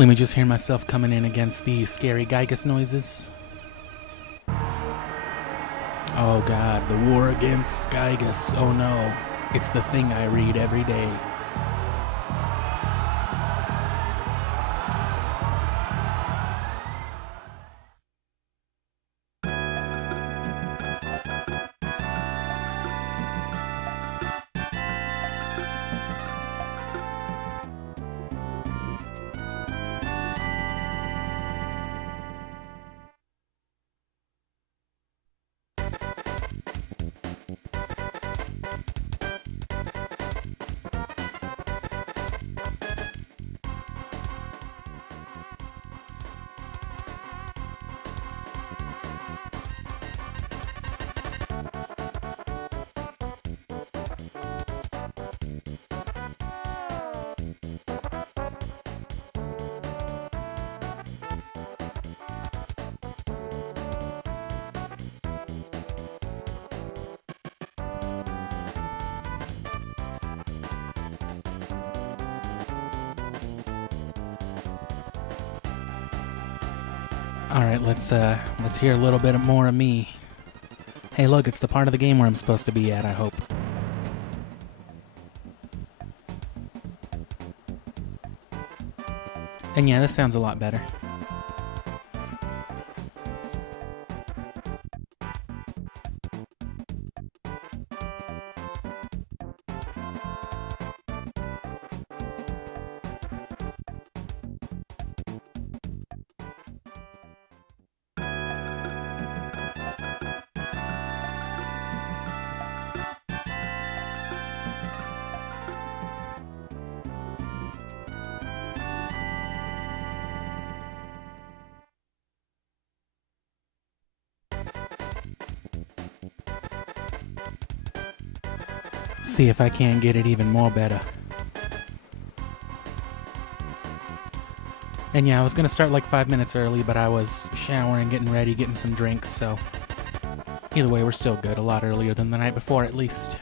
Let me just hear myself coming in against the scary Geigus noises. Oh god, the war against Geigus. Oh no, it's the thing I read every day. Alright, let's hear a little bit more of me. Hey look, it's the part of the game where I'm supposed to be at, I hope. And yeah, this sounds a lot better. See if I can't get it even more better. And yeah, I was gonna start like 5 minutes early, but I was showering, getting ready, getting some drinks, so either way, we're still good. A lot earlier than the night before, at least.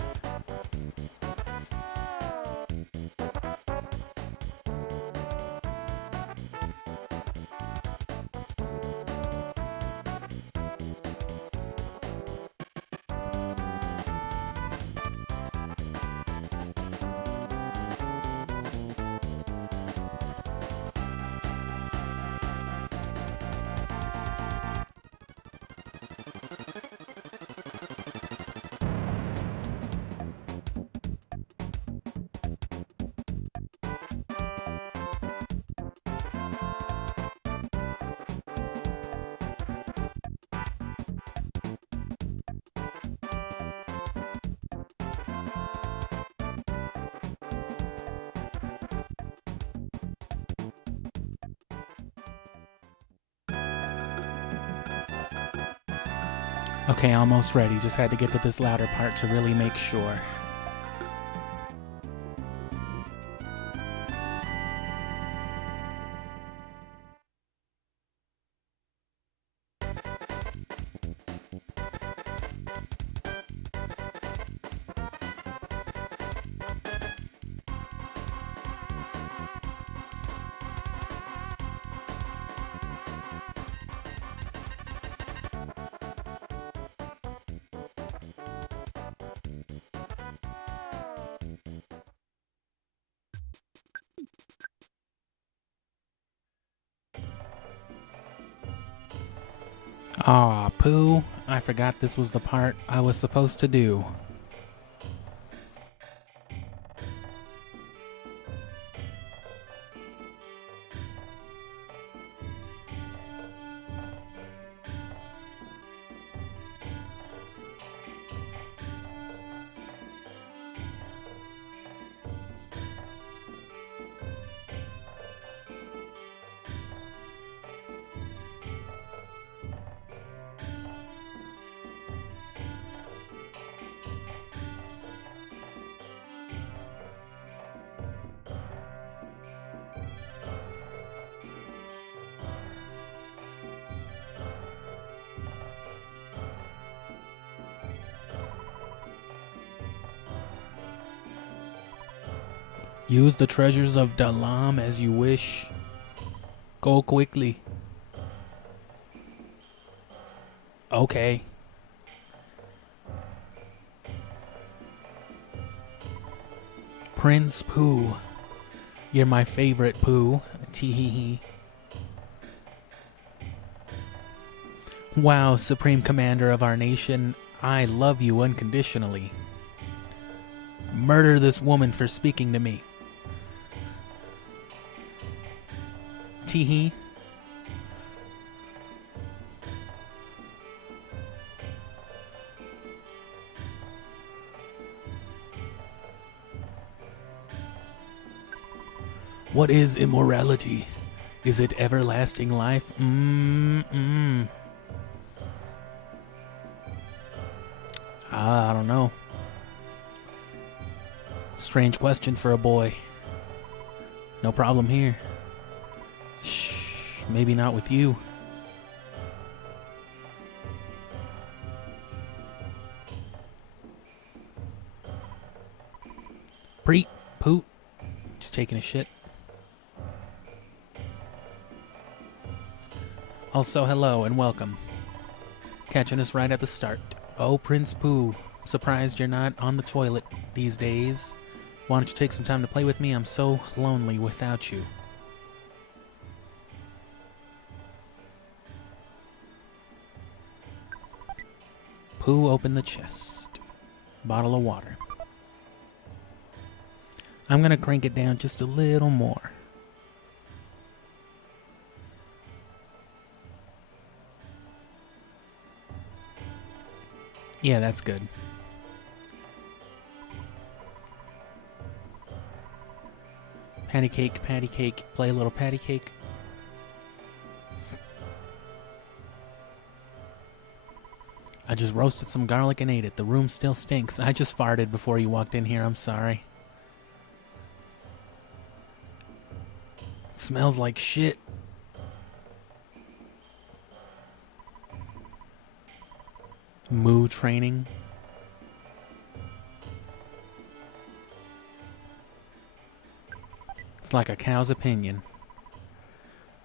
Okay, almost ready. Just had to get to this louder part to really make sure. Aw, poo. I forgot this was the part I was supposed to do. Use the treasures of Dalam as you wish. Go quickly. Okay. Prince Pooh. You're my favorite, Pooh. Tee-hee-hee. Wow, Supreme Commander of our nation, I love you unconditionally. Murder this woman for speaking to me. Tee-hee. What is immorality? Is it everlasting life? I don't know. Strange question for a boy. No problem here. Shh, maybe not with you. Preet, poot. Just taking a shit. Also, hello and welcome. Catching us right at the start. Oh, Prince Pooh. Surprised you're not on the toilet these days. Why don't you take some time to play with me? I'm so lonely without you. Pooh opened the chest. Bottle of water. I'm gonna crank it down just a little more. Yeah, that's good. Patty cake, play a little patty cake. I just roasted some garlic and ate it. The room still stinks. I just farted before you walked in here. I'm sorry. It smells like shit. Moo training. It's like a cow's opinion.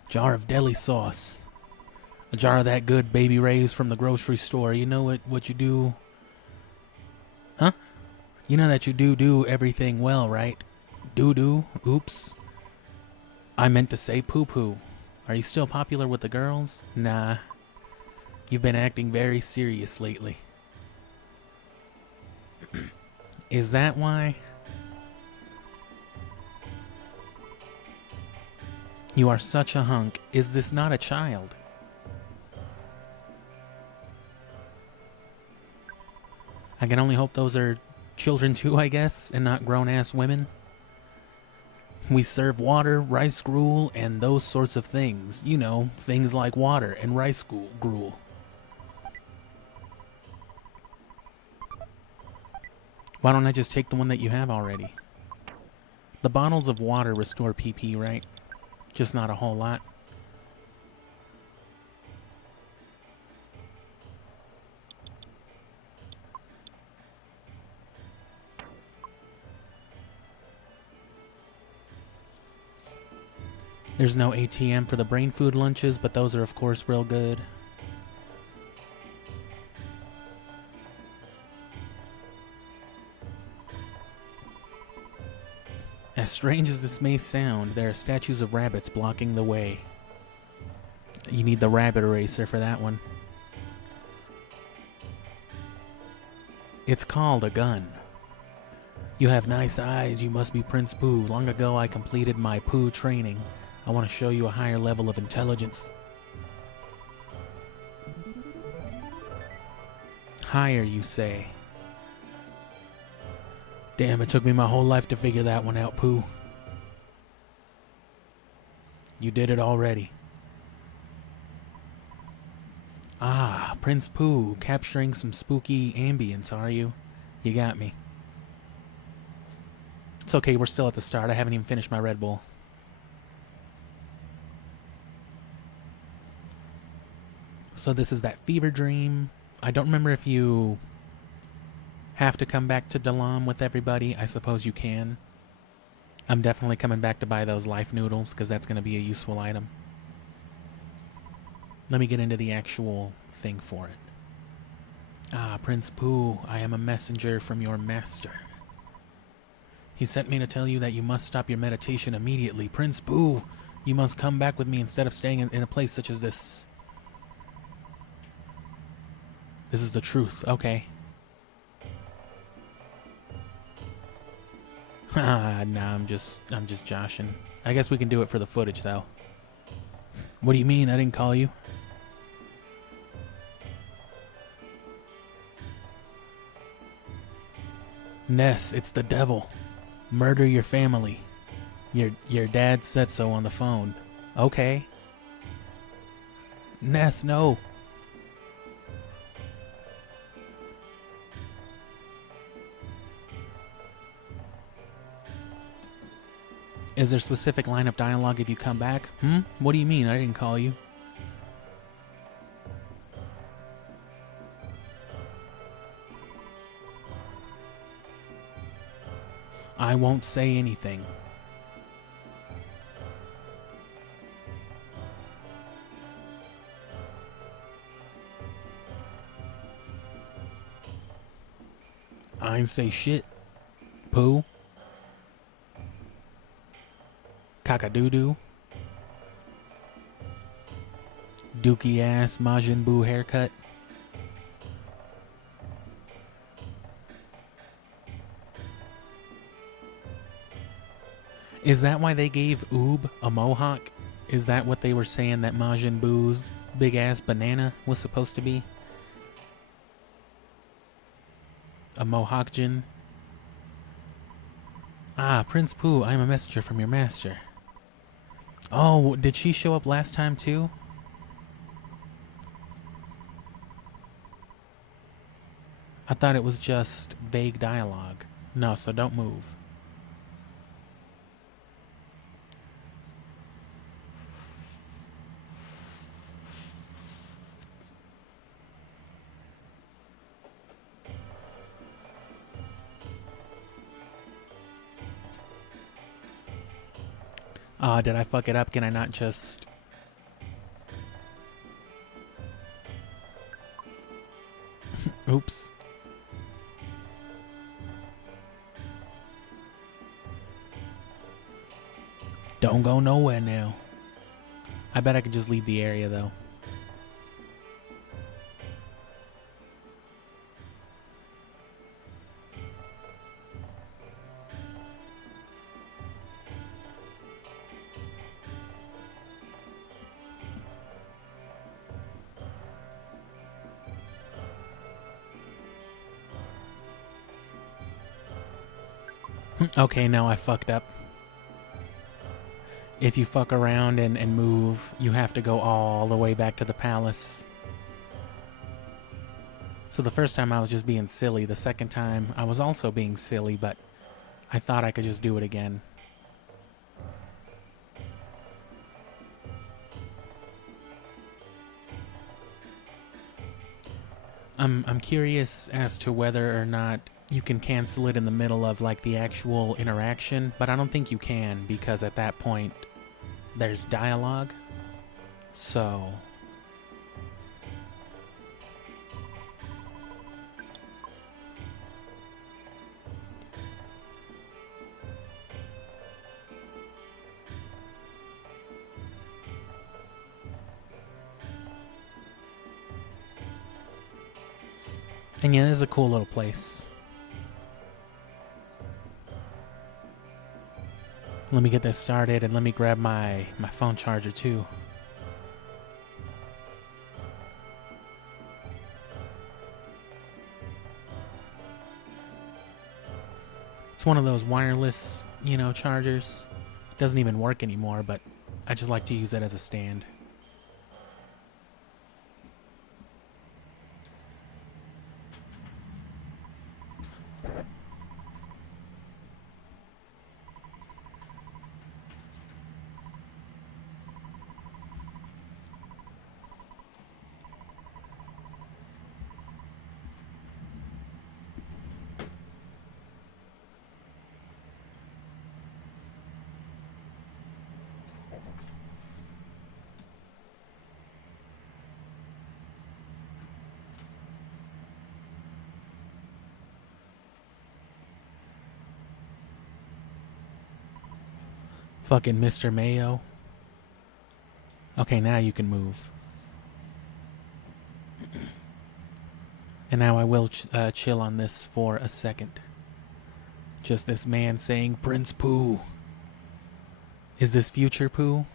Jar of deli sauce. A jar of that good Baby Ray's from the grocery store. You know what you do? Huh? You know that you do everything well, right? Do. Oops. I meant to say poo-poo. Are you still popular with the girls? Nah. You've been acting very serious lately. Is that why? You are such a hunk. Is this not a child? I can only hope those are children too, I guess, and not grown-ass women. We serve water, rice gruel, and those sorts of things. You know, things like water and rice gruel. Why don't I just take the one that you have already? The bottles of water restore PP, right? Just not a whole lot. There's no ATM for the brain food lunches, but those are of course real good. As strange as this may sound, there are statues of rabbits blocking the way. You need the rabbit eraser for that one. It's called a gun. You have nice eyes, you must be Prince Pooh. Long ago I completed my Pooh training. I want to show you a higher level of intelligence. Higher, you say? Damn, it took me my whole life to figure that one out, Pooh. You did it already. Ah, Prince Pooh, capturing some spooky ambience, are you? You got me. It's okay, we're still at the start. I haven't even finished my Red Bull. So this is that fever dream. I don't remember if you have to come back to Dalam with everybody. I suppose you can. I'm definitely coming back to buy those life noodles because that's going to be a useful item. Let me get into the actual thing for it. Ah, Prince Pooh, I am a messenger from your master. He sent me to tell you that you must stop your meditation immediately. Prince Pooh, you must come back with me instead of staying in a place such as this. This is the truth. Okay. Nah, I'm just joshing. I guess we can do it for the footage, though. What do you mean? I didn't call you. Ness, it's the devil. Murder your family. Your dad said so on the phone. Okay. Ness, no. Is there a specific line of dialogue if you come back? What do you mean? I didn't call you. I won't say anything. I ain't say shit. Pooh. Cock-a-doo-doo. Dookie ass Majin Buu haircut. Is that why they gave Oob a mohawk? Is that what they were saying that Majin Buu's big ass banana was supposed to be? A mohawkjin? Ah, Prince Pooh, I am a messenger from your master. Oh, did she show up last time too? I thought it was just vague dialogue. No, so don't move. Did I fuck it up? Can I not just... Oops. Don't go nowhere now. I bet I could just leave the area though. Okay, now I fucked up. If you fuck around and move, you have to go all the way back to the palace. So the first time I was just being silly. The second time I was also being silly, but I thought I could just do it again. I'm curious as to whether or not you can cancel it in the middle of like the actual interaction, but I don't think you can because at that point there's dialogue. So and yeah, this is a cool little place. Let me get this started and let me grab my phone charger too. It's one of those wireless, you know, chargers. Doesn't even work anymore, but I just like to use it as a stand. Fucking Mr. Mayo. Okay, now you can move. And now I will chill on this for a second. Just this man saying, Prince Pooh. Is this future Pooh?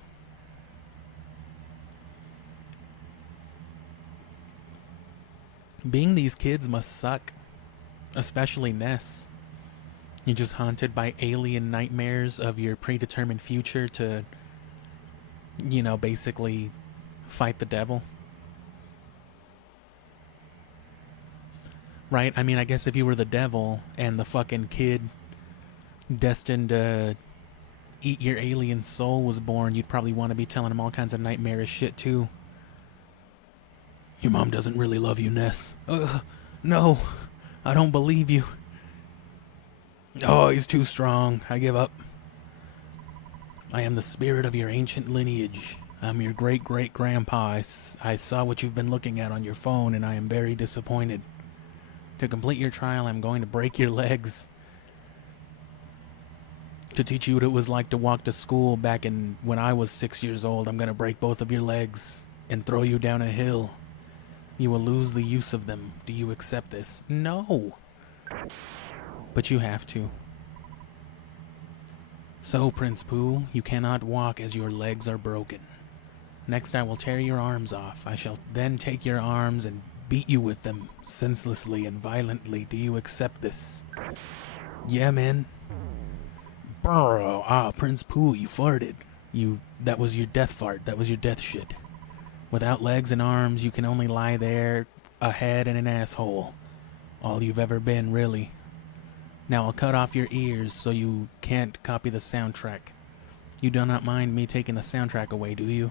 Being these kids must suck. Especially Ness. You're just haunted by alien nightmares of your predetermined future to, you know, basically fight the devil. Right? I mean, I guess if you were the devil and the fucking kid destined to eat your alien soul was born, you'd probably want to be telling him all kinds of nightmarish shit too. Your mom doesn't really love you, Ness. No, I don't believe you. Oh, he's too strong. I give up. I am the spirit of your ancient lineage. I'm your great-great-grandpa. I saw what you've been looking at on your phone, and I am very disappointed. To complete your trial, I'm going to break your legs. To teach you what it was like to walk to school back when I was 6 years old, I'm going to break both of your legs and throw you down a hill. You will lose the use of them. Do you accept this? No. But you have to. So, Prince Pooh, you cannot walk as your legs are broken. Next, I will tear your arms off. I shall then take your arms and beat you with them, senselessly and violently. Do you accept this? Yeah, man. Bro, Prince Pooh, you farted. That was your death fart. That was your death shit. Without legs and arms, you can only lie there, a head and an asshole. All you've ever been, really. Now I'll cut off your ears so you can't copy the soundtrack. You do not mind me taking the soundtrack away, do you?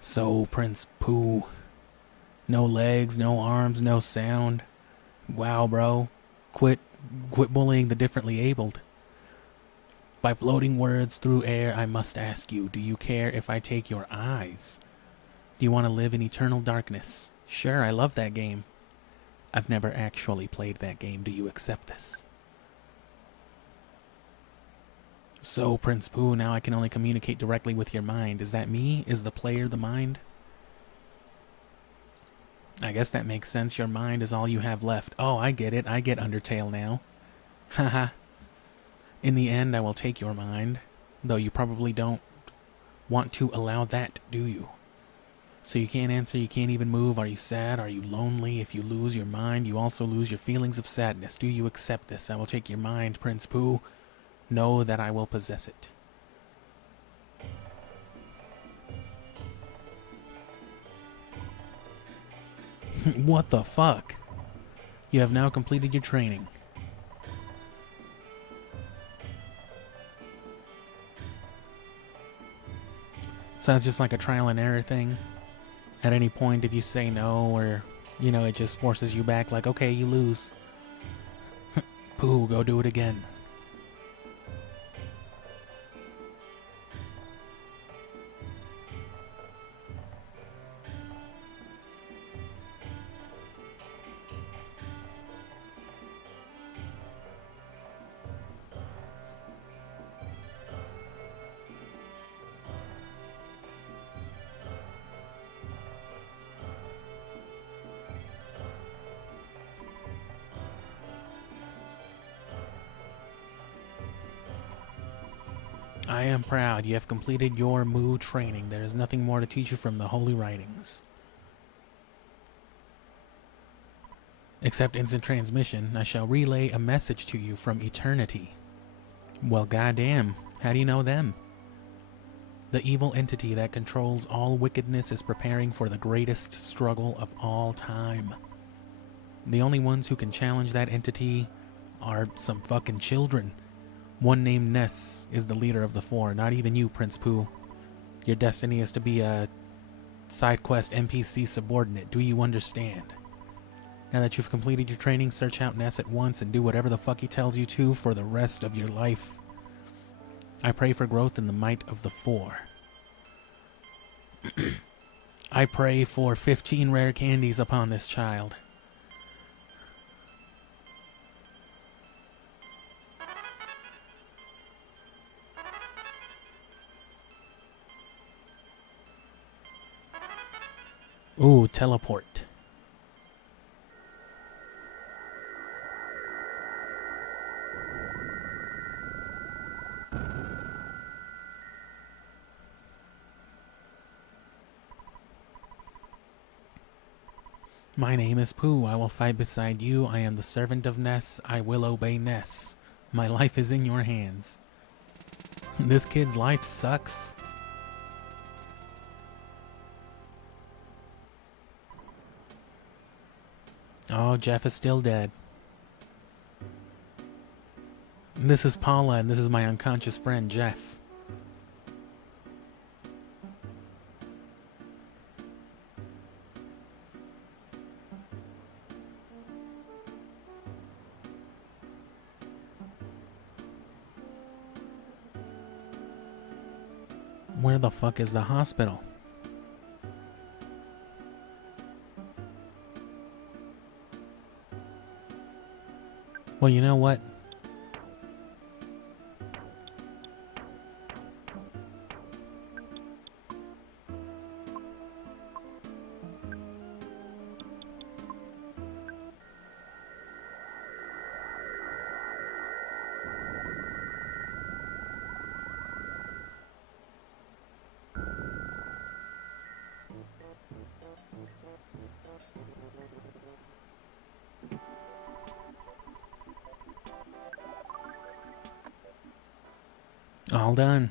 So, Prince Pooh. No legs, no arms, no sound. Wow, bro. Quit bullying the differently abled. By floating words through air, I must ask you, do you care if I take your eyes? Do you want to live in eternal darkness? Sure, I love that game. I've never actually played that game. Do you accept this? So, Prince Pooh, now I can only communicate directly with your mind. Is that me? Is the player the mind? I guess that makes sense. Your mind is all you have left. Oh, I get it. I get Undertale now. Haha. In the end, I will take your mind. Though you probably don't want to allow that, do you? So you can't answer, you can't even move. Are you sad? Are you lonely? If you lose your mind, you also lose your feelings of sadness. Do you accept this? I will take your mind, Prince Pooh. Know that I will possess it. What the fuck? You have now completed your training. So that's just like a trial and error thing. At any point, if you say no, or, you know, it just forces you back, like, okay, you lose. Pooh, go do it again. I am proud you have completed your Moo training. There is nothing more to teach you from the holy writings. Except instant transmission, I shall relay a message to you from eternity. Well, goddamn, how do you know them? The evil entity that controls all wickedness is preparing for the greatest struggle of all time. The only ones who can challenge that entity are some fucking children. One named Ness is the leader of the four, not even you, Prince Pooh. Your destiny is to be a side quest NPC subordinate. Do you understand? Now that you've completed your training, search out Ness at once and do whatever the fuck he tells you to for the rest of your life. I pray for growth in the might of the four. I pray for 15 rare candies upon this child. Ooh, teleport. My name is Pooh. I will fight beside you. I am the servant of Ness. I will obey Ness. My life is in your hands. This kid's life sucks. Oh, Jeff is still dead. This is Paula, and this is my unconscious friend, Jeff. Where the fuck is the hospital? Well, you know what? All done.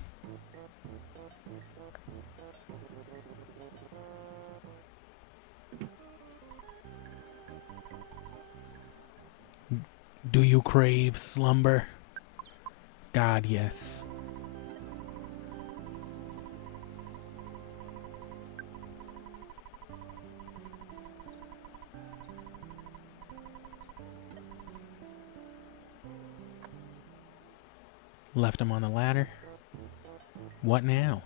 Do you crave slumber? God, yes. Left him on the ladder. What now?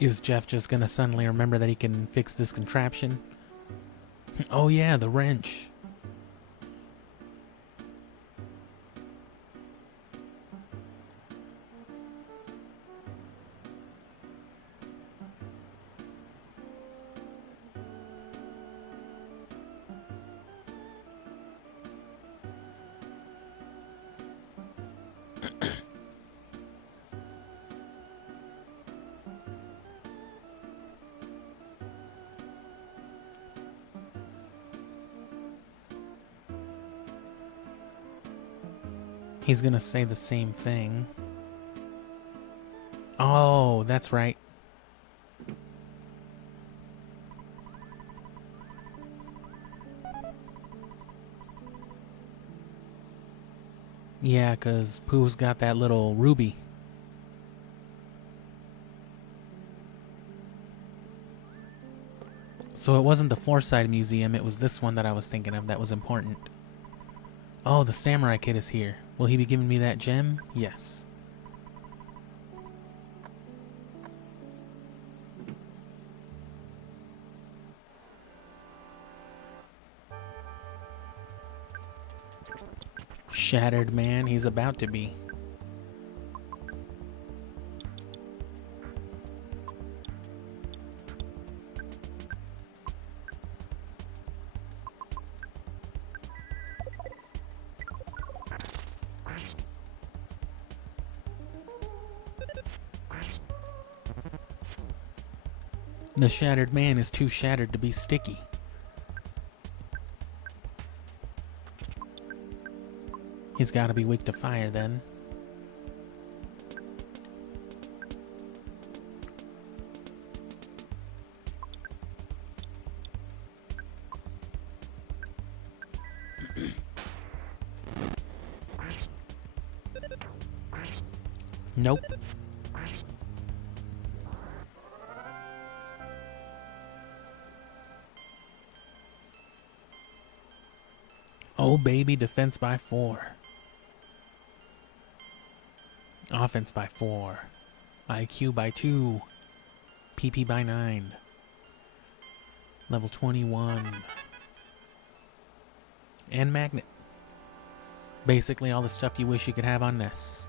Is Jeff just gonna suddenly remember that he can fix this contraption? Oh yeah, the wrench. He's gonna say the same thing. Oh, that's right. Yeah, 'cause Pooh's got that little ruby. So it wasn't the Forsyth Museum, it was this one that I was thinking of that was important. Oh, the Samurai Kid is here. Will he be giving me that gem? Yes. Shattered man, he's about to be. The shattered man is too shattered to be sticky. He's gotta be weak to fire then. Nope. Oh, baby, defense by 4. Offense by 4. IQ by 2. PP by 9. Level 21. And magnet. Basically all the stuff you wish you could have on NES.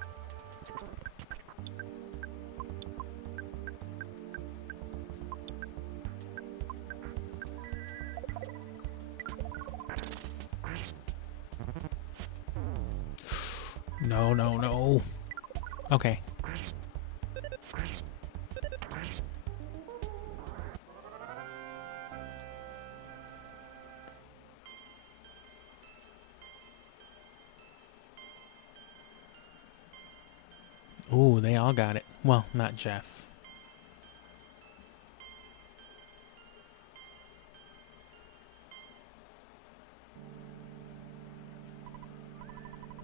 No, no, no. Okay. Ooh, they all got it. Well, not Jeff.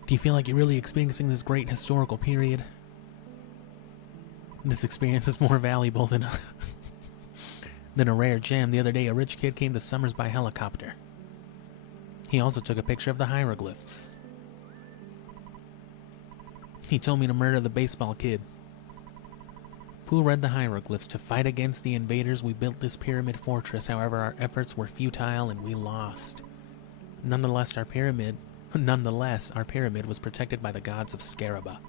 Do you feel like you're really experiencing this great historical period? This experience is more valuable than than a rare gem. The other day, a rich kid came to Summers by helicopter. He also took a picture of the hieroglyphs. He told me to murder the baseball kid. Pooh read the hieroglyphs. To fight against the invaders, we built this pyramid fortress. However, our efforts were futile and we lost. Nonetheless, our pyramid was protected by the gods of Scaraba.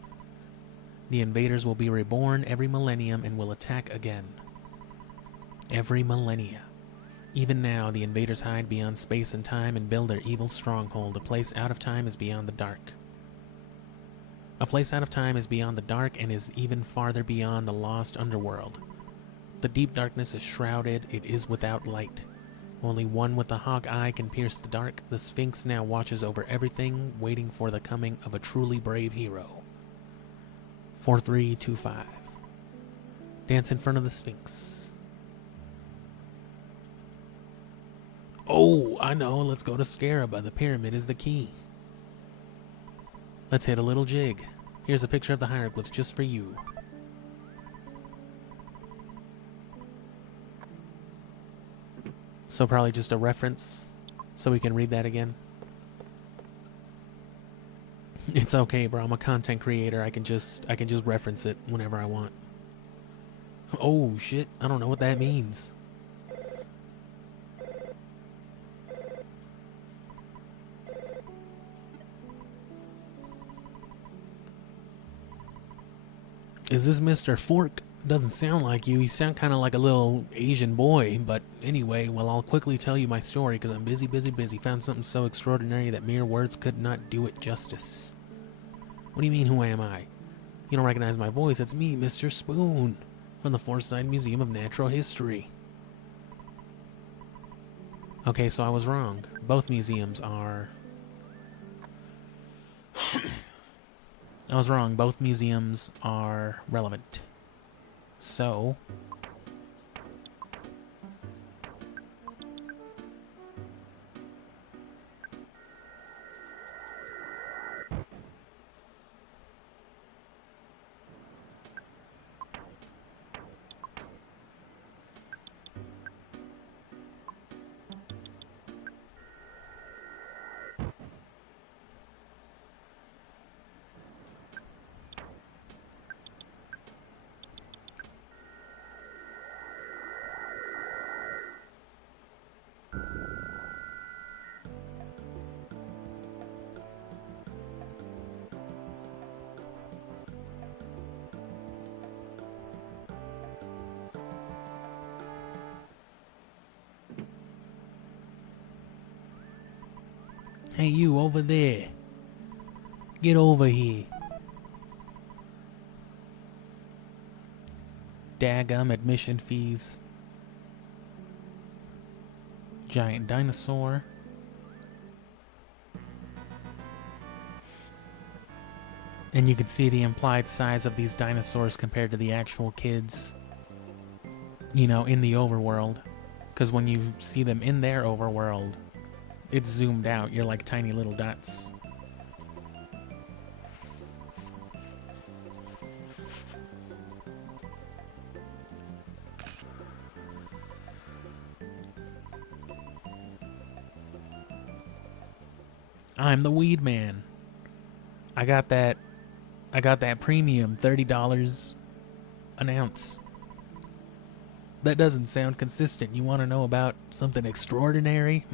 The invaders will be reborn every millennium and will attack again. Every millennia. Even now, the invaders hide beyond space and time and build their evil stronghold. A place out of time is beyond the dark. A place out of time is beyond the dark and is even farther beyond the lost underworld. The deep darkness is shrouded. It is without light. Only one with a hawk eye can pierce the dark. The Sphinx now watches over everything, waiting for the coming of a truly brave hero. 4325. Dance in front of the Sphinx. Oh, I know. Let's go to Scaraba. The pyramid is the key. Let's hit a little jig. Here's a picture of the hieroglyphs just for you. So probably just a reference so we can read that again. It's okay, bro. I'm a content creator. I can just reference it whenever I want. Oh shit. I don't know what that means. Is this Mr. Fork? Doesn't sound like you. You sound kind of like a little Asian boy. But anyway, well, I'll quickly tell you my story because I'm busy. Found something so extraordinary that mere words could not do it justice. What do you mean, who am I? You don't recognize my voice. It's me, Mr. Spoon, from the Forsyth Museum of Natural History. Okay, so I was wrong. Both museums are... I was wrong. Both museums are relevant. So... Hey, you over there. Get over here. Daggum admission fees. Giant dinosaur. And you can see the implied size of these dinosaurs compared to the actual kids, you know, in the overworld. Because when you see them in their overworld, it's zoomed out. You're like tiny little dots. I'm the weed man. I got that premium $30 an ounce. That doesn't sound consistent. You want to know about something extraordinary?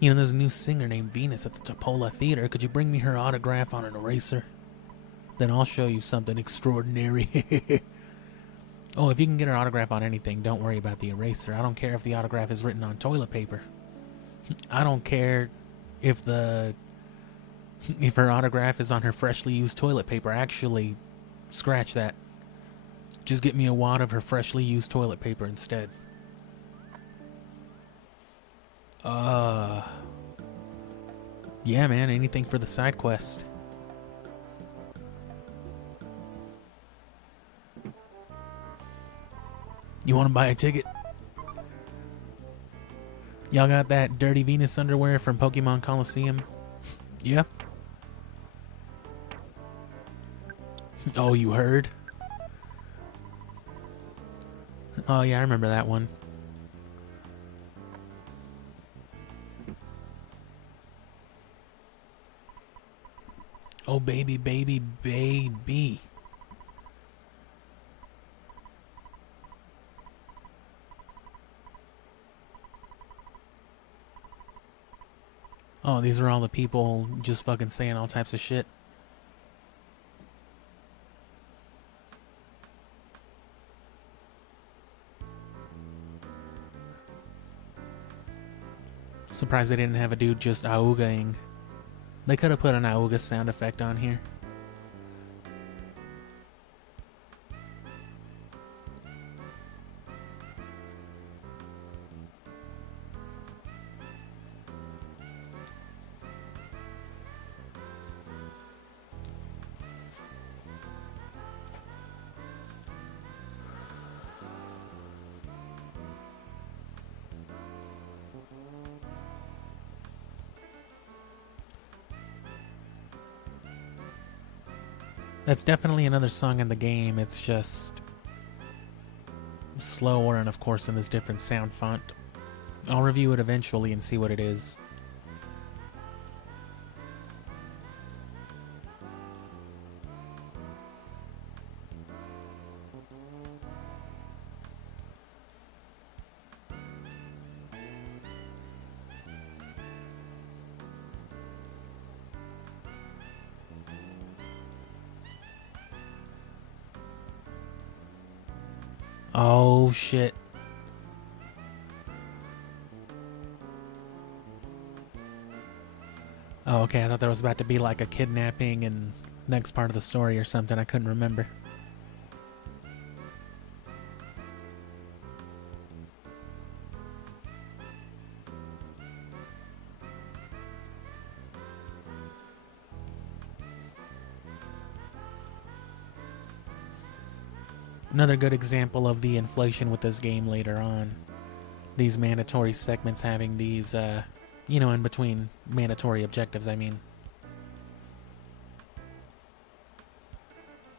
You know, there's a new singer named Venus at the Chipola Theater. Could you bring me her autograph on an eraser? Then I'll show you something extraordinary. Oh, if you can get her autograph on anything, don't worry about the eraser. I don't care if the autograph is written on toilet paper. I don't care if her autograph is on her freshly used toilet paper. Actually, scratch that. Just get me a wad of her freshly used toilet paper instead. Yeah, man, anything for the side quest. You want to buy a ticket? Y'all got that Dirty Venus underwear from Pokemon Coliseum? Yeah? Oh, you heard? Oh, yeah, I remember that one. Oh, baby, baby, baby. Oh, these are all the people just fucking saying all types of shit. Surprised they didn't have a dude just augaing. They could have put an auga sound effect on here. That's definitely another song in the game. It's just slower and, of course, in this different sound font. I'll review it eventually and see what it is. Oh, shit. Oh, okay, I thought there was about to be like a kidnapping and next part of the story or something. I couldn't remember. Another good example of the inflation with this game later on. These mandatory segments having these, you know, in between mandatory objectives, I mean.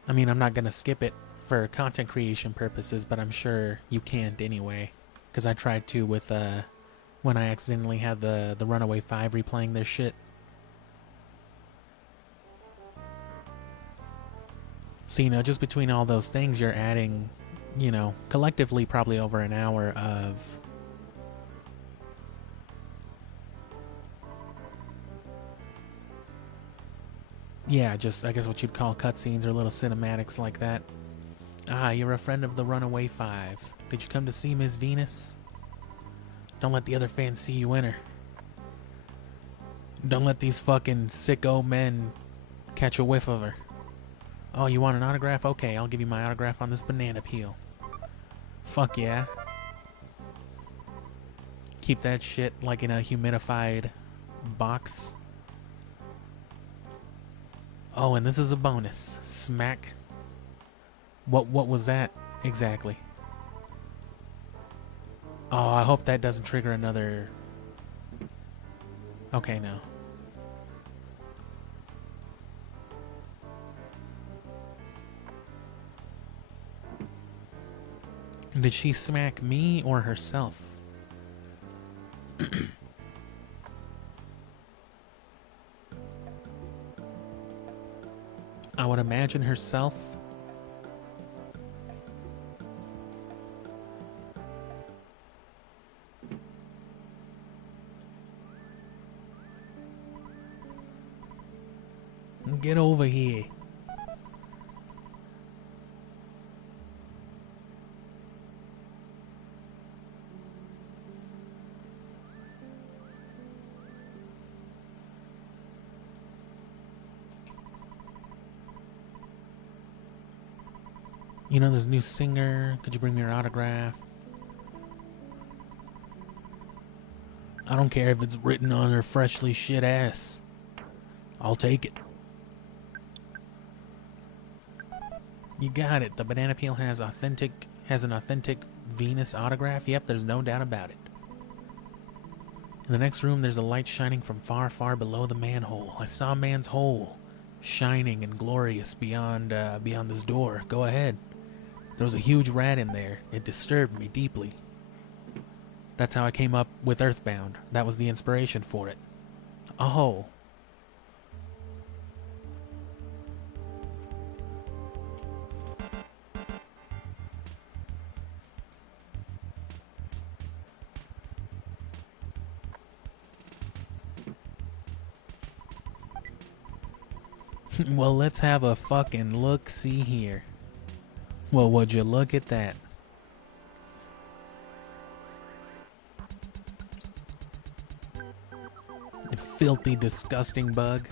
I'm not going to skip it for content creation purposes, but I'm sure you can't anyway. Because I tried to with, when I accidentally had the Runaway 5 replaying their shit. So, you know, just between all those things, you're adding, you know, collectively probably over an hour of... Yeah, just, I guess what you'd call cutscenes or little cinematics like that. Ah, you're a friend of the Runaway 5. Did you come to see Miss Venus? Don't let the other fans see you enter. Don't let these fucking sicko men catch a whiff of her. Oh, you want an autograph? Okay, I'll give you my autograph on this banana peel. Fuck yeah. Keep that shit like in a humidified box. Oh, and this is a bonus. Smack. What was that exactly? Oh, I hope that doesn't trigger another... Okay, no. Did she smack me or herself? I would imagine herself. Get over here. You know, there's a new singer. Could you bring me your autograph? I don't care if it's written on her freshly shit ass. I'll take it. You got it. The banana peel has an authentic Venus autograph. Yep, there's no doubt about it. In the next room, there's a light shining from far, far below the manhole. I saw a man's hole, shining and glorious beyond this door. Go ahead. There was a huge rat in there. It disturbed me deeply. That's how I came up with Earthbound. That was the inspiration for it. A hole. Well, let's have a fucking look-see here. Well, would you look at that? You filthy, disgusting bug.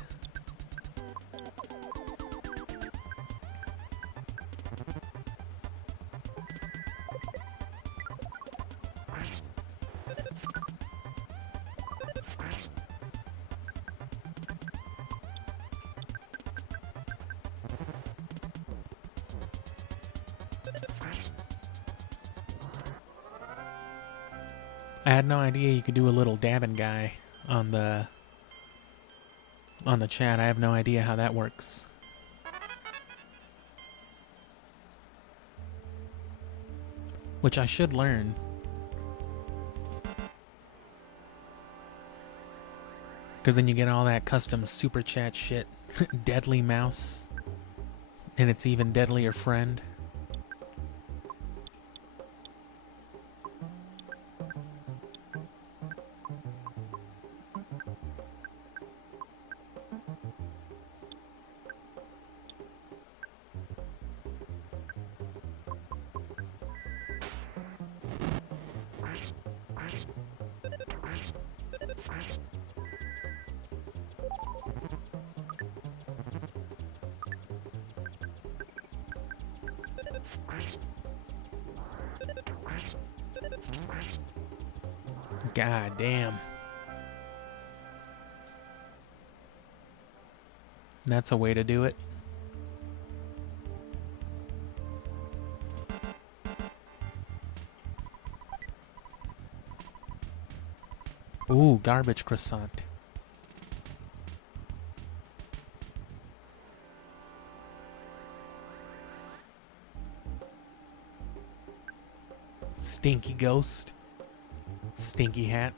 I had no idea you could do a little dabbing guy on the chat. I have no idea how that works. Which I should learn. Because then you get all that custom super chat shit. Deadly mouse. And its even deadlier friend. God damn. That's a way to do it. Ooh, garbage croissant. Stinky ghost. Stinky hat.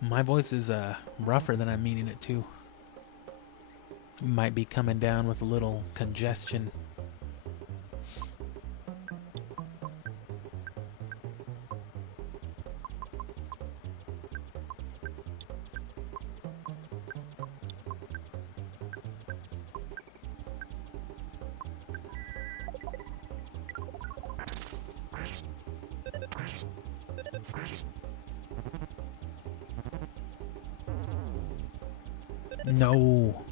My voice is rougher than I'm meaning it to. Might be coming down with a little congestion. No.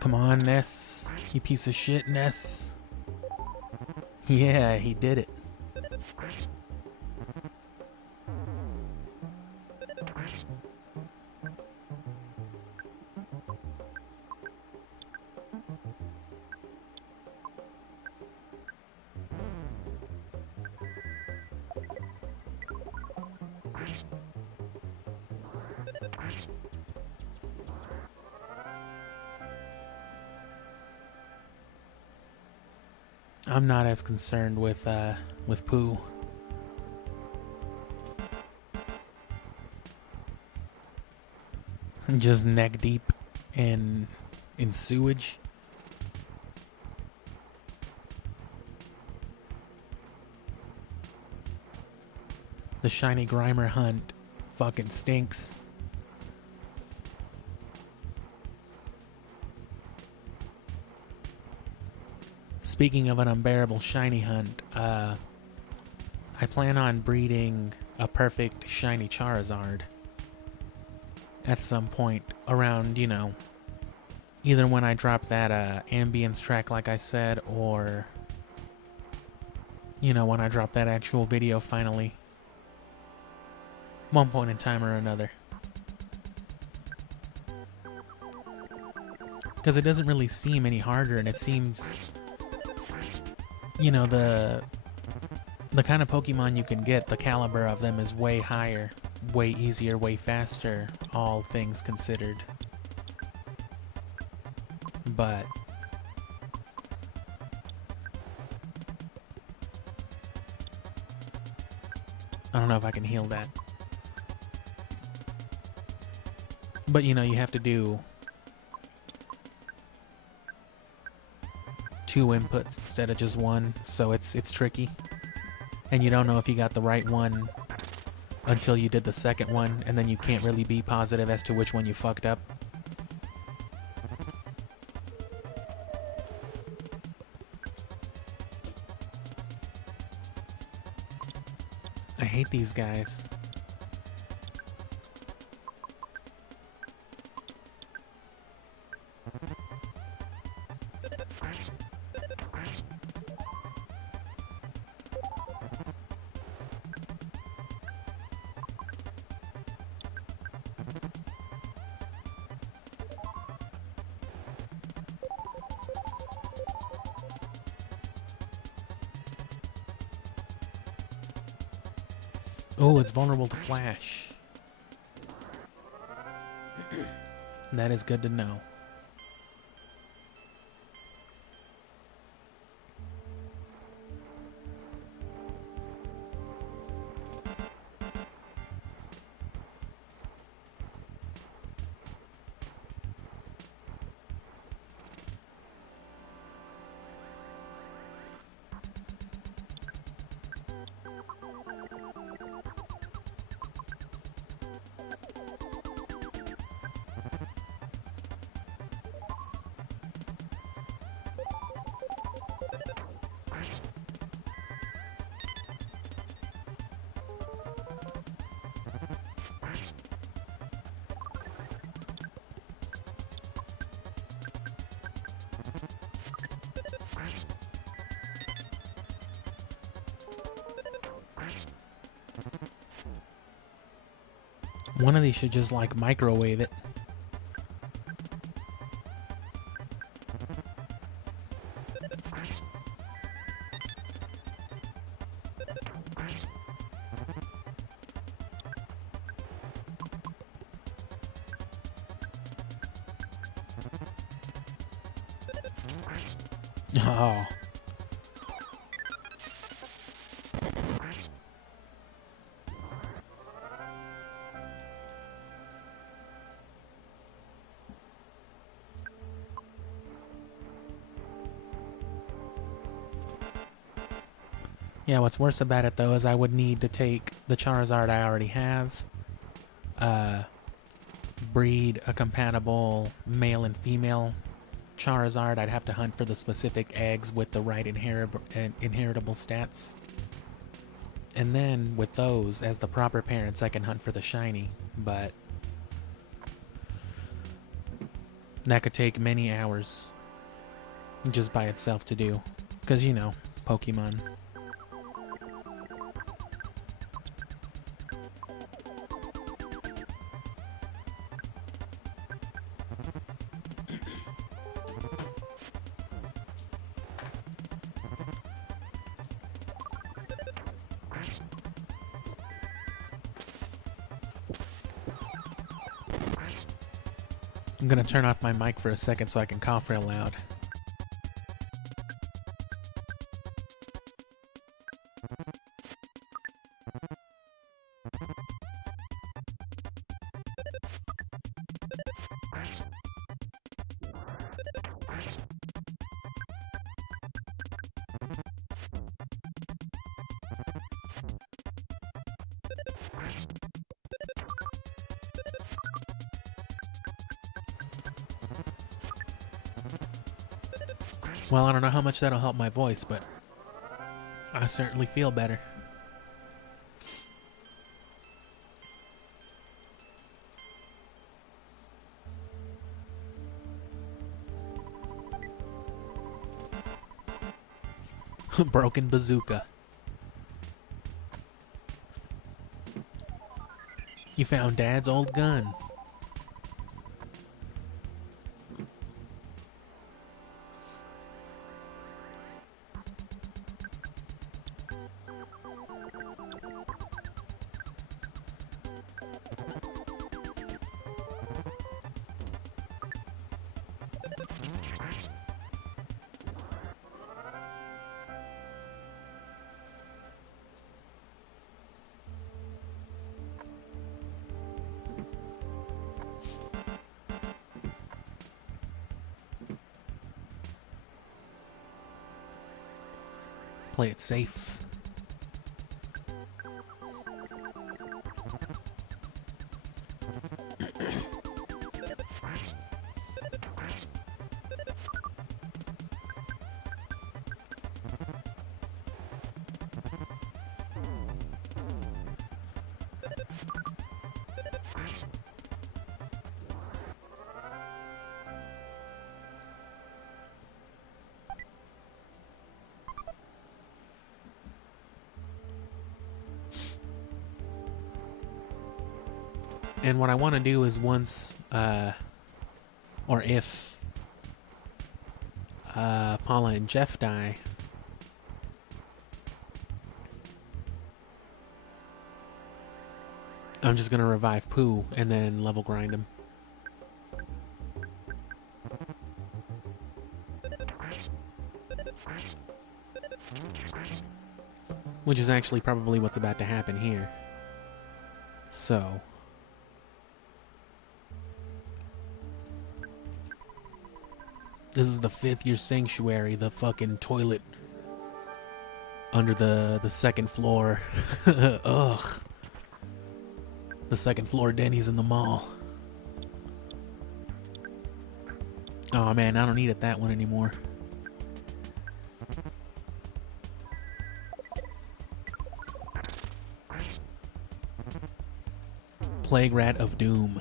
Come on, Ness. You piece of shit, Ness. Yeah, he did it. I'm not as concerned with poo. I'm just neck deep in sewage. The shiny Grimer hunt fucking stinks. Speaking of an unbearable shiny hunt, I plan on breeding a perfect shiny Charizard at some point around, you know, either when I drop that ambience track like I said, or, you know, when I drop that actual video finally. One point in time or another. Because it doesn't really seem any harder, and it seems, you know, the kind of Pokemon you can get, the caliber of them is way higher, way easier, way faster, all things considered. But I don't know if I can heal that. But you know, you have to do 2 inputs instead of just 1, so it's tricky. And you don't know if you got the right one until you did the second one, and then you can't really be positive as to which one you fucked up. I hate these guys. Oh, it's vulnerable to flash. That is good to know. One of these should just like microwave it. Oh. Yeah, what's worse about it though is I would need to take the Charizard I already have, breed a compatible male and female Charizard. I'd have to hunt for the specific eggs with the right inheritable stats. And then with those as the proper parents, I can hunt for the shiny, but that could take many hours just by itself to do. Because, you know, Pokemon. I'm gonna turn off my mic for a second so I can cough real loud. Well, I don't know how much that'll help my voice, but I certainly feel better. Broken bazooka. You found Dad's old gun. Play it safe. And what I want to do is once, or if Paula and Jeff die, I'm just going to revive Pooh and then level grind him. Which is actually probably what's about to happen here. So... this is the 5th year sanctuary, the fucking toilet under the second floor. Ugh. The second floor Denny's in the mall. Oh man, I don't eat at that one anymore. Plague Rat of Doom.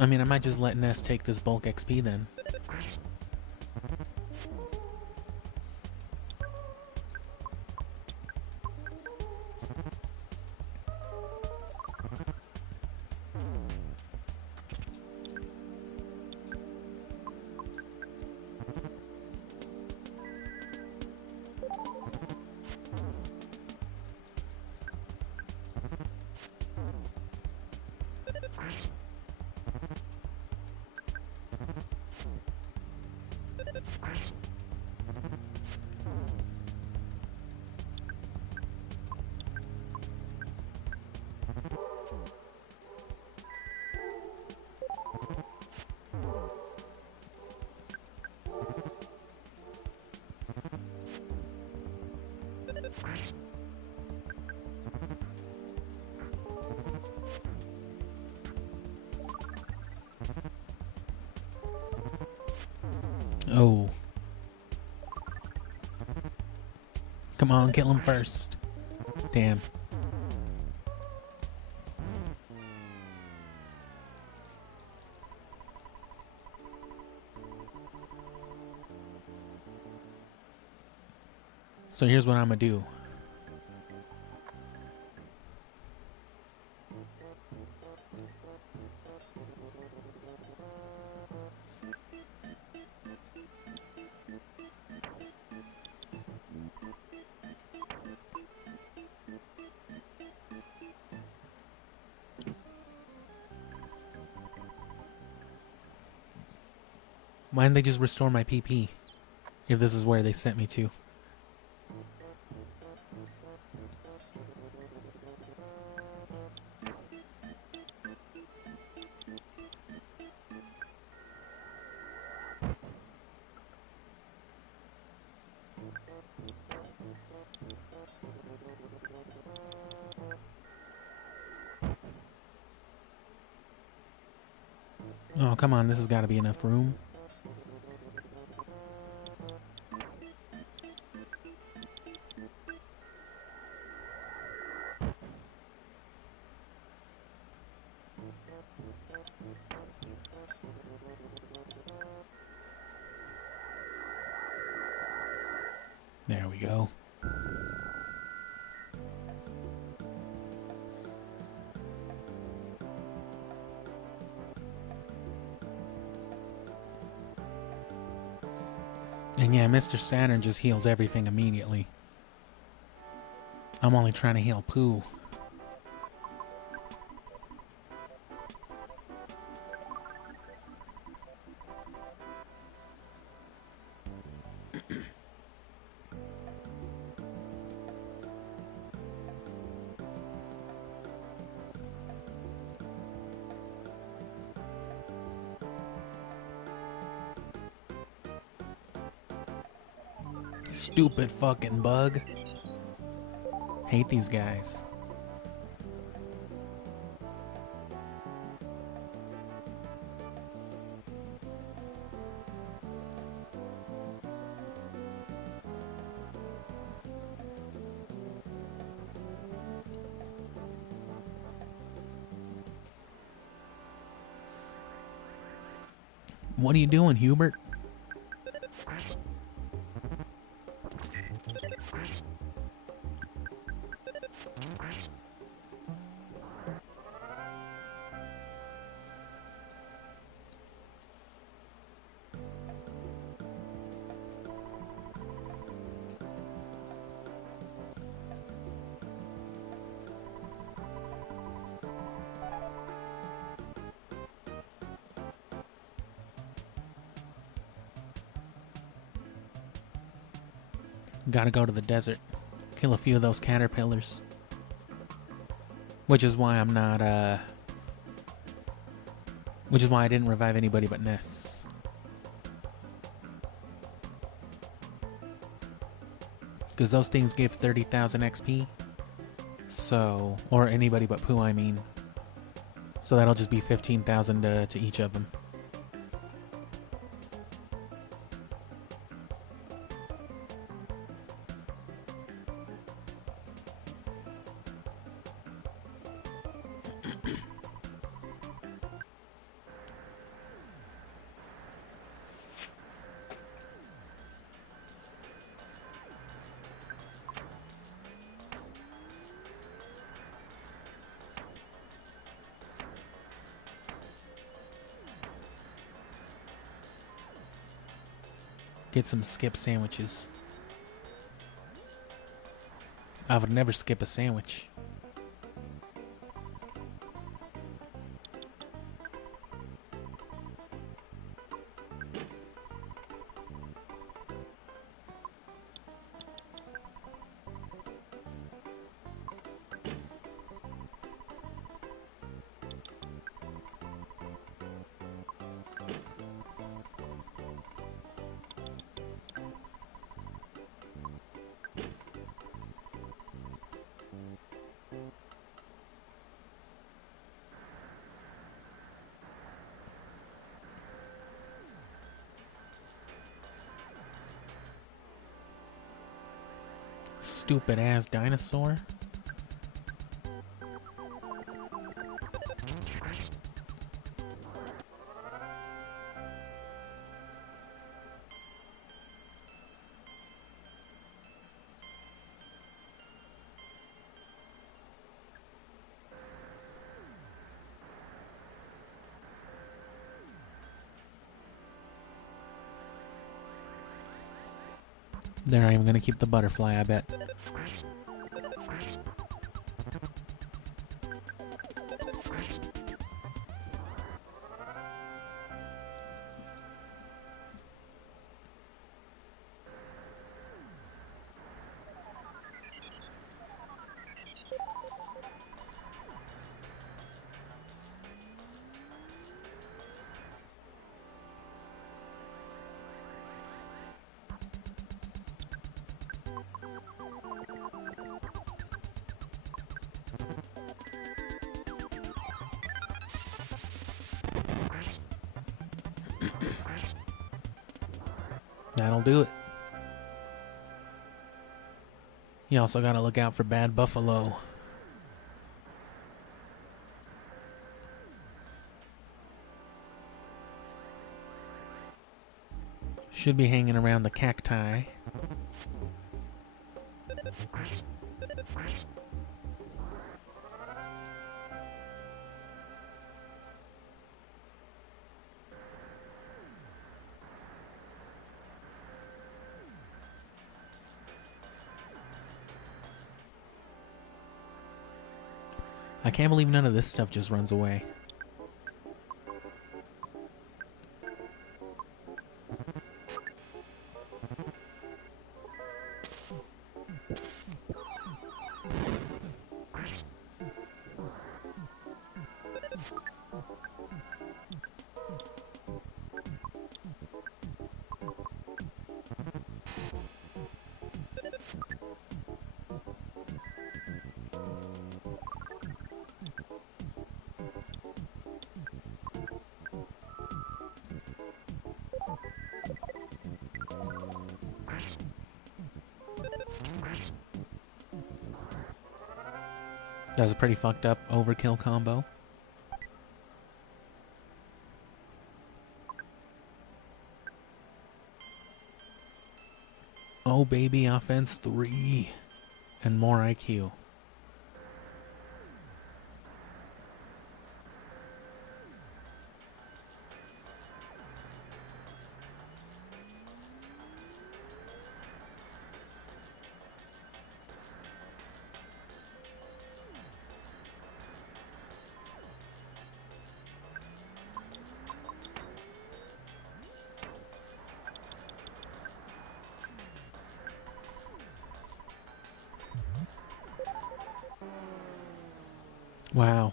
I mean, I might just let Ness take this bulk XP then. Oh. Come on, kill him first. Damn. So here's what I'm gonna do. Why didn't they just restore my PP? If this is where they sent me to. Oh, come on, this has got to be enough room. There we go. And yeah, Mr. Saturn just heals everything immediately. I'm only trying to heal Pooh. Stupid fucking bug. Hate these guys. What are you doing, Hubert? Gotta go to the desert. Kill a few of those caterpillars. Which is why I'm not, which is why I didn't revive anybody but Ness. Because those things give 30,000 XP. So, or anybody but Pooh, I mean. So that'll just be 15,000 to each of them. Get some skip sandwiches. I would never skip a sandwich. Stupid ass dinosaur. They're not even gonna keep the butterfly, I bet. That'll do it. You also gotta look out for bad buffalo. Should be hanging around the cacti. I can't believe none of this stuff just runs away. That was a pretty fucked up overkill combo. Oh baby, offense 3 and more IQ. Wow.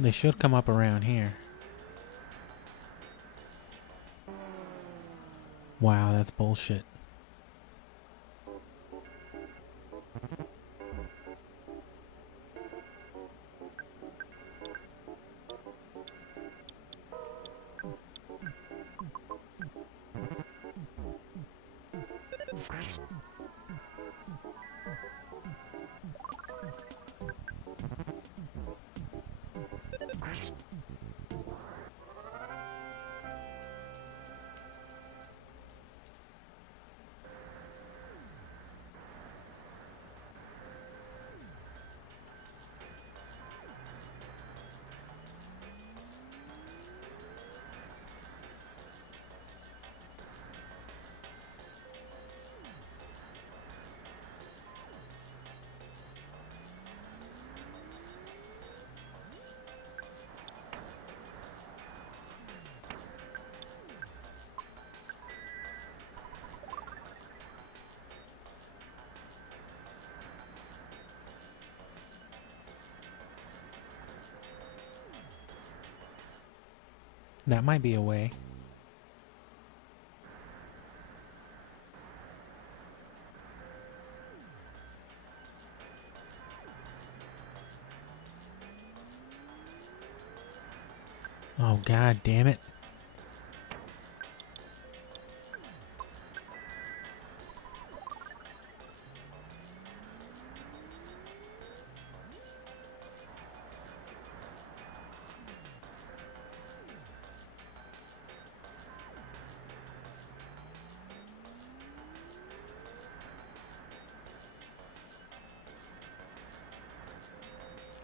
They should come up around here. Wow, that's bullshit. That might be a way. Oh, god damn it.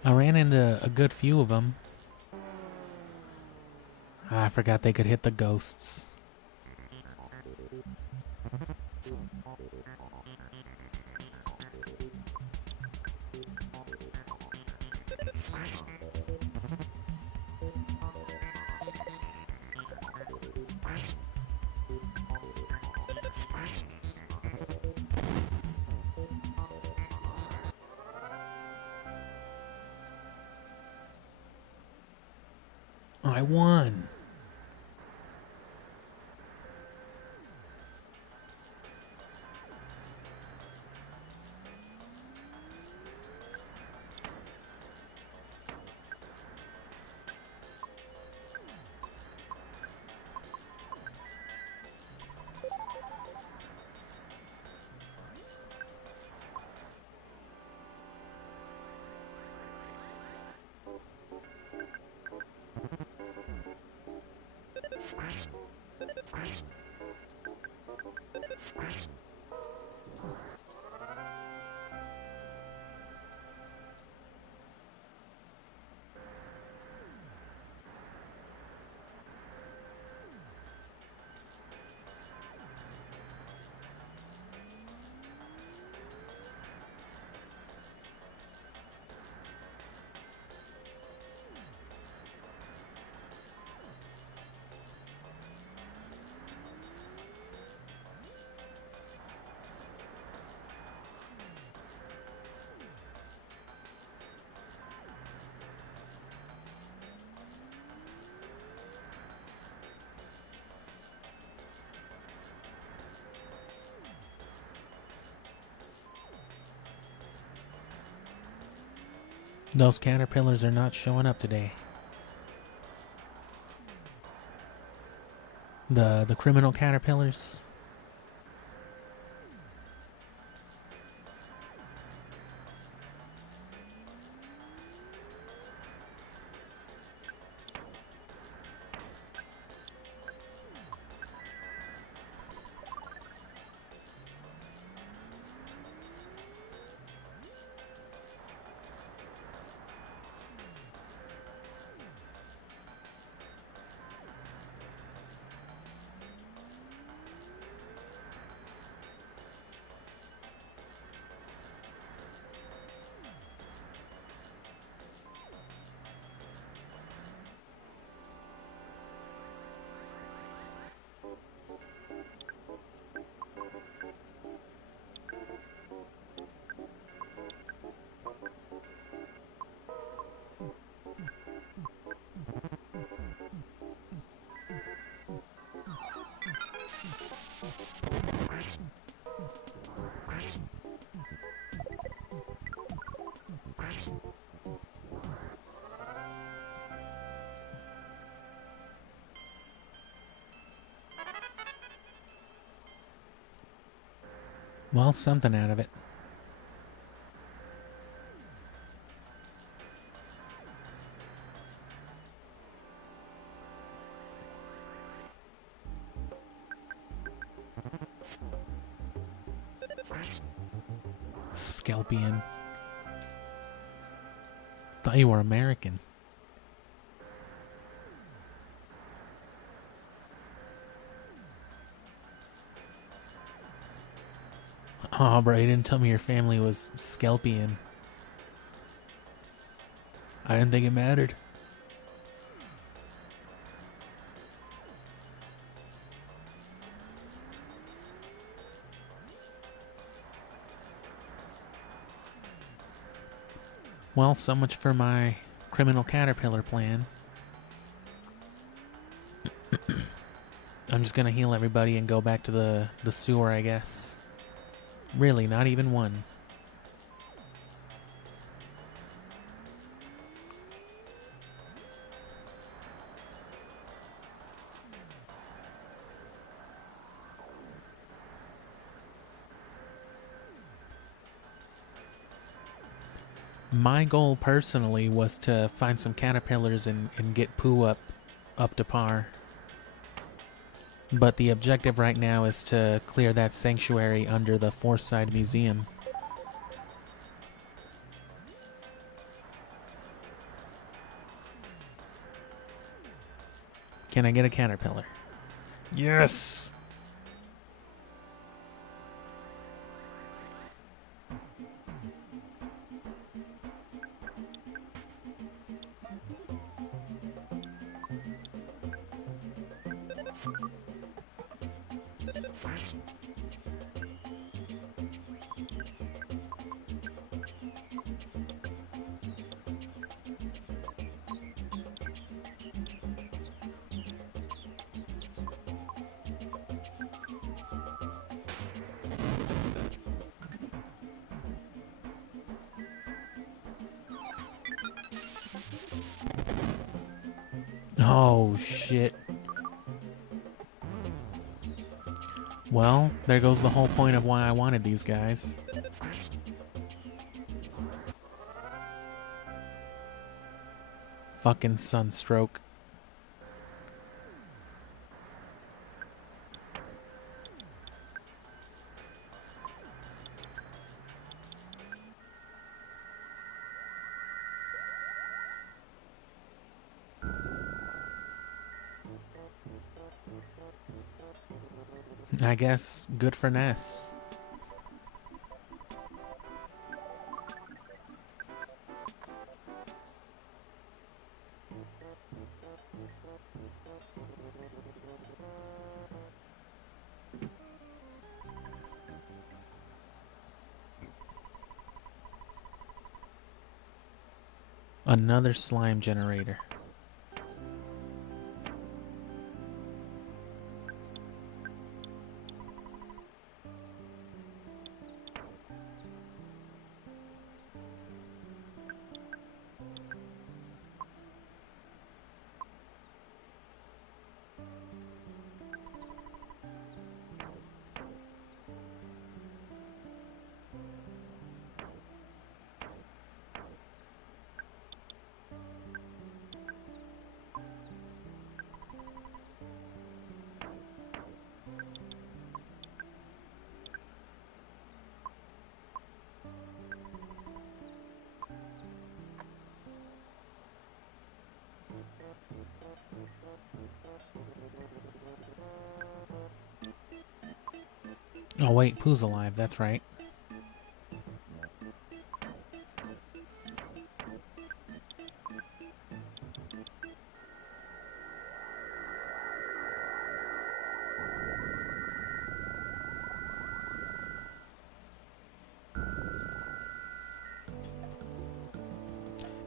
I ran into a good few of them. I forgot they could hit the ghosts. I won. Those caterpillars are not showing up today. The criminal caterpillars. Well, something out of it. Scalpion. Thought you were American. Oh, bro, you didn't tell me your family was Scalpion. I didn't think it mattered. Well, so much for my criminal caterpillar plan. I'm just gonna heal everybody and go back to the sewer, I guess. Really, not even one. My goal personally was to find some caterpillars and get Pooh up to par. But the objective right now is to clear that sanctuary under the Forsyth Museum. Can I get a caterpillar? Yes! Oh, shit. Well, there goes the whole point of why I wanted these guys. Fucking sunstroke. I guess good for Ness. Another slime generator. Oh wait, Pooh's alive, that's right.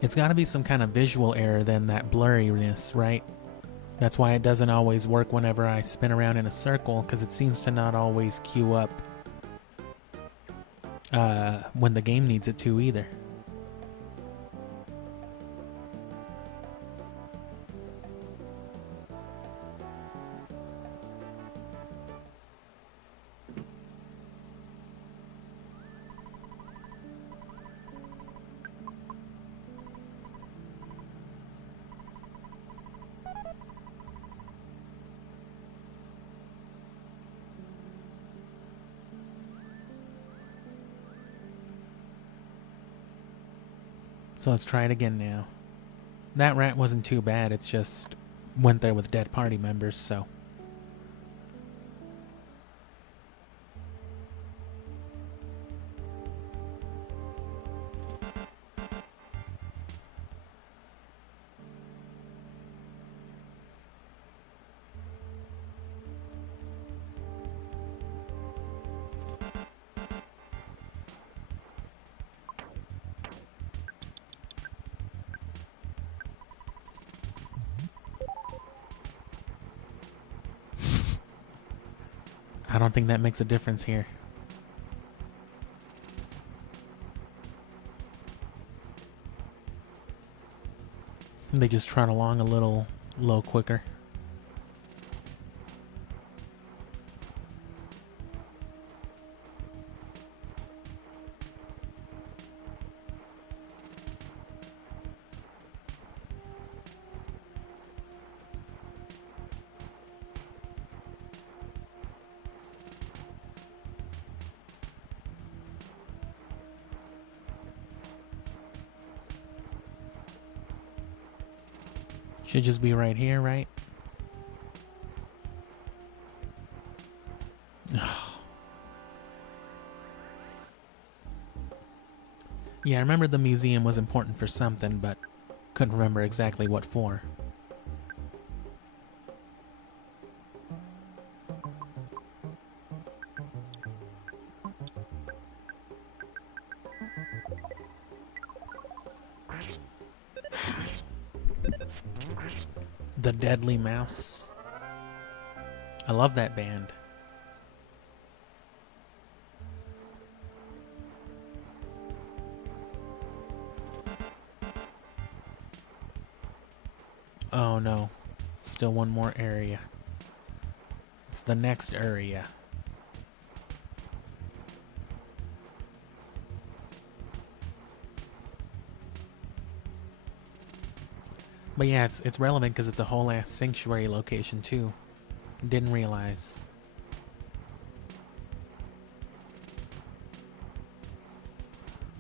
It's gotta be some kind of visual error then, that blurriness, right? That's why it doesn't always work whenever I spin around in a circle, because it seems to not always queue up when the game needs it to either. So let's try it again now. That rat wasn't too bad, it's just went there with dead party members, so. I don't think that makes a difference here. They just trot along a little quicker. Should just be right here, right? Yeah, I remember the museum was important for something, but couldn't remember exactly what for. The Deadly Mouse. I love that band. Oh no, still one more area. It's the next area. But yeah, it's relevant because it's a whole ass sanctuary location too. Didn't realize.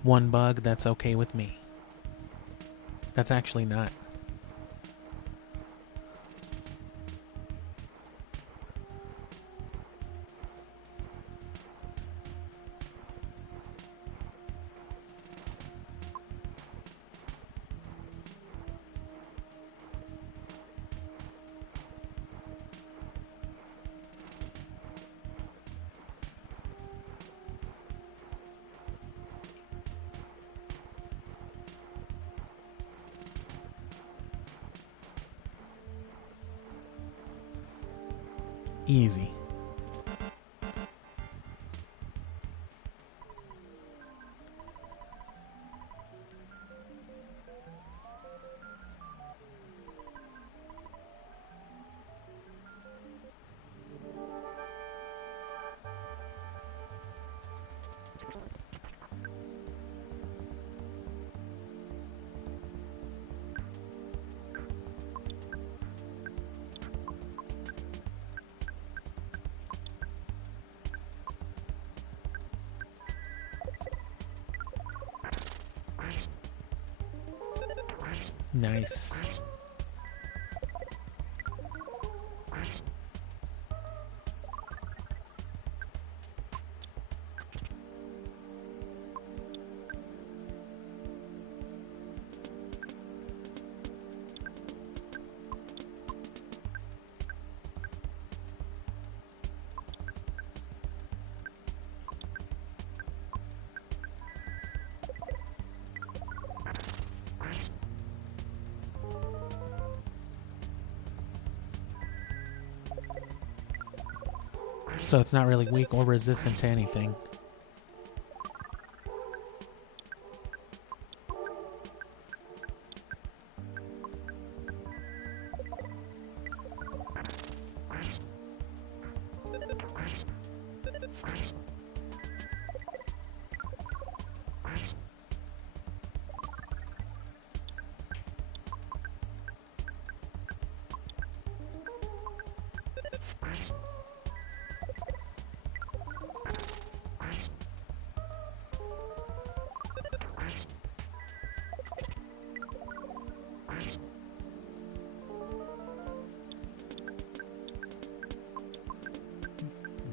One bug, that's okay with me. That's actually not. Easy. Nice. So it's not really weak or resistant to anything.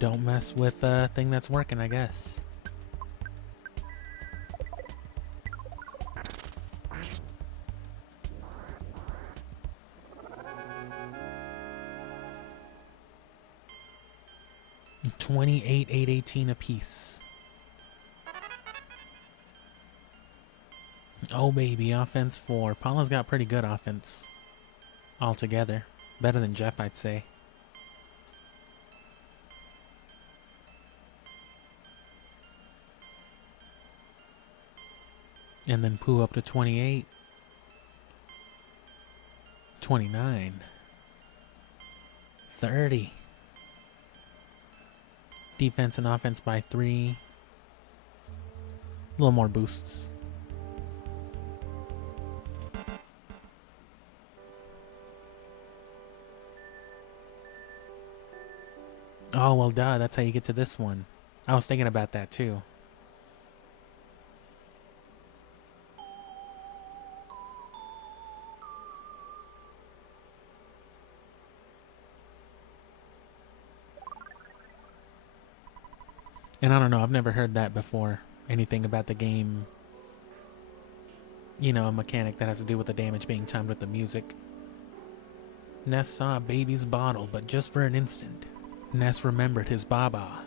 Don't mess with a thing that's working, I guess. $28, $8.18 a piece. Oh baby, offense 4. Paula's got pretty good offense altogether. Better than Jeff, I'd say. And then Pooh up to 28. 29. 30. Defense and offense by 3. A little more boosts. Oh, well, duh. That's how you get to this one. I was thinking about that, too. And I don't know. I've never heard that before. Anything about the game. You know, a mechanic that has to do with the damage being timed with the music. Ness saw a baby's bottle, but just for an instant. Ness remembered his Baba.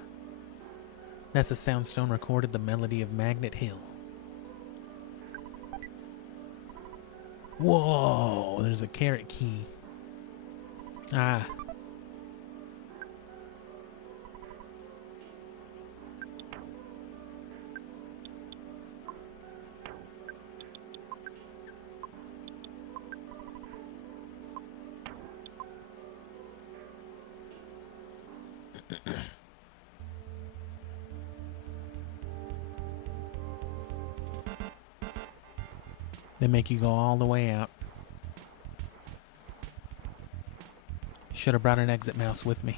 Ness's soundstone recorded the melody of Magnet Hill. Whoa, there's a carrot key. Ah. They make you go all the way out. Should have brought an exit mouse with me.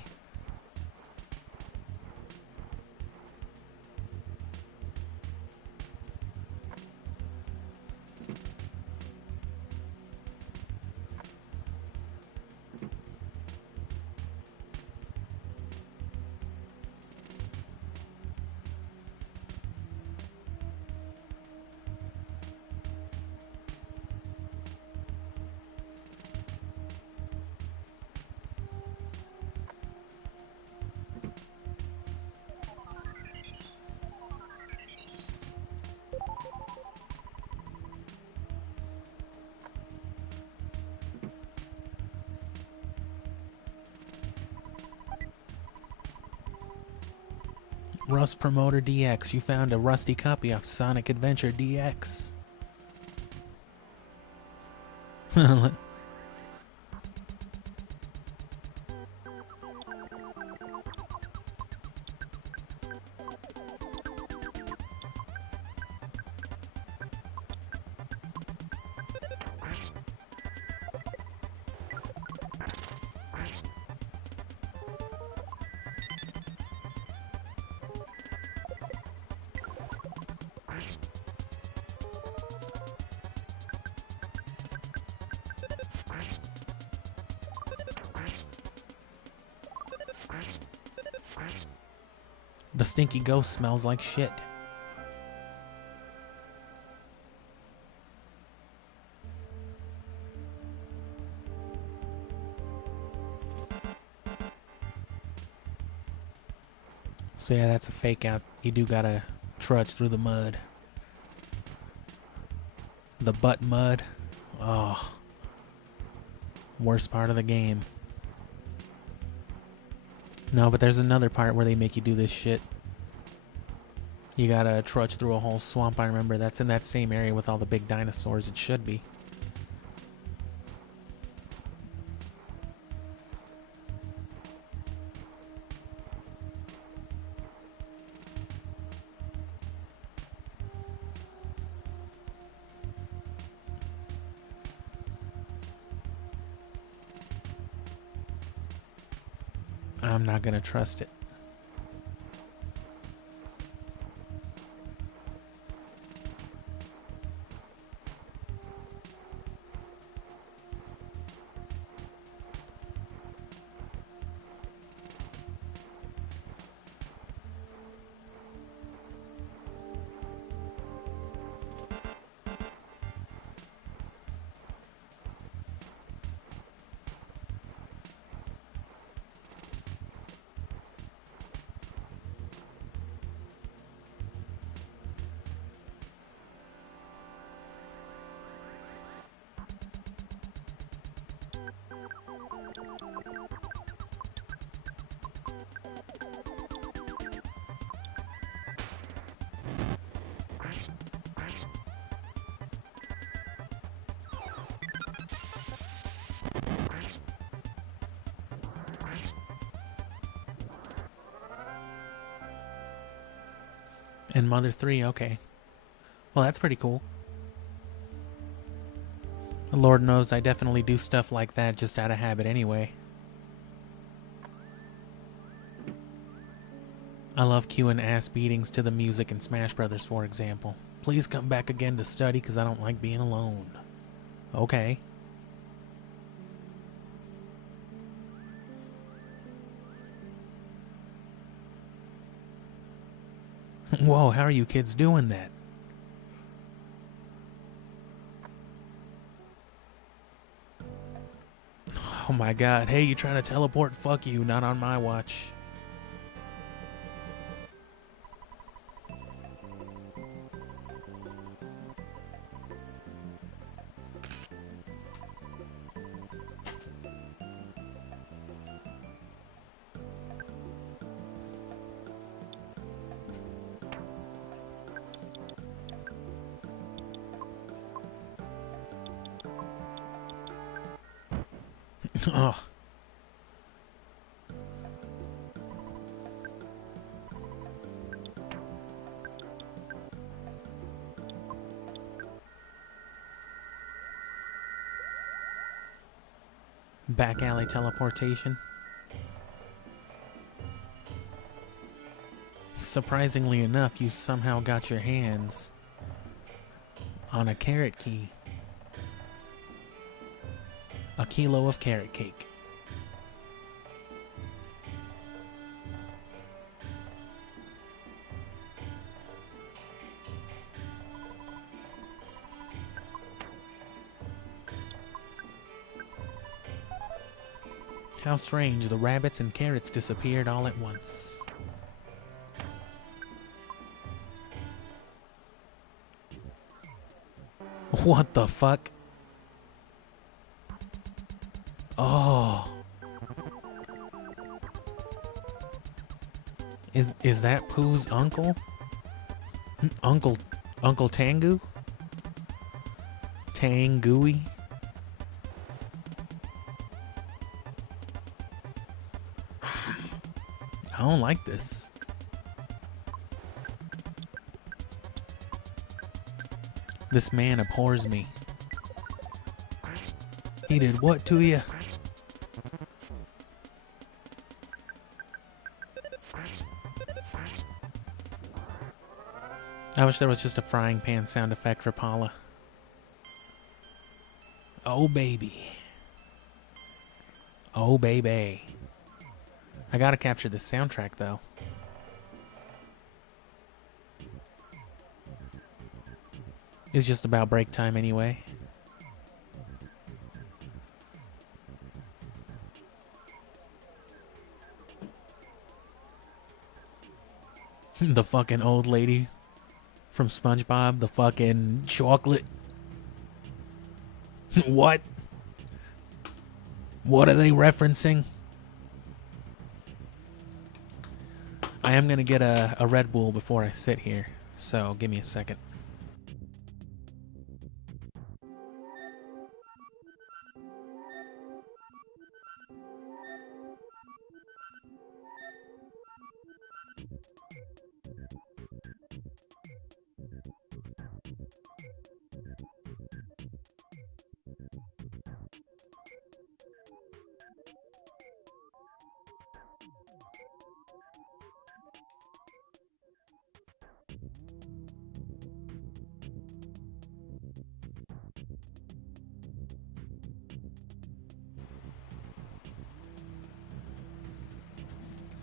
Rust Promoter DX. You found a rusty copy of Sonic Adventure DX. The stinky ghost smells like shit. So yeah, that's a fake out. You do gotta trudge through the mud. The butt mud. Oh. Worst part of the game. No, but there's another part where they make you do this shit. You gotta trudge through a whole swamp. I remember that's in that same area with all the big dinosaurs. It should be. I'm not gonna trust it. And Mother 3, okay. Well, that's pretty cool. Lord knows I definitely do stuff like that just out of habit anyway. I love cueing ass beatings to the music in Smash Brothers, for example. Please come back again to study because I don't like being alone. Okay. Whoa, how are you kids doing that? Oh my god, hey, you trying to teleport? Fuck you, not on my watch. Ugh. Back alley teleportation. Surprisingly enough, you somehow got your hands on a carrot key. A kilo of carrot cake. How strange, the rabbits and carrots disappeared all at once. What the fuck? Oh. Is that Pooh's uncle? Uncle Tengu? Tangui? I don't like this. This man abhors me. He did what to you? I wish there was just a frying pan sound effect for Paula. Oh baby. Oh baby. I gotta capture this soundtrack though. It's just about break time anyway. The fucking old lady from SpongeBob, the fucking chocolate. What? What are they referencing? I am gonna get a Red Bull before I sit here, so give me a second.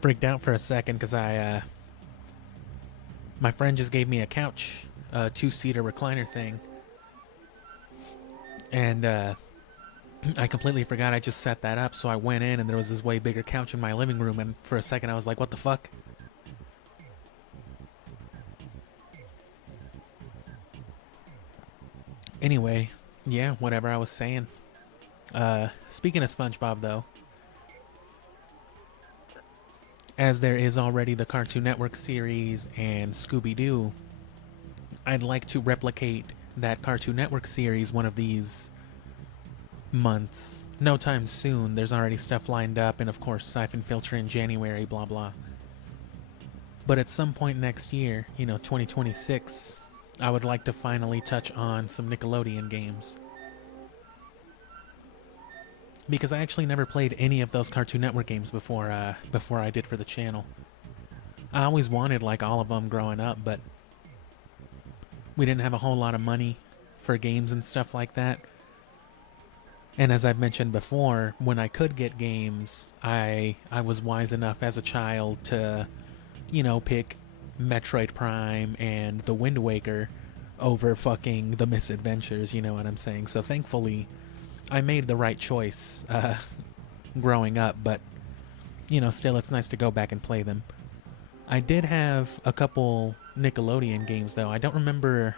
Freaked out for a second because my friend just gave me a couch, a 2-seater recliner thing, and I completely forgot I just set that up. So I went in and there was this way bigger couch in my living room, and for a second I was like, what the fuck? Anyway, yeah, whatever I was saying. Speaking of SpongeBob though, as there is already the Cartoon Network series and Scooby-Doo, I'd like to replicate that Cartoon Network series one of these months. No time soon. There's already stuff lined up, and of course Siphon Filter in January, blah blah. But at some point next year, 2026, I would like to finally touch on some Nickelodeon games. Because I actually never played any of those Cartoon Network games before I did for the channel. I always wanted like all of them growing up, but we didn't have a whole lot of money for games and stuff like that. And as I've mentioned before, when I could get games, I was wise enough as a child to, pick Metroid Prime and The Wind Waker over fucking The Misadventures, you know what I'm saying? So thankfully, I made the right choice growing up, but, still it's nice to go back and play them. I did have a couple Nickelodeon games, though. I don't remember.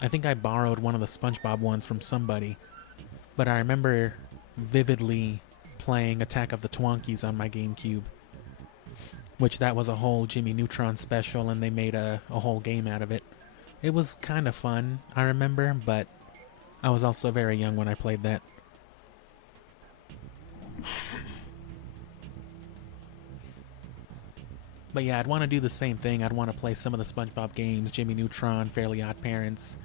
I think I borrowed one of the SpongeBob ones from somebody, but I remember vividly playing Attack of the Twonkies on my GameCube, which that was a whole Jimmy Neutron special, and they made a whole game out of it. It was kind of fun, I remember, but I was also very young when I played that. But yeah, I'd want to do the same thing. I'd want to play some of the SpongeBob games, Jimmy Neutron, Fairly Odd Parents,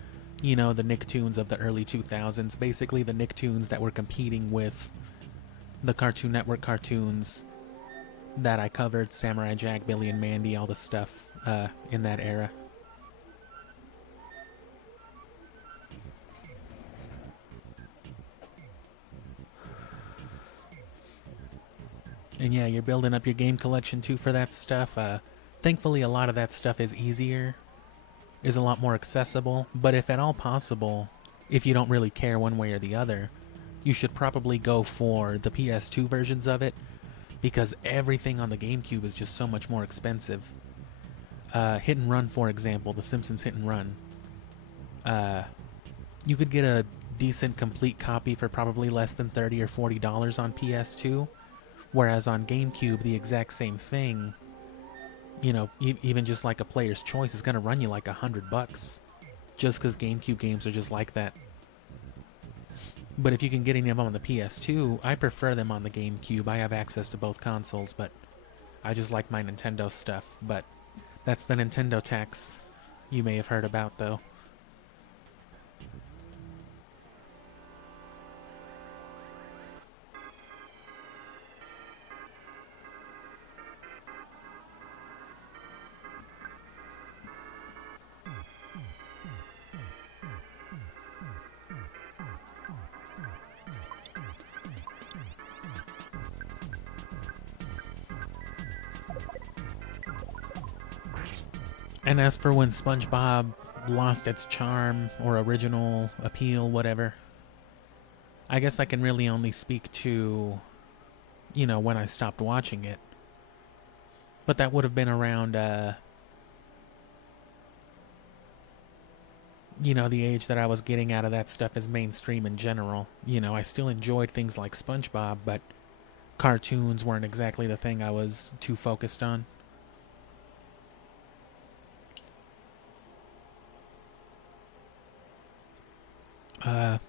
the Nicktoons of the early 2000s. Basically the Nicktoons that were competing with the Cartoon Network cartoons that I covered, Samurai Jack, Billy and Mandy, all the stuff in that era. And yeah, you're building up your game collection too for that stuff. Thankfully, a lot of that stuff is easier, is a lot more accessible, but if at all possible, if you don't really care one way or the other, you should probably go for the PS2 versions of it, because everything on the GameCube is just so much more expensive. Hit and Run, for example, The Simpsons Hit and Run. You could get a decent complete copy for probably less than $30 or $40 on PS2, whereas on GameCube, the exact same thing, even just like a player's choice, is going to run you like $100, just because GameCube games are just like that. But if you can get any of them on the PS2, I prefer them on the GameCube. I have access to both consoles, but I just like my Nintendo stuff. But that's the Nintendo tax you may have heard about, though. And as for when SpongeBob lost its charm or original appeal, whatever, I guess I can really only speak to, when I stopped watching it. But that would have been around, the age that I was getting out of that stuff as mainstream in general. I still enjoyed things like SpongeBob, but cartoons weren't exactly the thing I was too focused on.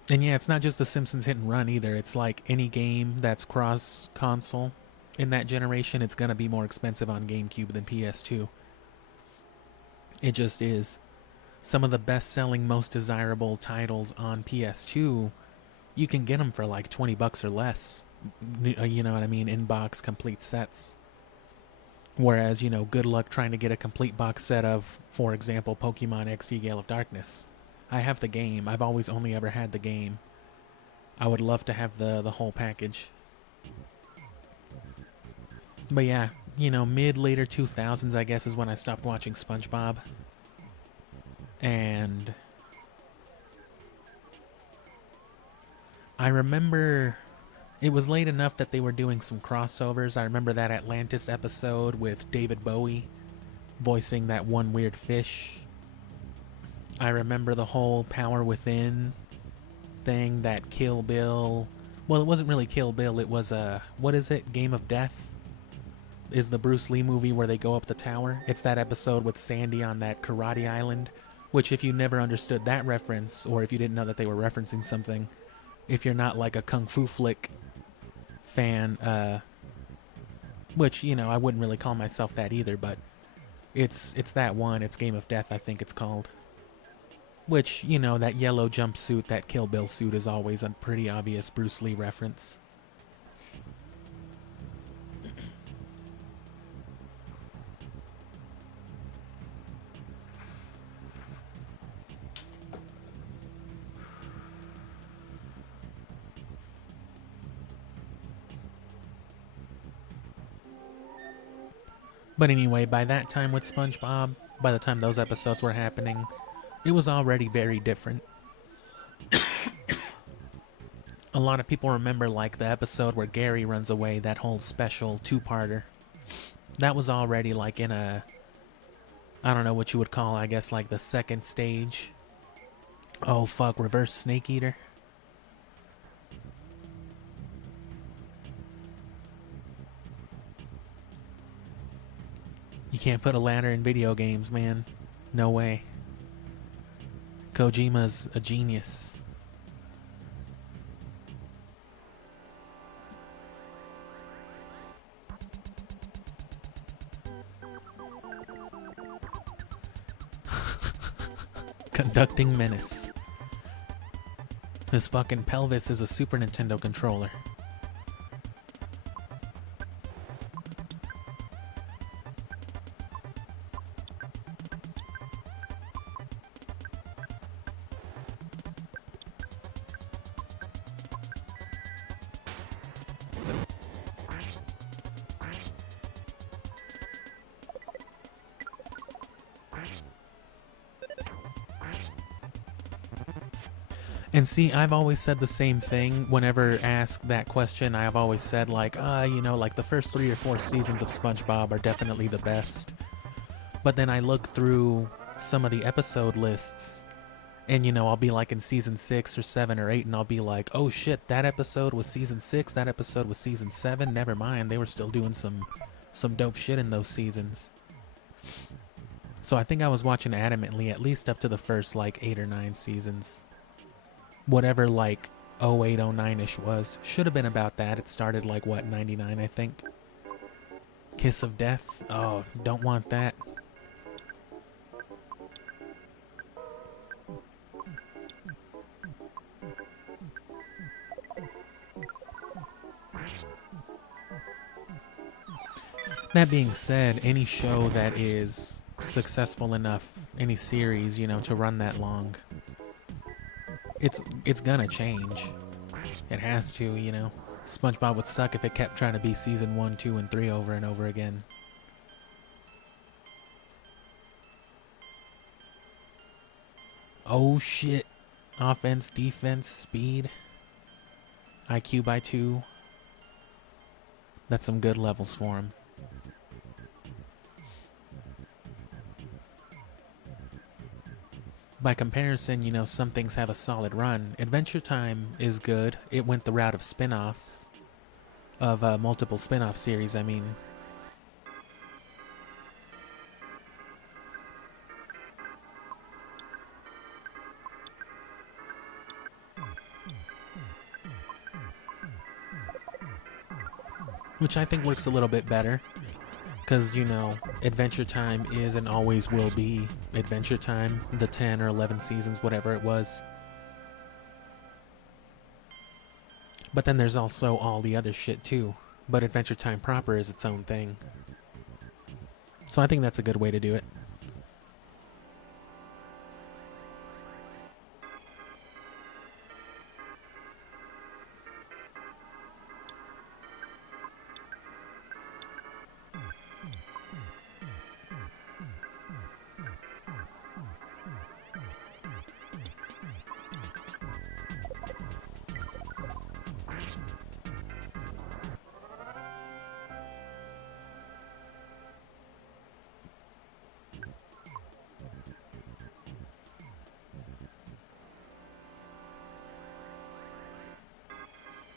And yeah, it's not just The Simpsons Hit and Run either. It's like any game that's cross-console in that generation, it's going to be more expensive on GameCube than PS2. It just is. Some of the best-selling, most desirable titles on PS2, you can get them for like $20 or less. You know what I mean? In-box complete sets. Whereas, good luck trying to get a complete box set of, for example, Pokemon XD Gale of Darkness. I have the game. I've always only ever had the game. I would love to have the whole package. But yeah, later 2000s, I guess, is when I stopped watching SpongeBob. And I remember it was late enough that they were doing some crossovers. I remember that Atlantis episode with David Bowie voicing that one weird fish. I remember the whole Power Within thing, that Kill Bill. Well, it wasn't really Kill Bill. It was, what is it? Game of Death is the Bruce Lee movie where they go up the tower. It's that episode with Sandy on that karate island, which if you never understood that reference, or if you didn't know that they were referencing something, if you're not like a Kung Fu flick fan, Which, you know, I wouldn't really call myself that either, but it's that one. It's Game of Death, I think it's called. Which, you know, that yellow jumpsuit, that Kill Bill suit is always a pretty obvious Bruce Lee reference. But anyway, by that time with SpongeBob, by the time those episodes were happening, it was already very different. A lot of people remember, like, the episode where Gary runs away, that whole special two-parter. That was already, like, in a... I don't know what you would call, I guess, like, the second stage. Oh, fuck, Reverse Snake Eater. You can't put a ladder in video games, man. No way. Kojima's a genius. Conducting menace. His fucking pelvis is a Super Nintendo controller. And see, I've always said the same thing. Whenever asked that question, I've always said, like, you know, like the first 3 or 4 seasons of SpongeBob are definitely the best. But then I look through some of the episode lists, and, you know, I'll be like in season 6 or 7 or 8, and I'll be like, oh shit, that episode was season 6, that episode was season 7, never mind, they were still doing some dope shit in those seasons. So I think I was watching adamantly at least up to the first, like, 8 or 9 seasons. Whatever, like, 08, 09-ish was. Should have been about that. It started, like, what, 99, I think? Kiss of Death? Oh, don't want that. That being said, any show that is successful enough, any series, you know, to run that long, it's gonna change. It has to, you know. SpongeBob would suck if it kept trying to be season 1, 2, and 3 over and over again. Oh shit. Offense, defense, speed. IQ by 2. That's some good levels for him. By comparison, you know, some things have a solid run. Adventure Time is good. It went the route of spin-off, of multiple spin-off series, I mean. Which I think works a little bit better. Because, you know, Adventure Time is and always will be Adventure Time, the 10 or 11 seasons, whatever it was. But then there's also all the other shit too. But Adventure Time proper is its own thing. So I think that's a good way to do it.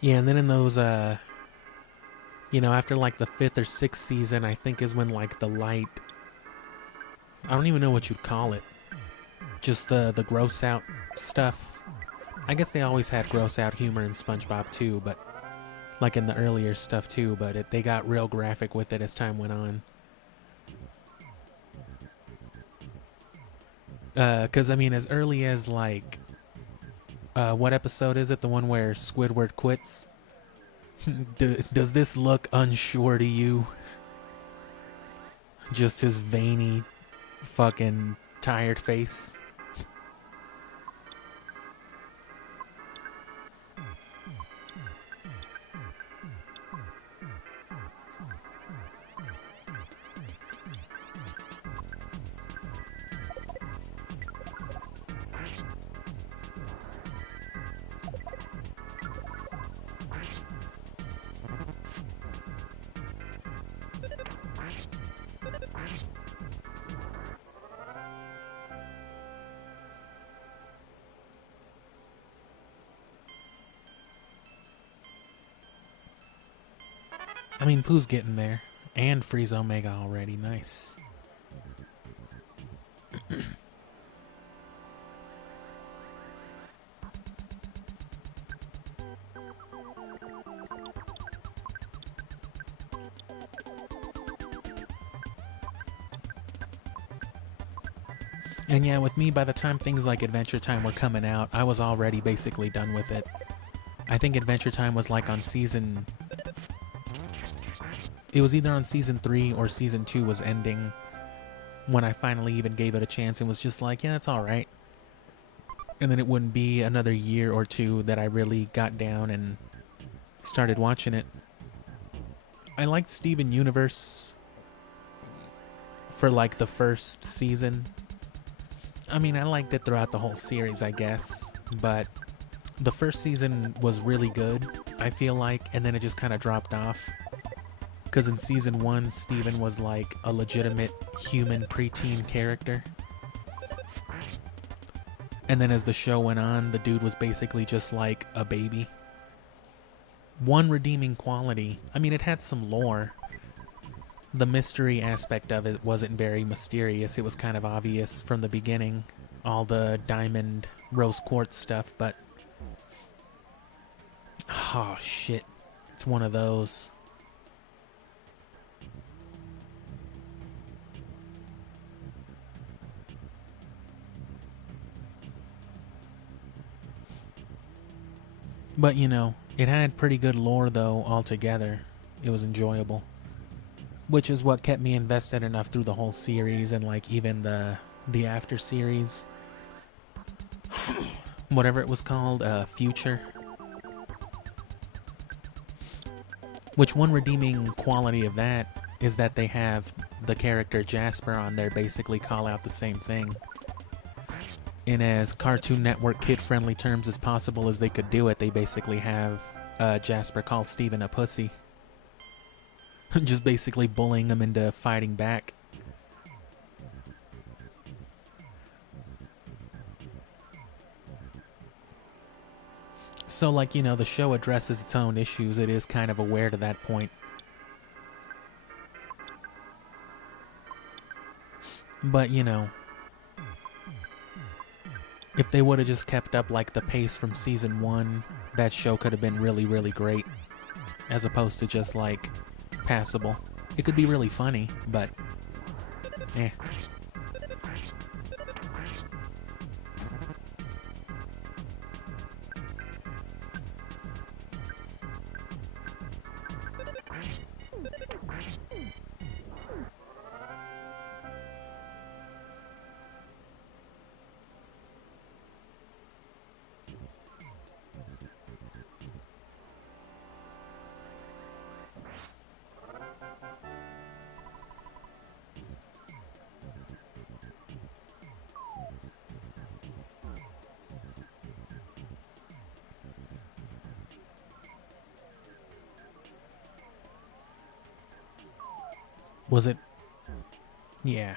Yeah, and then in those, you know, after like the 5th or 6th season, I think is when like the light, I don't even know what you'd call it. Just the gross out stuff. I guess they always had gross out humor in SpongeBob too, but like in the earlier stuff too, but they got real graphic with it as time went on. Because, I mean, as early as, like, what episode is it? The one where Squidward quits? Does this look unsure to you? Just his veiny, fucking tired face. I mean, Pooh's getting there. And Frieza Omega already. Nice. And yeah, with me, by the time things like Adventure Time were coming out, I was already basically done with it. I think Adventure Time was like on season... It was either on season 3 or season 2 was ending when I finally even gave it a chance and was just like, yeah, it's alright. And then it wouldn't be another year or two that I really got down and started watching it. I liked Steven Universe for like the first season. I mean, I liked it throughout the whole series, I guess, but the first season was really good, I feel like, and then it just kind of dropped off. Because in season 1, Steven was like a legitimate human preteen character. And then as the show went on, the dude was basically just like a baby. One redeeming quality, I mean, it had some lore. The mystery aspect of it wasn't very mysterious. It was kind of obvious from the beginning. All the diamond rose quartz stuff, but... Oh, shit. It's one of those. But, you know, it had pretty good lore, though, altogether. It was enjoyable. Which is what kept me invested enough through the whole series and, like, even the after series. Whatever it was called, Future. Which one redeeming quality of that is that they have the character Jasper on there basically call out the same thing. In as Cartoon Network kid-friendly terms as possible as they could do it, they basically have Jasper call Steven a pussy. Just basically bullying him into fighting back. So, like, you know, the show addresses its own issues. It is kind of aware to that point. But, you know, if they would have just kept up, like, the pace from season 1, that show could have been really, really great. As opposed to just, like, passable. It could be really funny, but... eh. Was it? Yeah.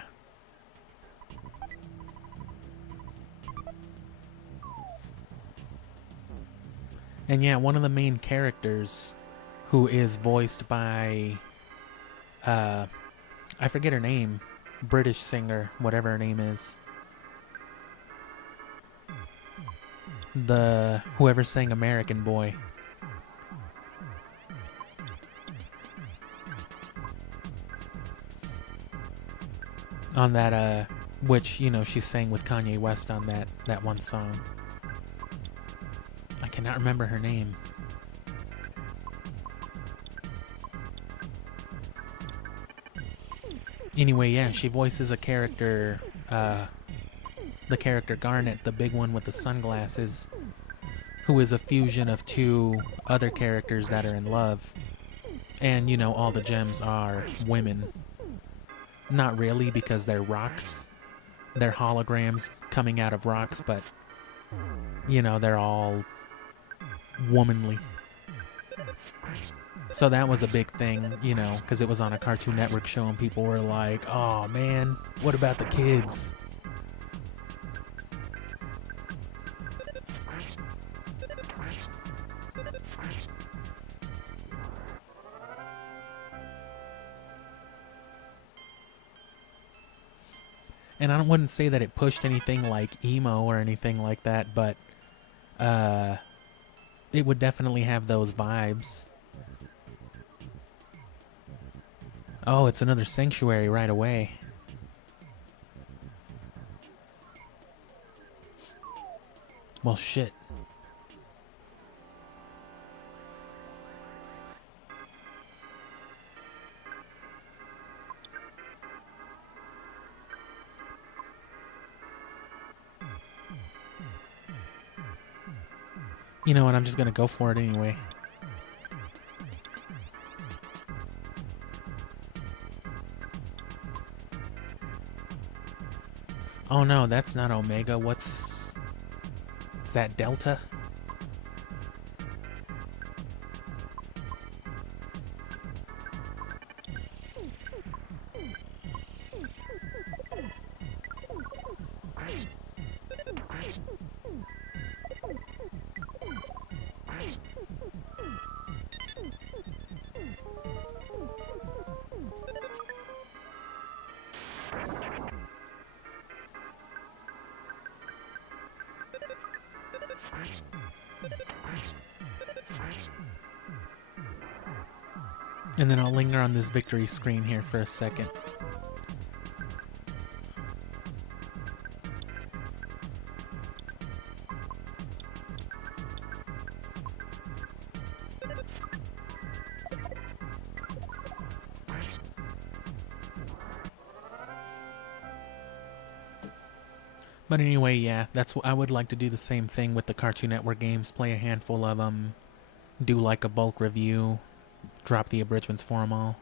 And yeah, one of the main characters, who is voiced by, I forget her name, British singer, whatever her name is. Whoever sang American Boy. On that, which, you know, she sang with Kanye West on that one song. I cannot remember her name. Anyway, yeah, she voices a character, the character Garnet, the big one with the sunglasses, who is a fusion of two other characters that are in love. And, you know, all the gems are women. Not really, because they're rocks. They're holograms coming out of rocks, but, you know, they're all womanly. So that was a big thing, you know, because it was on a Cartoon Network show and people were like, oh man, what about the kids? And I wouldn't say that it pushed anything like emo or anything like that, but it would definitely have those vibes. Oh, it's another sanctuary right away. Well, shit. You know what, I'm just gonna go for it anyway. Oh no, that's not Omega. What's... Is that Delta? And then I'll linger on this victory screen here for a second. But anyway, yeah, that's what I would like to do. The same thing with the Cartoon Network games. Play a handful of them, do like a bulk review, drop the abridgments for them all.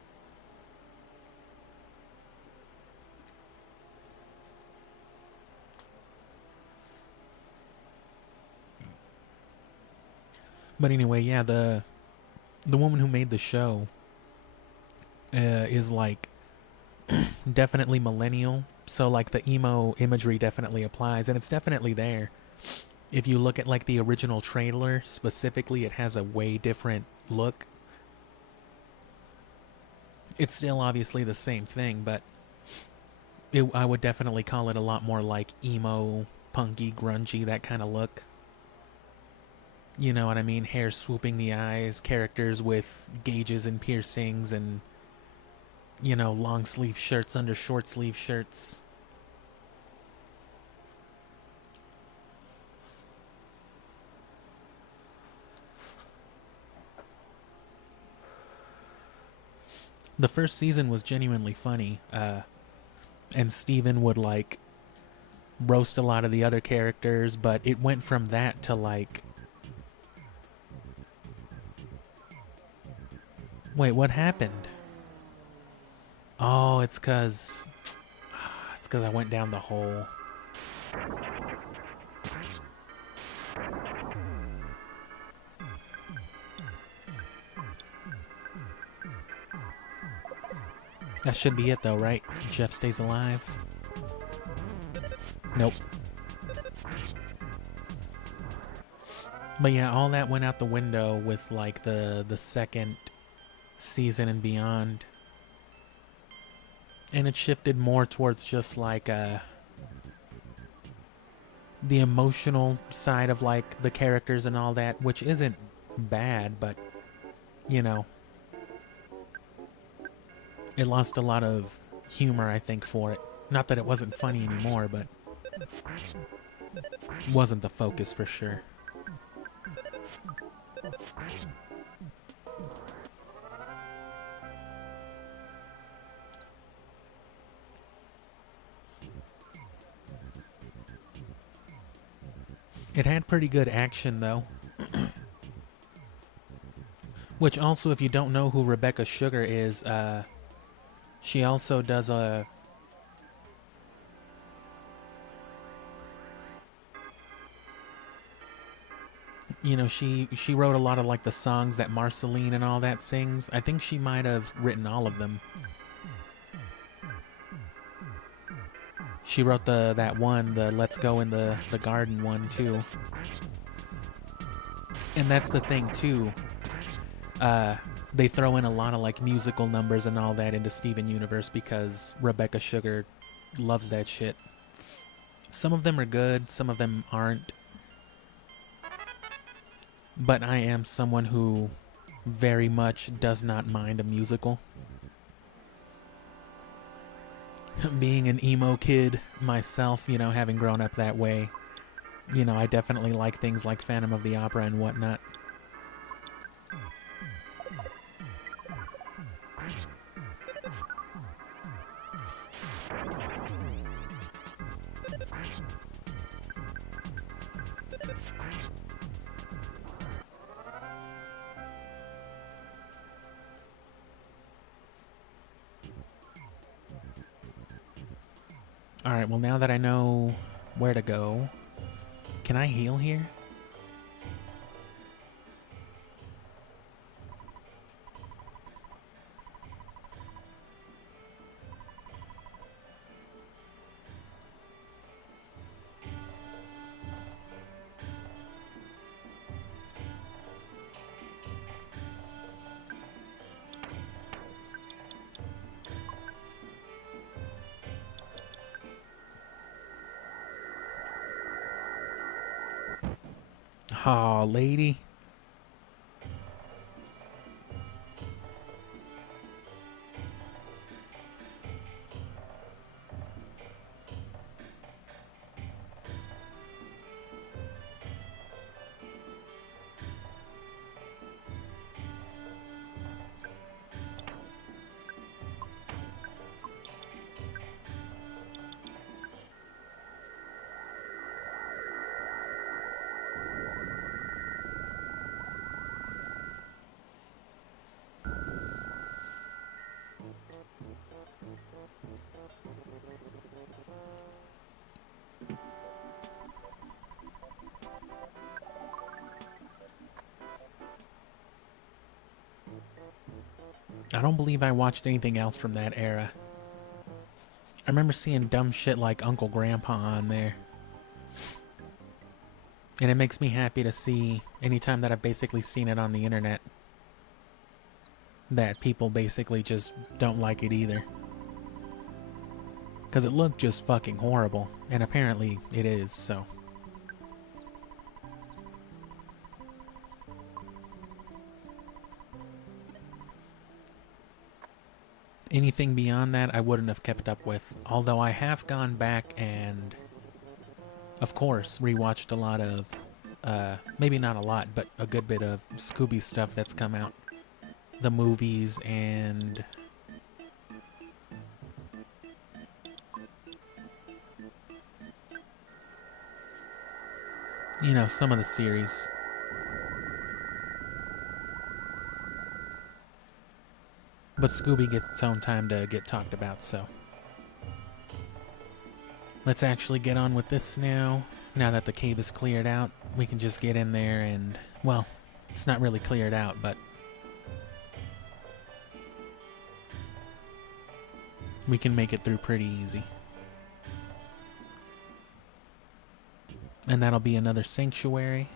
But anyway, yeah, the woman who made the show is like definitely millennial. So like the emo imagery definitely applies, and it's definitely there. If you look at like the original trailer specifically, it has a way different look. It's still obviously the same thing, but I would definitely call it a lot more like emo, punky, grungy, that kind of look. You know what I mean? Hair swooping the eyes, characters with gauges and piercings, and, you know, long sleeve shirts under short sleeve shirts. The first season was genuinely funny, and Steven would like roast a lot of the other characters, but it went from that to like... Wait, what happened? Oh, it's cause I went down the hole. That should be it though, right? Jeff stays alive. Nope. But yeah, all that went out the window with like the second season and beyond. And it shifted more towards just like the emotional side of like the characters and all that, which isn't bad, but you know, it lost a lot of humor, I think, for it. Not that it wasn't funny anymore, but wasn't the focus for sure. It had pretty good action, though. Which also, if you don't know who Rebecca Sugar is, she also does a... You know, she wrote a lot of, like, the songs that Marceline and all that sings. I think she might have written all of them. She wrote that one, the Let's Go in the Garden one, too. And that's the thing, too. They throw in a lot of, like, musical numbers and all that into Steven Universe because Rebecca Sugar loves that shit. Some of them are good, some of them aren't. But I am someone who very much does not mind a musical. Being an emo kid myself, you know, having grown up that way, you know, I definitely like things like Phantom of the Opera and whatnot. Alright, well now that I know where to go, can I heal here? Aw, lady. I don't believe I watched anything else from that era. I remember seeing dumb shit like Uncle Grandpa on there. And it makes me happy to see, anytime that I've basically seen it on the internet, that people basically just don't like it either. Because it looked just fucking horrible, and apparently it is, so... Anything beyond that, I wouldn't have kept up with. Although I have gone back and, of course, rewatched a lot of, maybe not a lot, but a good bit of Scooby stuff that's come out. The movies and... you know, some of the series. But Scooby gets its own time to get talked about, so... Let's actually get on with this now. Now that the cave is cleared out, we can just get in there and... well, it's not really cleared out, but... we can make it through pretty easy. And that'll be another sanctuary.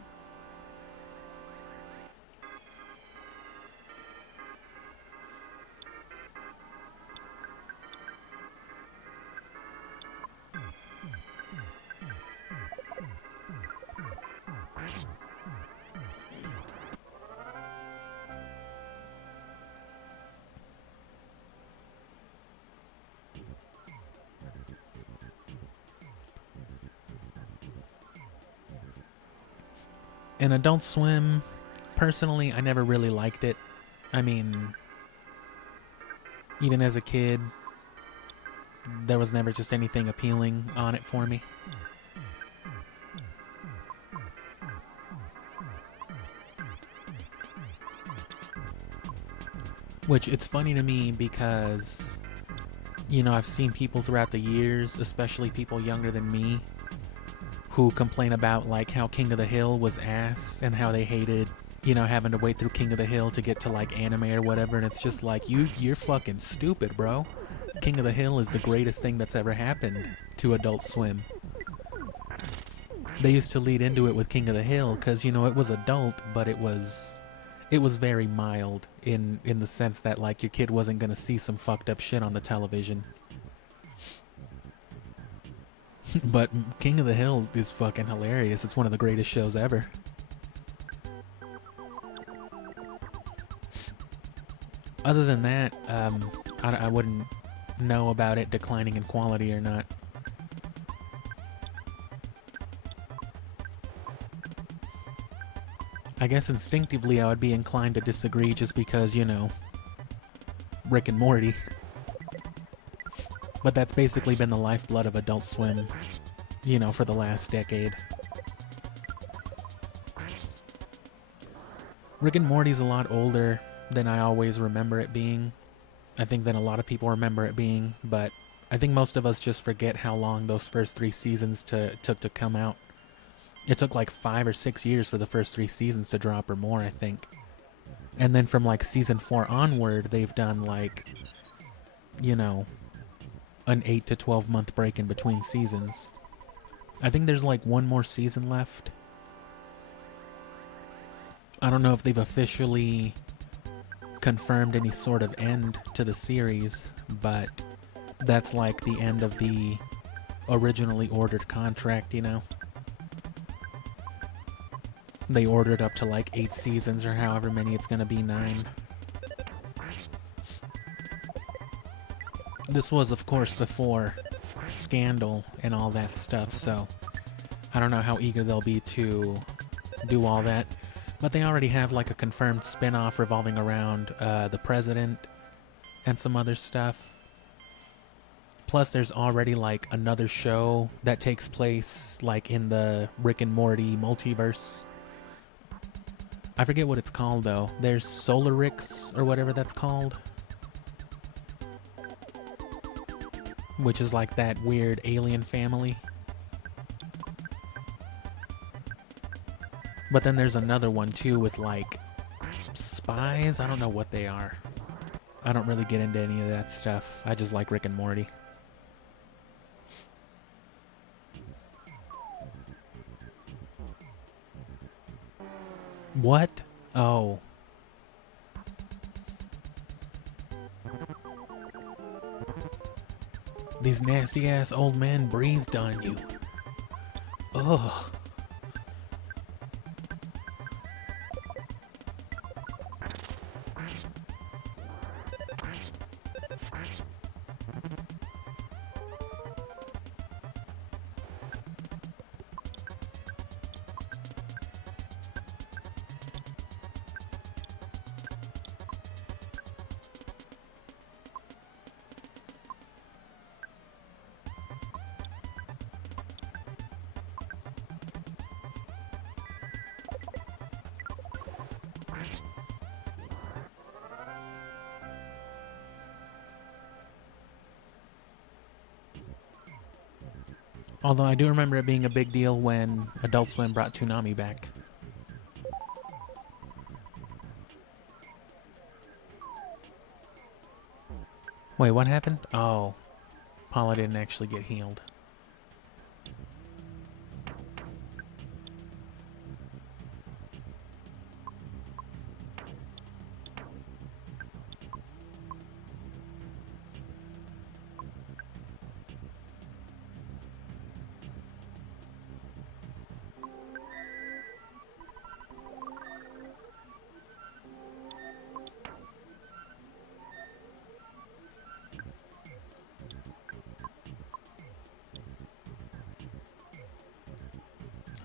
And Adult Swim, personally, I never really liked it. I mean, even as a kid, there was never just anything appealing on it for me. Which, it's funny to me because, you know, I've seen people throughout the years, especially people younger than me, who complain about, like, how King of the Hill was ass and how they hated, you know, having to wait through King of the Hill to get to, like, anime or whatever. And it's just like, you're fucking stupid, bro. King of the Hill is the greatest thing that's ever happened to Adult Swim. They used to lead into it with King of the Hill because, you know, it was adult, but it was very mild in the sense that, like, your kid wasn't going to see some fucked up shit on the television. But King of the Hill is fucking hilarious. It's one of the greatest shows ever. Other than that, I wouldn't know about it declining in quality or not. I guess instinctively I would be inclined to disagree just because, you know, Rick and Morty. But that's basically been the lifeblood of Adult Swim, you know, for the last decade. Rick and Morty's a lot older than I always remember it being. I think than a lot of people remember it being, but I think most of us just forget how long those first 3 seasons took to come out. It took like 5 or 6 years for the first 3 seasons to drop or more, I think. And then from like season 4 onward, they've done like, you know, an 8 to 12 month break in between seasons. I think there's like 1 more season left. I don't know if they've officially confirmed any sort of end to the series, but that's like the end of the originally ordered contract, you know? They ordered up to like 8 seasons or however many it's gonna be, 9. This was, of course, before Scandal and all that stuff, so I don't know how eager they'll be to do all that. But they already have like a confirmed spin-off revolving around the president and some other stuff. Plus there's already like another show that takes place like in the Rick and Morty multiverse. I forget what it's called though. There's Solar Ricks or whatever that's called. Which is like that weird alien family. But then there's another one too with like spies. I don't know what they are. I don't really get into any of that stuff. I just like Rick and Morty. What? Oh. These nasty ass old men breathed on you. Ugh. Although I do remember it being a big deal when Adult Swim brought Toonami back. Wait, what happened? Oh, Paula didn't actually get healed.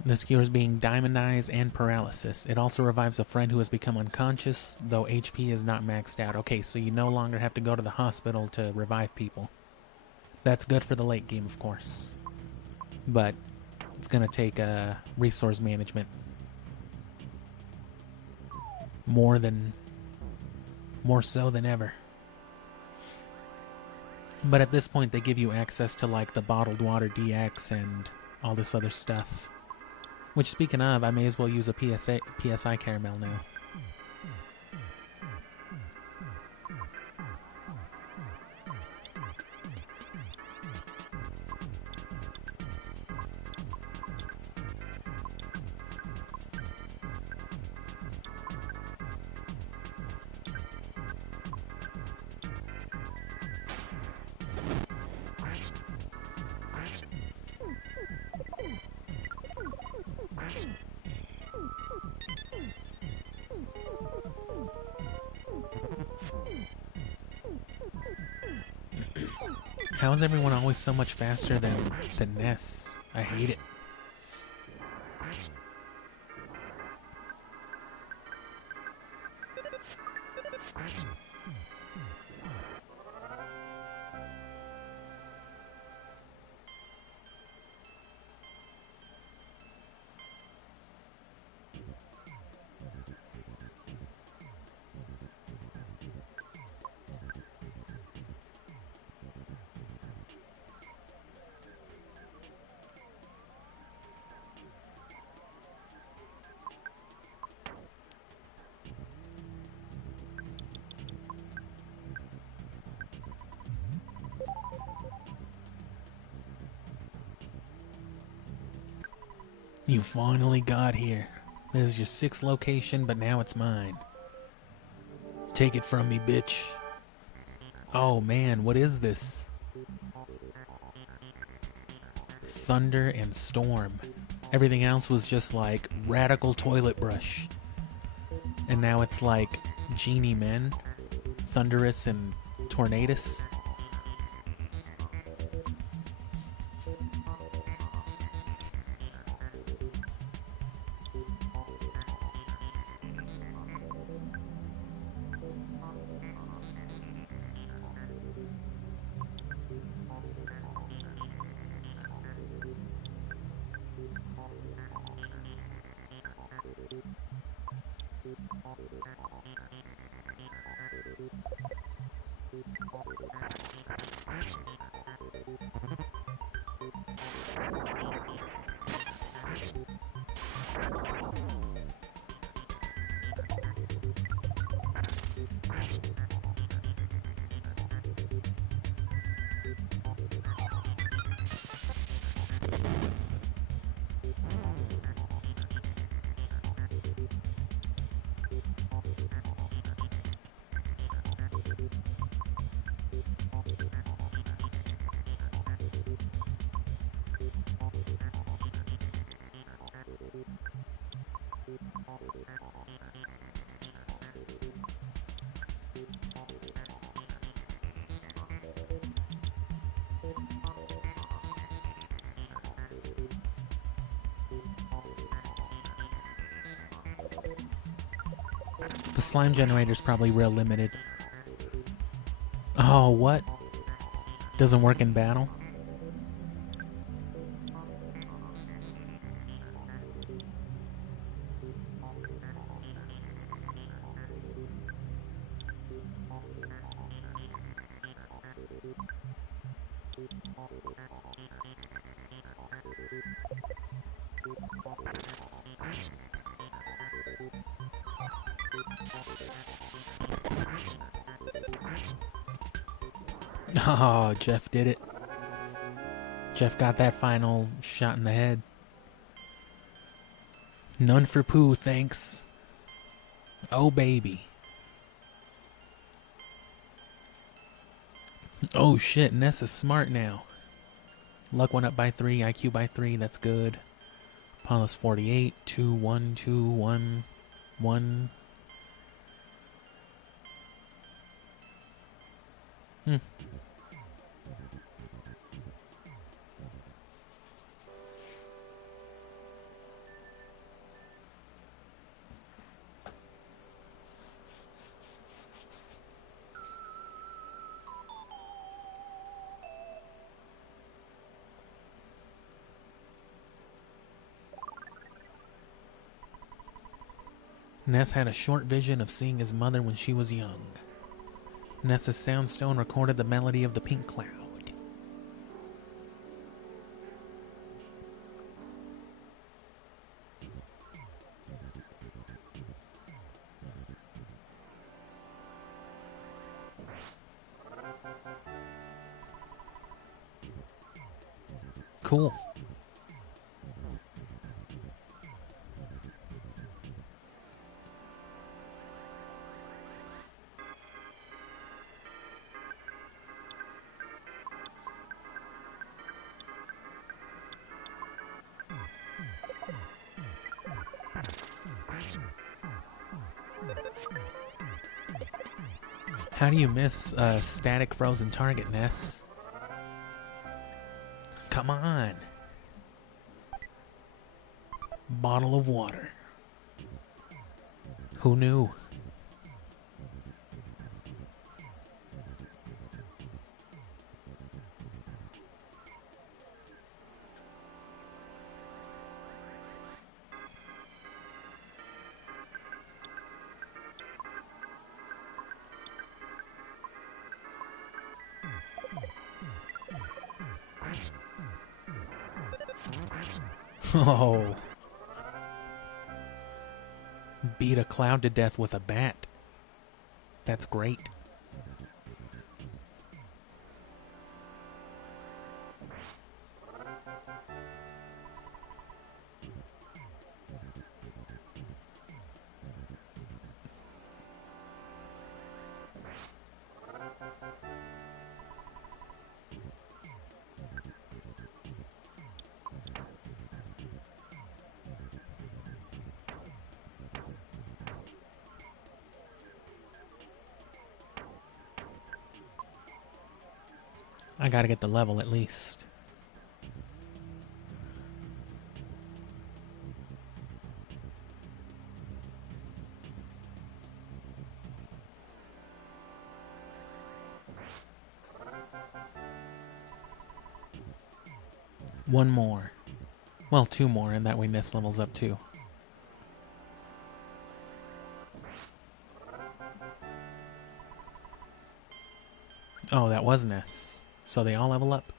This cures being Diamond Eyes and paralysis. It also revives a friend who has become unconscious, though HP is not maxed out. Okay, so you no longer have to go to the hospital to revive people. That's good for the late game, of course. But it's going to take resource management. More so than ever. But at this point, they give you access to like the bottled water DX and all this other stuff. Which, speaking of, I may as well use a PSI caramel now. How is everyone always so much faster than NES? I hate it. You finally got here. This is your 6th location, but now it's mine. Take it from me, bitch. Oh man, what is this? Thunder and storm. Everything else was just like radical toilet brush. And now it's like genie men, thunderous and tornadous. The slime generator's probably real limited. Oh, what? Doesn't work in battle? Oh, Jeff did it. Jeff got that final shot in the head. None for Pooh, thanks. Oh, baby. Oh, shit. Ness is smart now. Luck went up by 3, IQ by 3. That's good. Paula's 48. 2, 1, 2, 1, 1. Ness had a short vision of seeing his mother when she was young. Ness's soundstone recorded the melody of the pink cloud. Cool. How do you miss a static frozen target, Ness? Come on. Bottle of water. Who knew? Oh. Beat a cloud to death with a bat. That's great. I gotta get the level at least. One more. Well, two more, and that way Ness levels up too. Oh, that was Ness. So they all level up?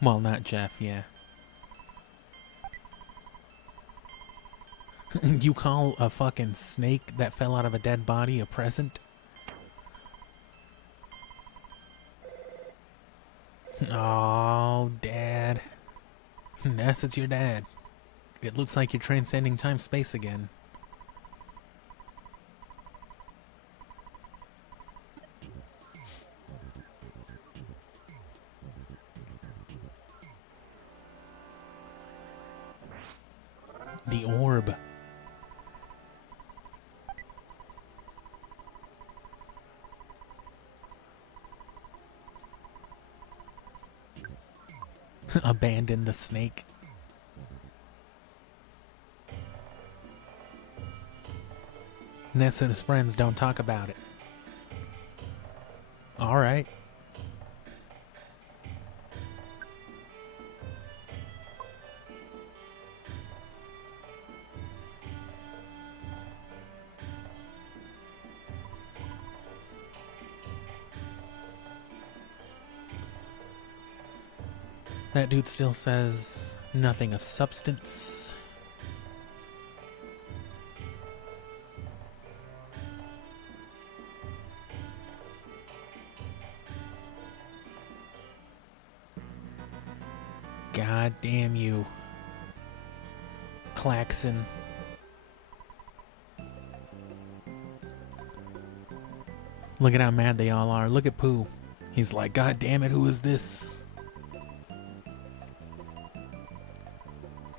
Well, not Jeff, yeah. You call a fucking snake that fell out of a dead body a present? Oh, Dad. Ness, it's your dad. It looks like you're transcending time-space again. The orb. Abandon the snake. Ness and his friends don't talk about it. Alright. That dude still says nothing of substance. God damn you, Klaxon. Look at how mad they all are. Look at Pooh. He's like, God damn it, who is this?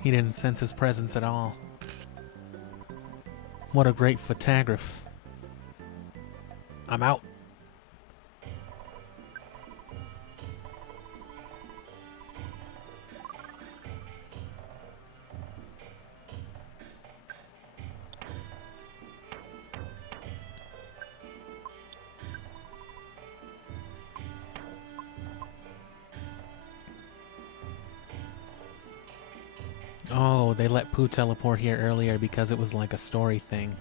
He didn't sense his presence at all. What a great photograph. I'm out. Oh, they let Pooh teleport here earlier because it was like a story thing.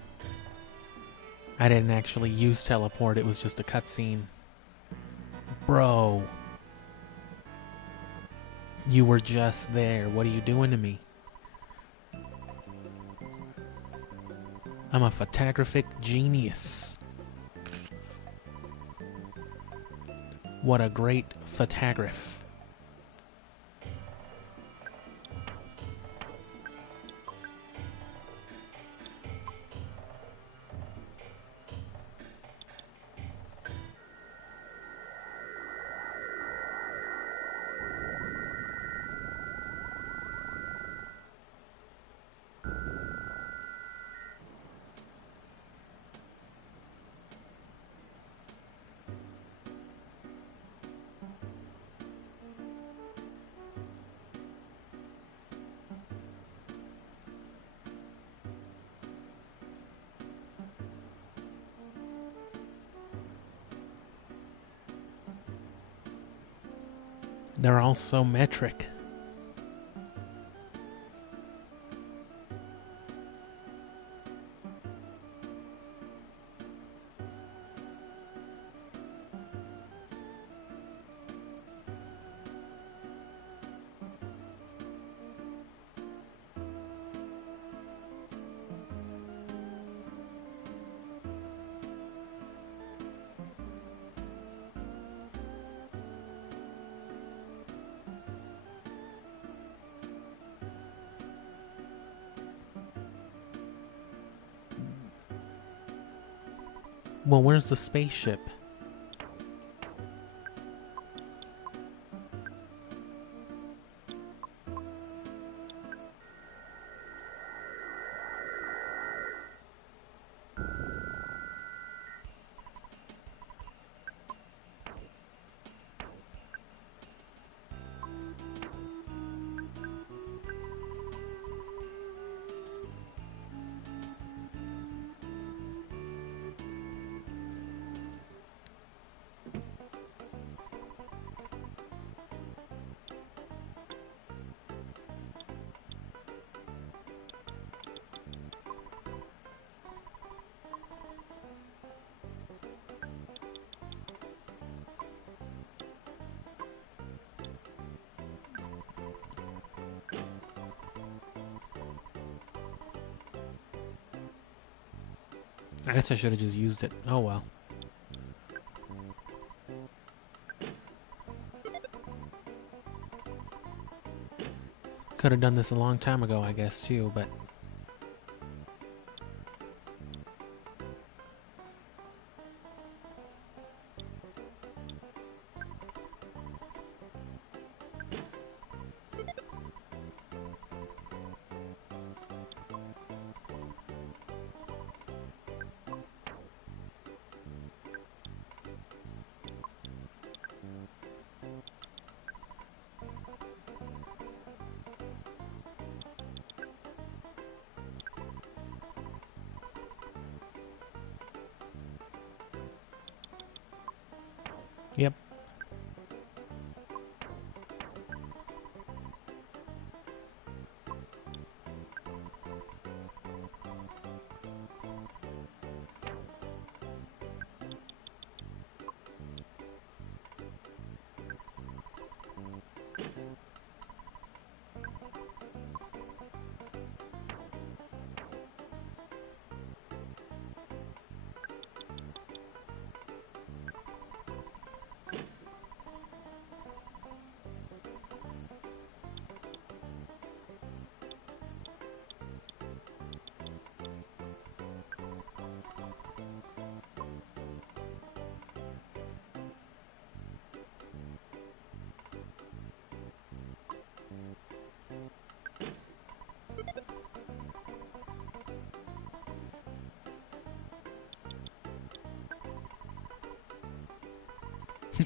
I didn't actually use teleport, it was just a cutscene. Bro. You were just there. What are you doing to me? I'm a photographic genius. What a great photograph. They're all so metric. Well, where's the spaceship? I guess I should have just used it. Oh well. Could have done this a long time ago, I guess, too, but... Yep.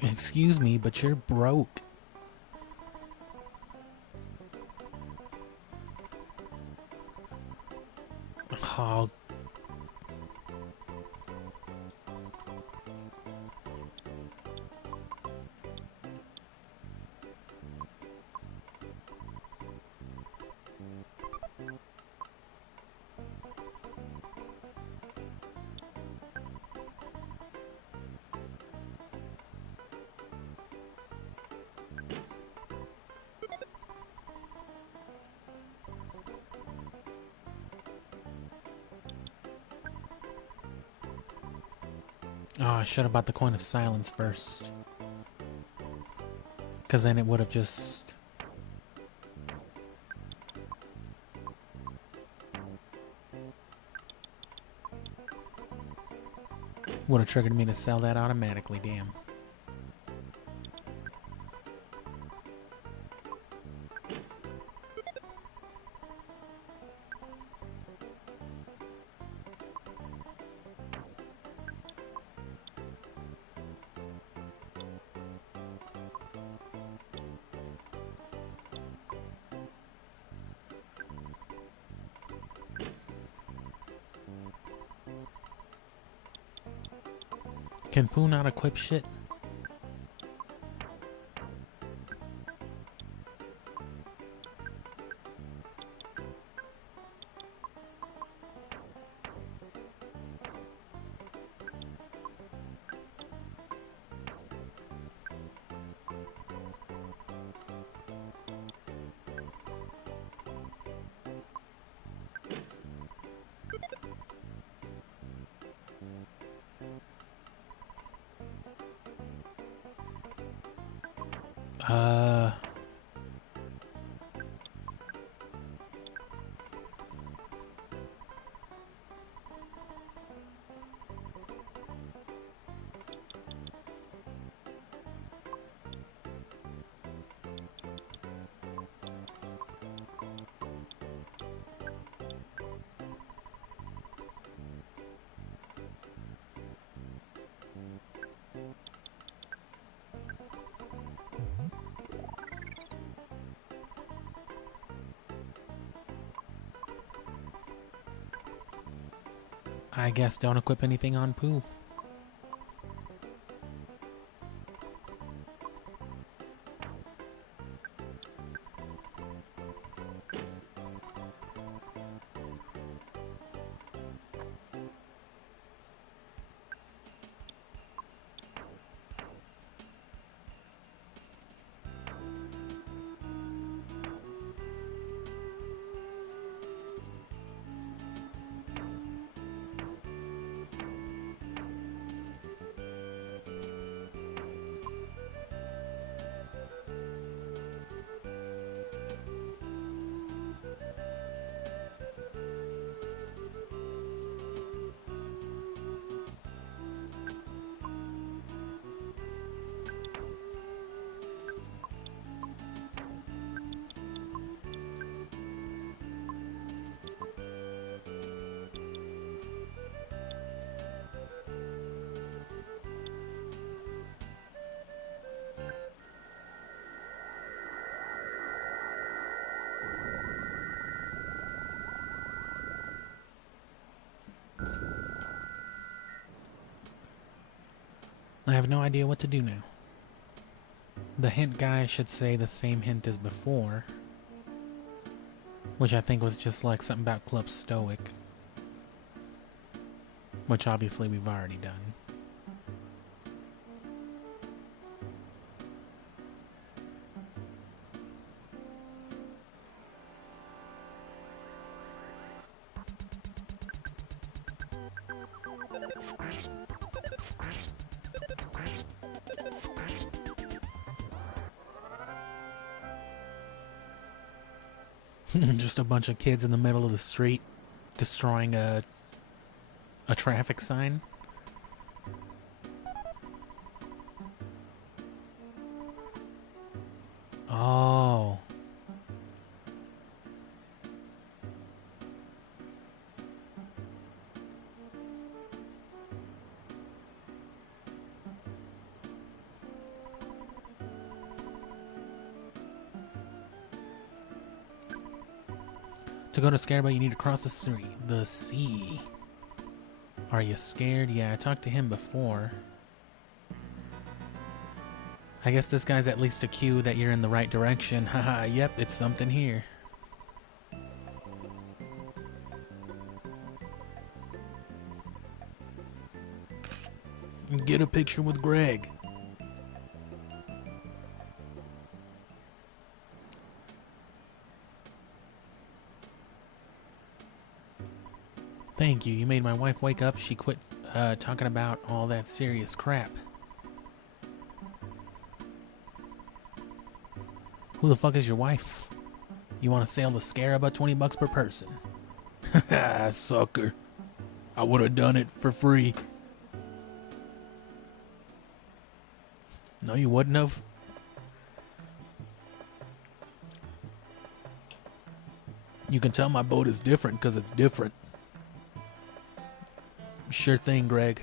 Excuse me, but you're broke. Oh. Oh, I should have bought the coin of silence first. Because then it would have just... would have triggered me to sell that automatically, damn. Can Pooh not equip shit? Uh... I guess don't equip anything on Pooh. I have no idea what to do now. The hint guy should say the same hint as before, which I think was just like something about Club Stoic, which obviously we've already done. Just a bunch of kids in the middle of the street destroying a traffic sign. Oh. To go to Scaraboo, you need to cross the sea. Are you scared? Yeah, I talked to him before. I guess this guy's at least a cue that you're in the right direction. Haha, yep, it's something here. Get a picture with Greg. Thank you. You made my wife wake up. She quit talking about all that serious crap. Who the fuck is your wife? You want to sail the Scarab at $20 per person? Haha, sucker. I would have done it for free. No, you wouldn't have. You can tell my boat is different because it's different. Sure thing, Greg.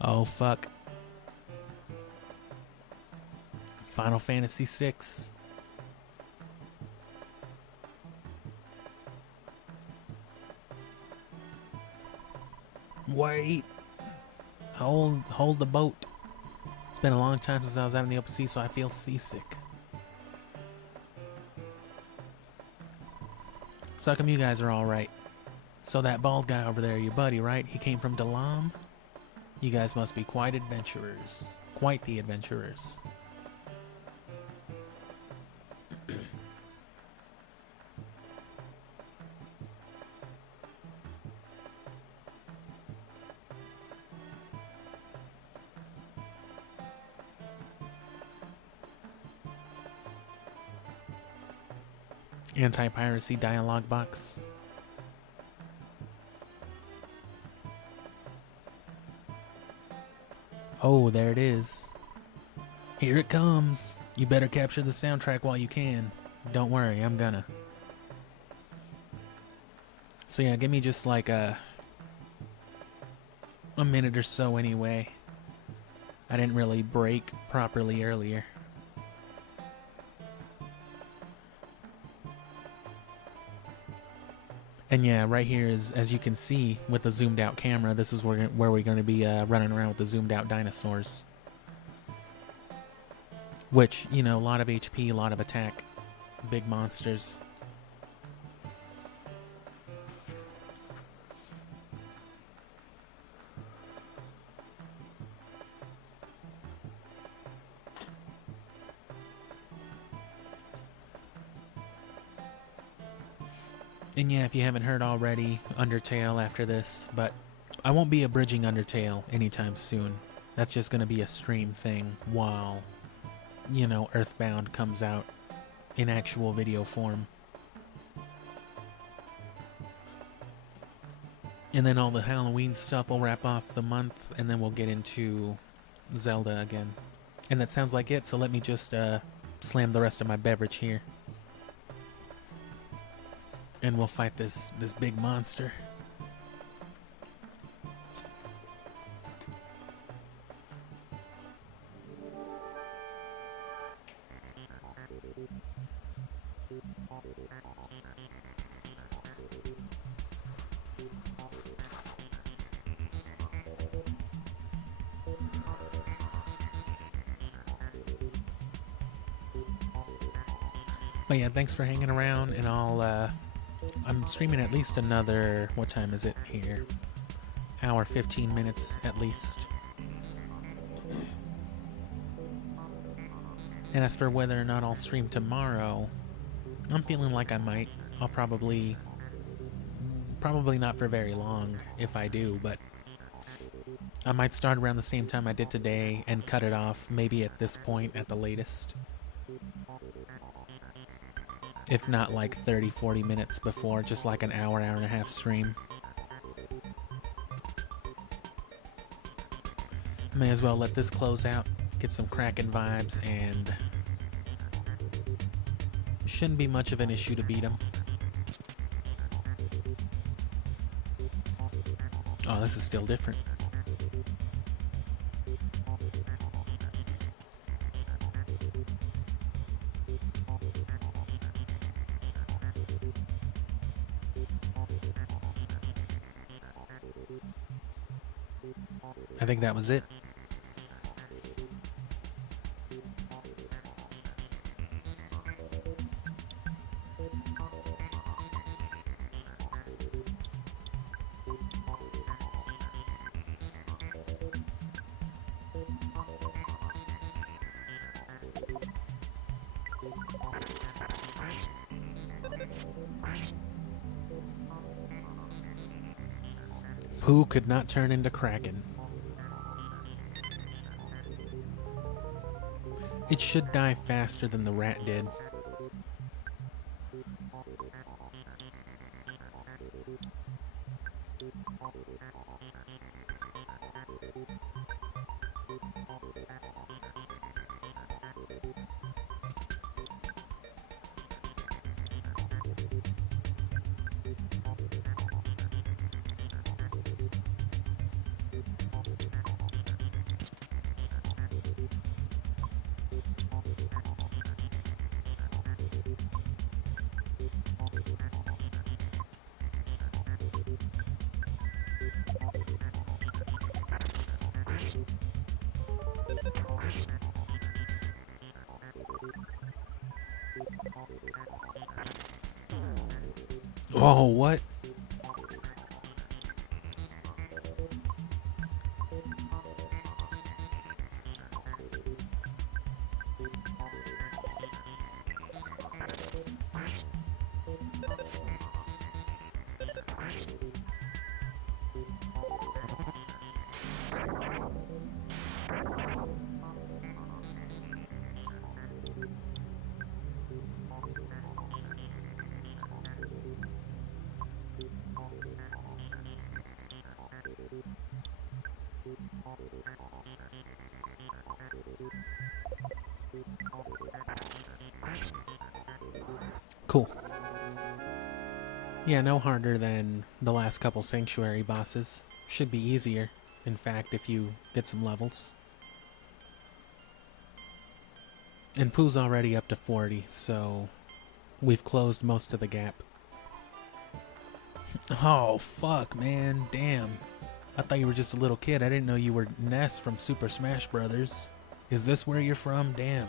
Oh, fuck. Final Fantasy VI. Wait. Hold the boat. It's been a long time since I was out in the open sea, so I feel seasick. So how come you guys are alright? So that bald guy over there, your buddy, right? He came from Dalam? You guys must be quite adventurers. Quite the adventurers. Anti-piracy dialogue box. Oh, there it is. Here it comes. You better capture the soundtrack while you can. Don't worry, I'm gonna. So yeah, give me just like a minute or so anyway. I didn't really break properly earlier. And yeah, right here is, as you can see with the zoomed out camera, this is where we're going to be running around with the zoomed out dinosaurs. Which, you know, a lot of HP, a lot of attack, big monsters. And yeah, if you haven't heard already, Undertale after this, but I won't be abridging Undertale anytime soon. That's just going to be a stream thing while, you know, Earthbound comes out in actual video form. And then all the Halloween stuff will wrap off the month, and then we'll get into Zelda again. And that sounds like it, so let me just slam the rest of my beverage here. And we'll fight this big monster. But yeah, thanks for hanging around, and I'm streaming at least another, what time is it here? Hour, 15 minutes at least. And as for whether or not I'll stream tomorrow, I'm feeling like I might. I'll probably not for very long if I do, but I might start around the same time I did today and cut it off maybe at this point at the latest. If not like 30-40 minutes before, just like an hour and a half stream. May as well let this close out, get some Kraken vibes, and shouldn't be much of an issue to beat them. Oh, this is still different. I think that was it. Who could not turn into Kraken? It should die faster than the rat did. Oh, what? Cool. Yeah, no harder than the last couple Sanctuary bosses. Should be easier, in fact, if you get some levels. And Pooh's already up to 40, so we've closed most of the gap. Oh, fuck, man. Damn. I thought you were just a little kid. I didn't know you were Ness from Super Smash Brothers. Is this where you're from? Damn.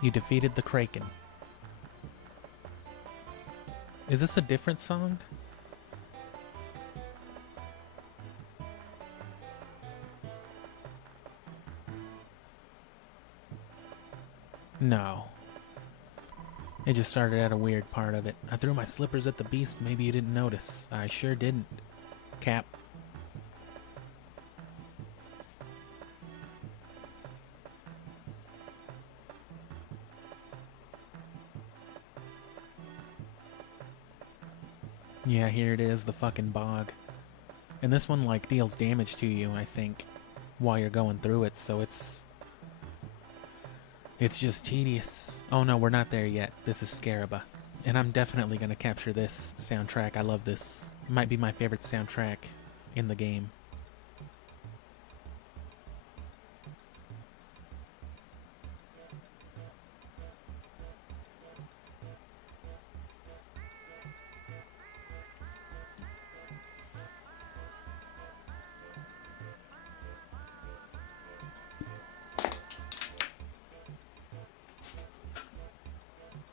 You defeated the Kraken. Is this a different song? No. It just started at a weird part of it. I threw my slippers at the beast. Maybe you didn't notice. I sure didn't. Cap. Yeah, here it is, the fucking bog. And this one, like, deals damage to you, I think, while you're going through it, so it's just tedious. Oh no, we're not there yet. This is Scaraba. And I'm definitely gonna capture this soundtrack. I love this. It might be my favorite soundtrack in the game.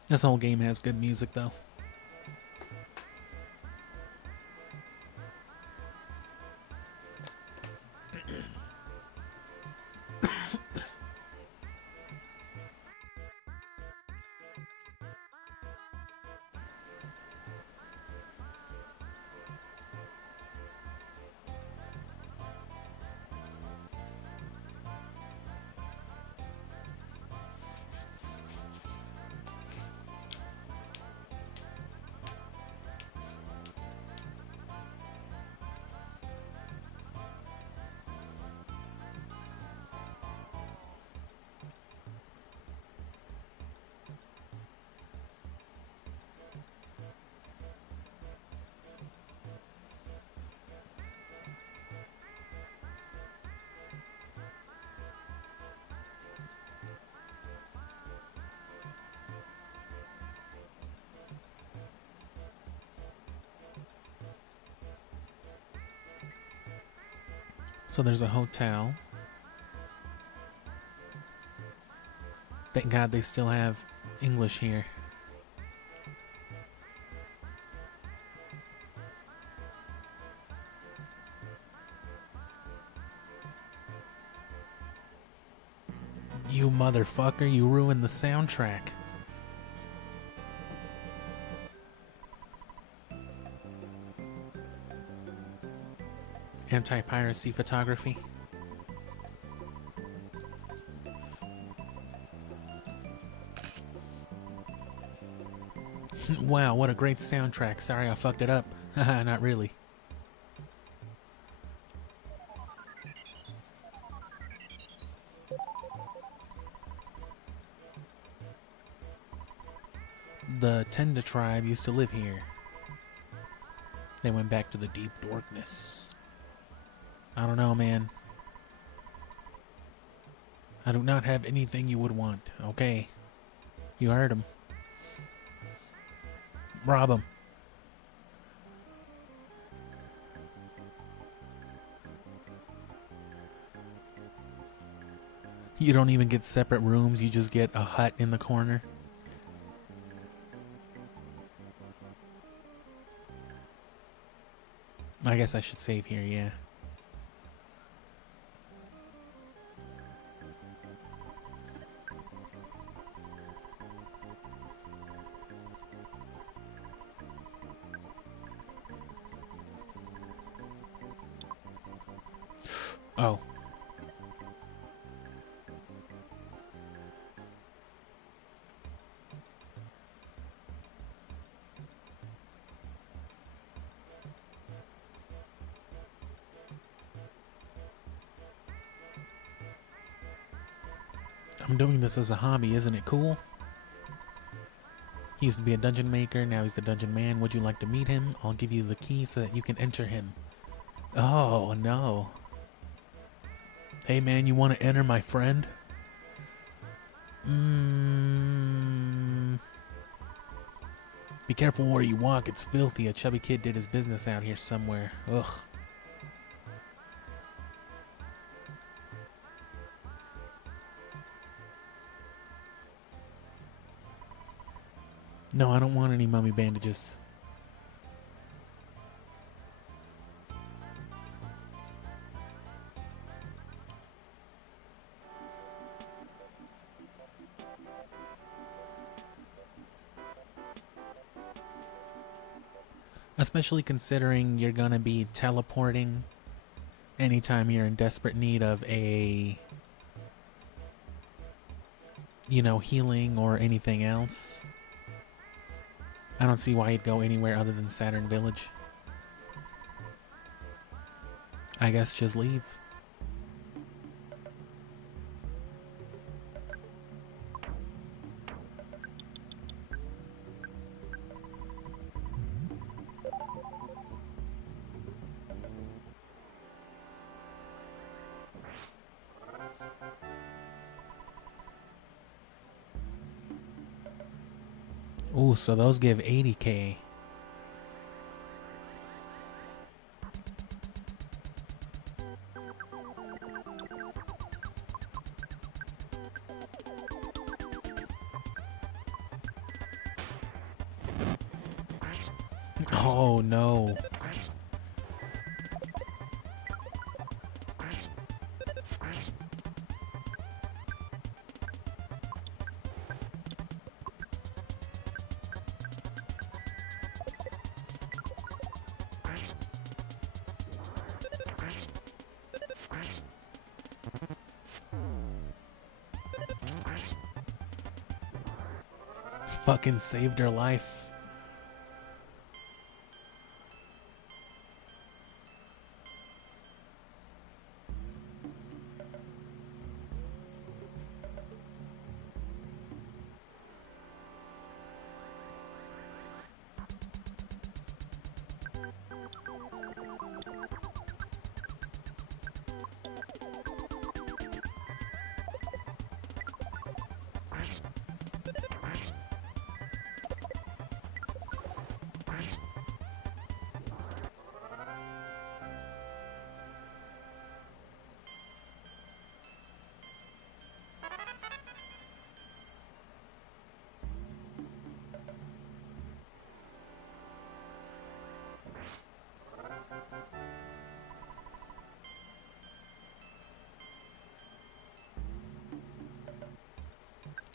This whole game has good music, though. So there's a hotel. Thank God they still have English here. You motherfucker, you ruined the soundtrack. Anti-piracy photography. Wow, what a great soundtrack. Sorry I fucked it up. Haha, not really. The Tenda tribe used to live here. They went back to the deep darkness. I don't know, man. I do not have anything you would want, okay? You heard him. Rob him. You don't even get separate rooms, you just get a hut in the corner. I guess I should save here, yeah. Oh. I'm doing this as a hobby, isn't it cool? He used to be a dungeon maker, now he's the dungeon man. Would you like to meet him? I'll give you the key so that you can enter him. Oh, no. Hey man, you want to enter my friend? Be careful where you walk, it's filthy. A chubby kid did his business out here somewhere. Ugh. No, I don't want any mummy bandages. Especially considering you're gonna be teleporting anytime you're in desperate need of a, you know, healing or anything else. I don't see why you'd go anywhere other than Saturn Village. I guess just leave. Ooh, so those give 80k. Oh no. Fucking saved her life.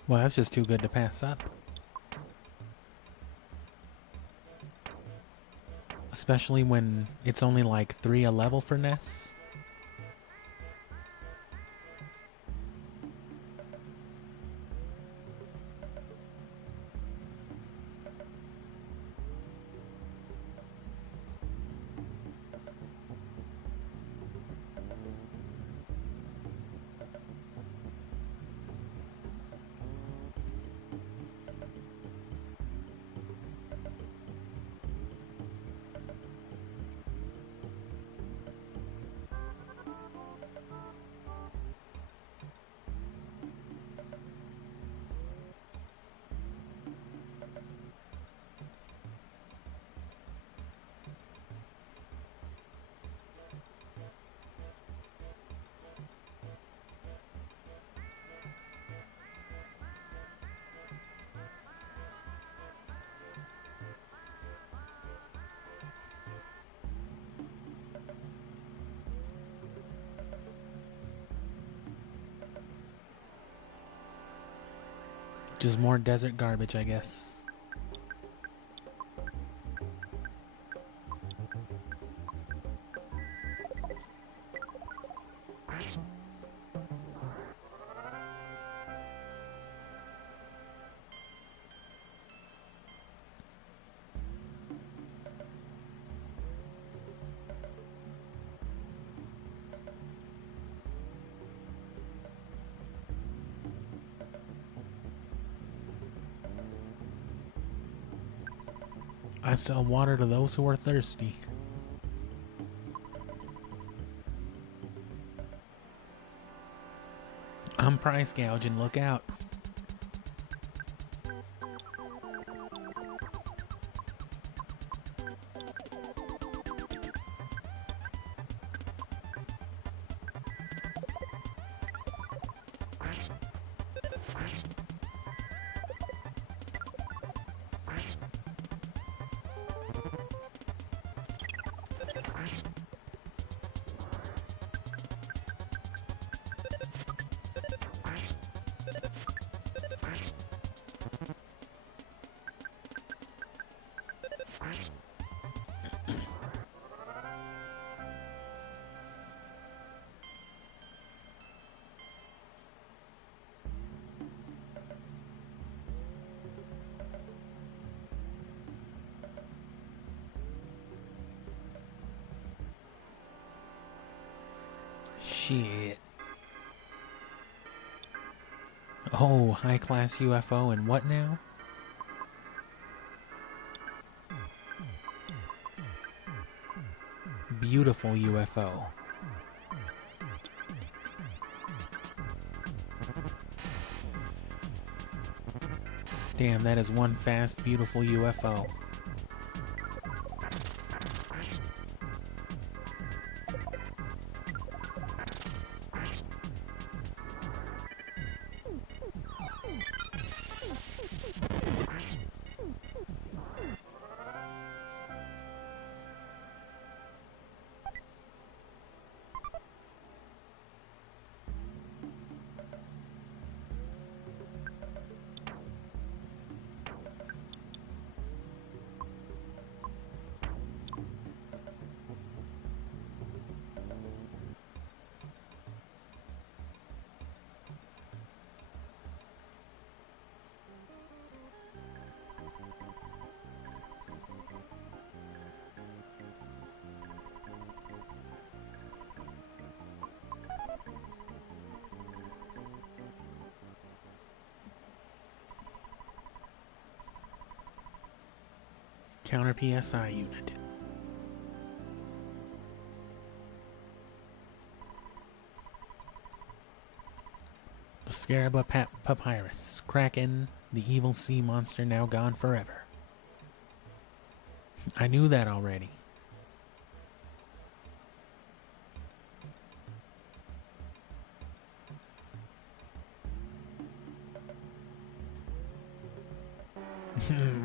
Well, that's just too good to pass up. Especially when it's only like 3 a level for NES. Just more desert garbage, I guess. I sell water to those who are thirsty. I'm price gouging, look out. Shit. Oh, high-class UFO and what now? Beautiful UFO. Damn, that is one fast, beautiful UFO. Counter PSI unit. The Scarab Papyrus. Kraken, the evil sea monster now gone forever. I knew that already.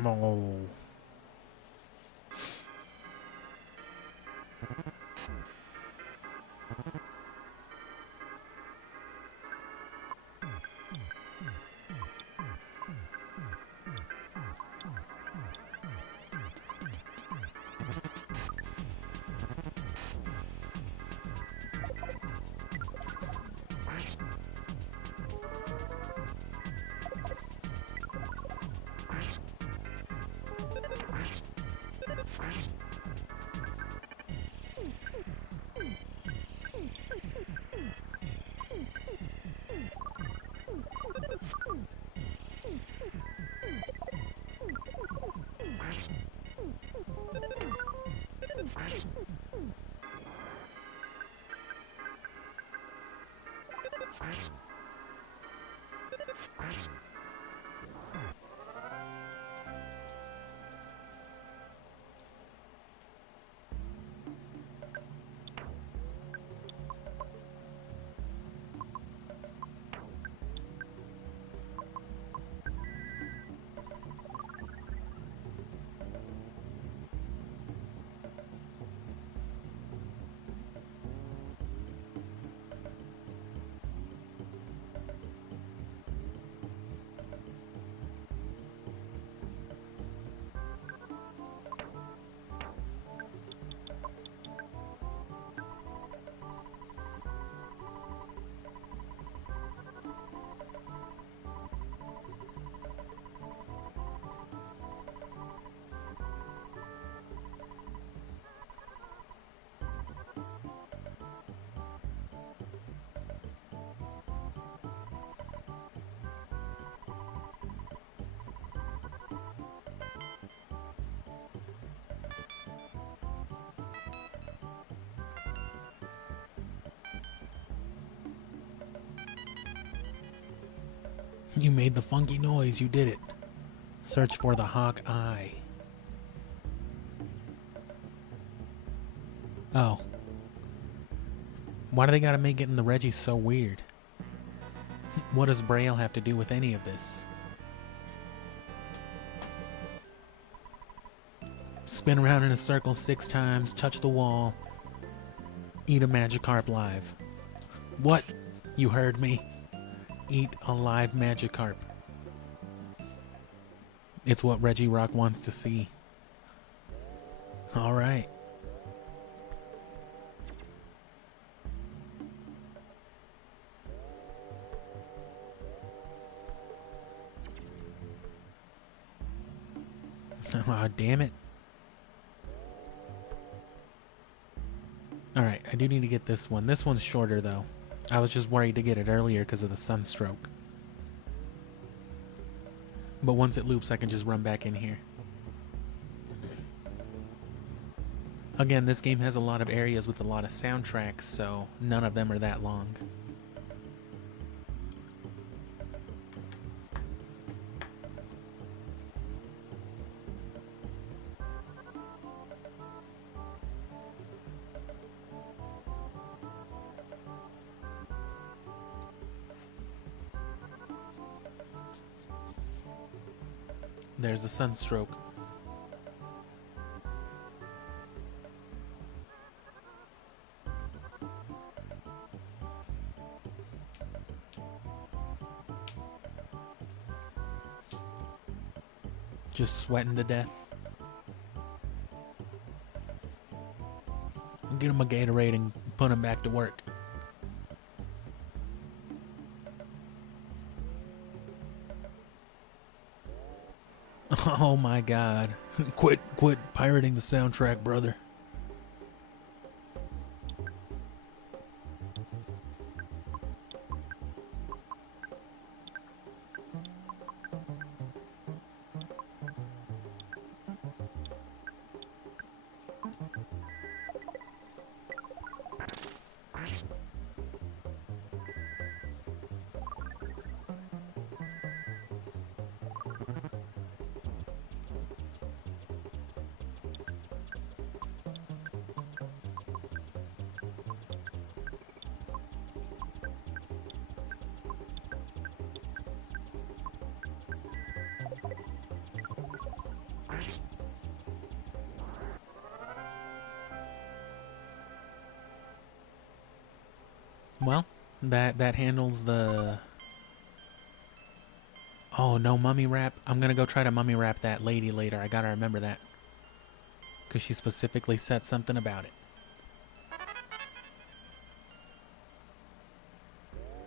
Oh. You made the funky noise. You did it. Search for the hawk eye. Oh. Why do they gotta make getting the Reggies so weird? What does Braille have to do with any of this? Spin around in a circle 6 times, touch the wall, eat a Magikarp live. What? You heard me. Eat a live Magikarp. It's what Regirock wants to see. Alright. Aw, damn it. Alright, I do need to get this one. This one's shorter, though. I was just worried to get it earlier because of the sunstroke. But once it loops, I can just run back in here. Again, this game has a lot of areas with a lot of soundtracks, so none of them are that long. There's the sunstroke. Just sweating to death. Get him a Gatorade and put him back to work. Oh my god. Quit pirating the soundtrack, brother. Well, that handles the... Oh, no mummy wrap. I'm gonna go try to mummy wrap that lady later. I gotta remember that. Because she specifically said something about it.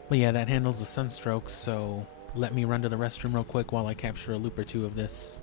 But yeah, that handles the sunstroke, so let me run to the restroom real quick while I capture a loop or two of this.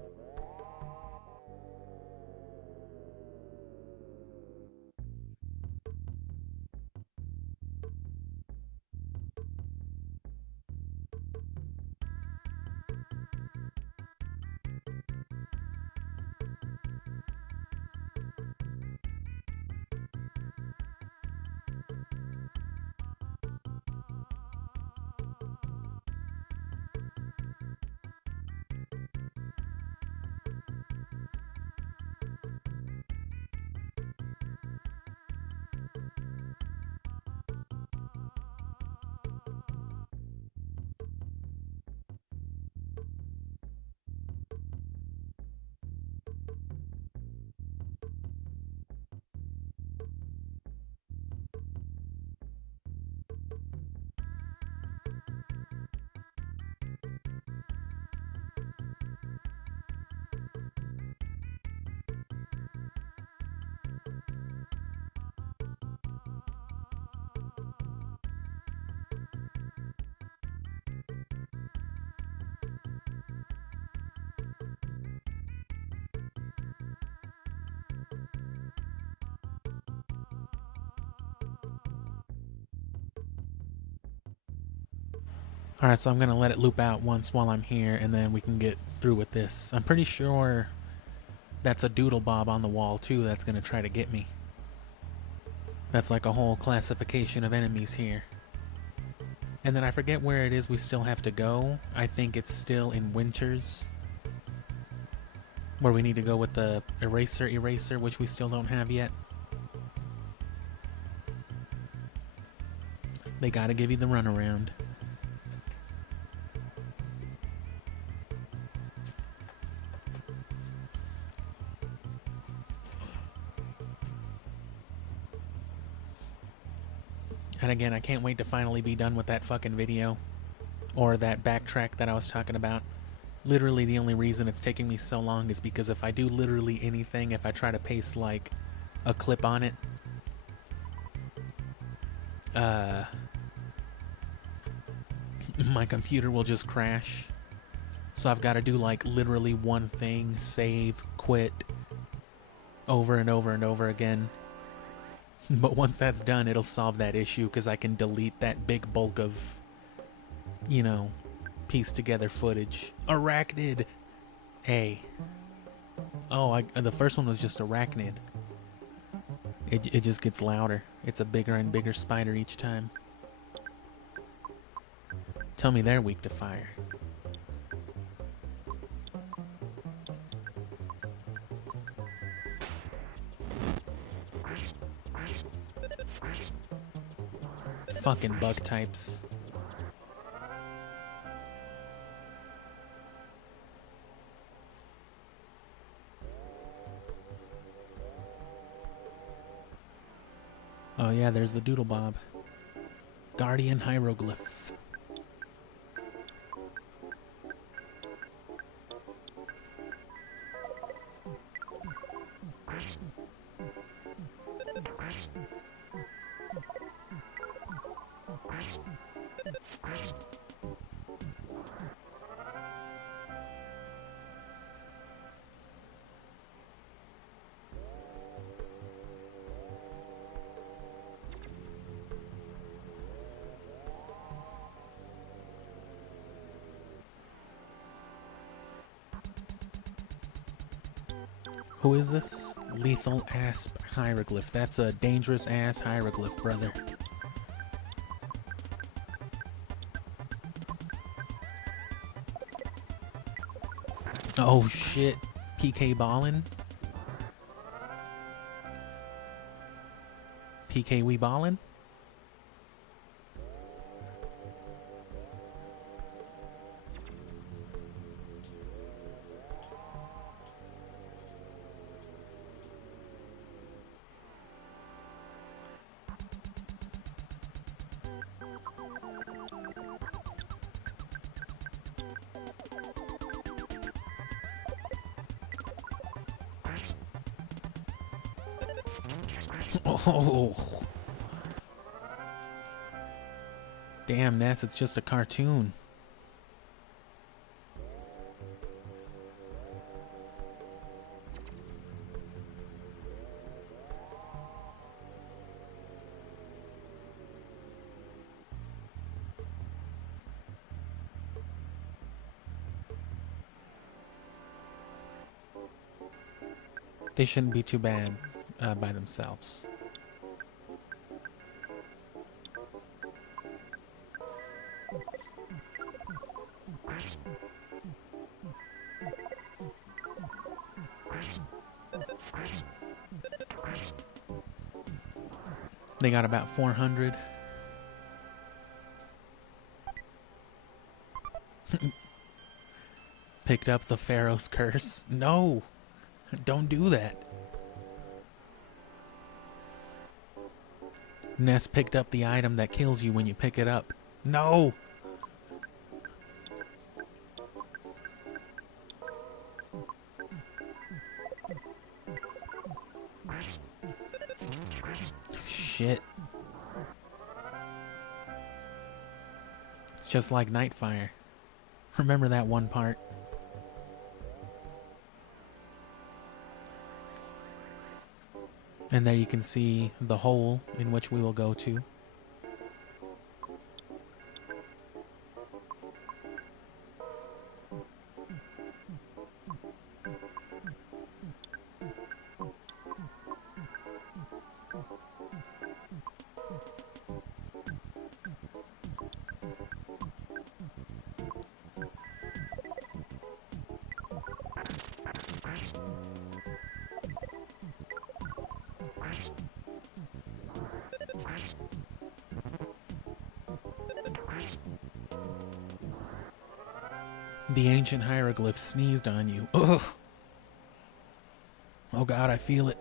Alright, so I'm gonna let it loop out once while I'm here, and then we can get through with this. I'm pretty sure that's a doodle bob on the wall, too, that's gonna try to get me. That's like a whole classification of enemies here. And then I forget where it is we still have to go. I think it's still in Winters, where we need to go with the eraser, which we still don't have yet. They gotta give you the runaround. And again, I can't wait to finally be done with that fucking video. Or that backtrack that I was talking about. Literally the only reason it's taking me so long is because if I do literally anything, if I try to paste like a clip on it, my computer will just crash. So I've got to do like literally one thing, save, quit, over and over and over again. But once that's done, it'll solve that issue because I can delete that big bulk of, you know, pieced together footage. Arachnid! Hey. Oh, the first one was just arachnid. It just gets louder. It's a bigger and bigger spider each time. Tell me they're weak to fire. Fucking bug types. Oh yeah, there's the doodle bob. Guardian hieroglyph. Who is this? Lethal asp hieroglyph. That's a dangerous ass hieroglyph, brother. Oh shit. PK ballin'? PK we ballin'? Oh. Damn, Ness, it's just a cartoon. They shouldn't be too bad by themselves. They got about 400. Picked up the Pharaoh's curse. No! Don't do that. Ness picked up the item that kills you when you pick it up. No! Shit. It's just like Nightfire. Remember that one part. And there you can see the hole in which we will go to. The ancient hieroglyphs sneezed on you. Ugh! Oh god, I feel it.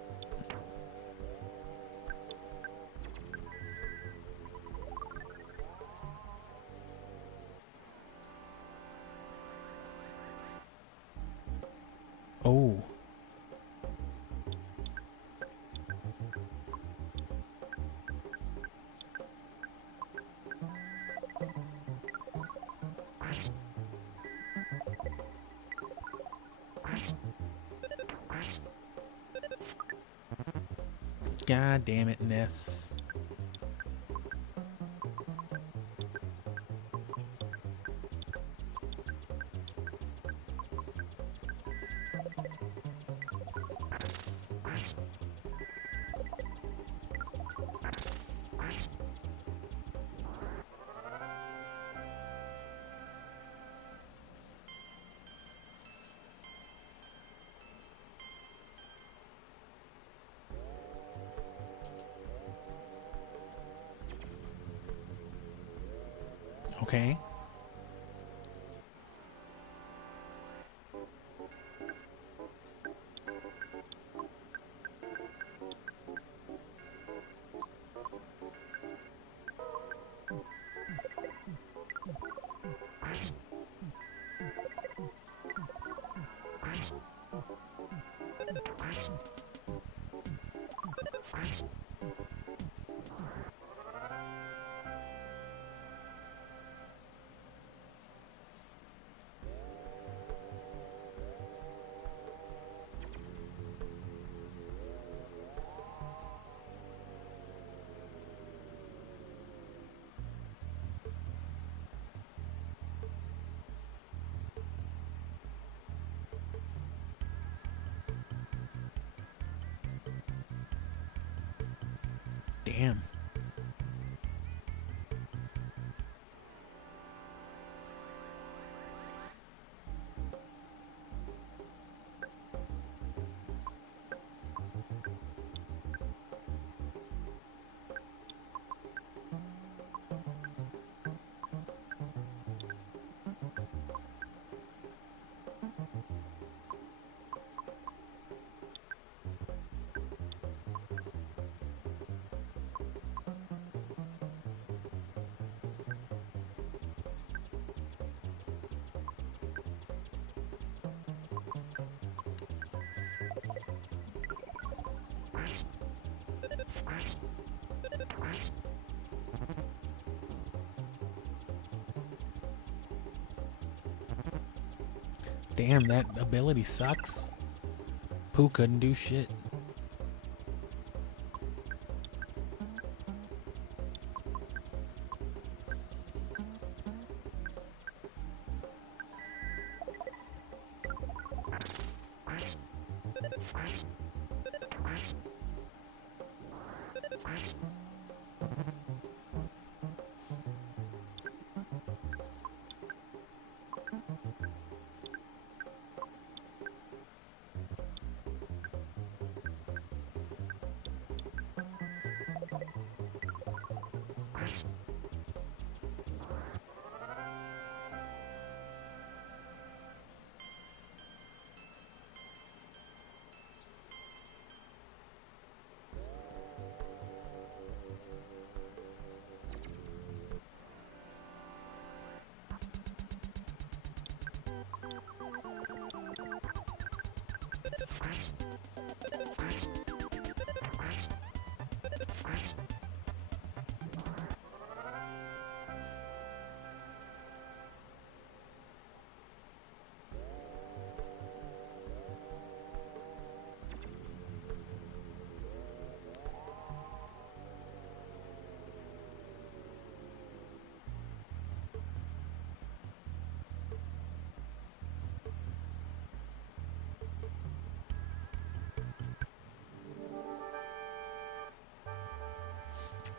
Oh. God damn it, Ness. Okay. Damn. Damn, that ability sucks. Pooh couldn't do shit.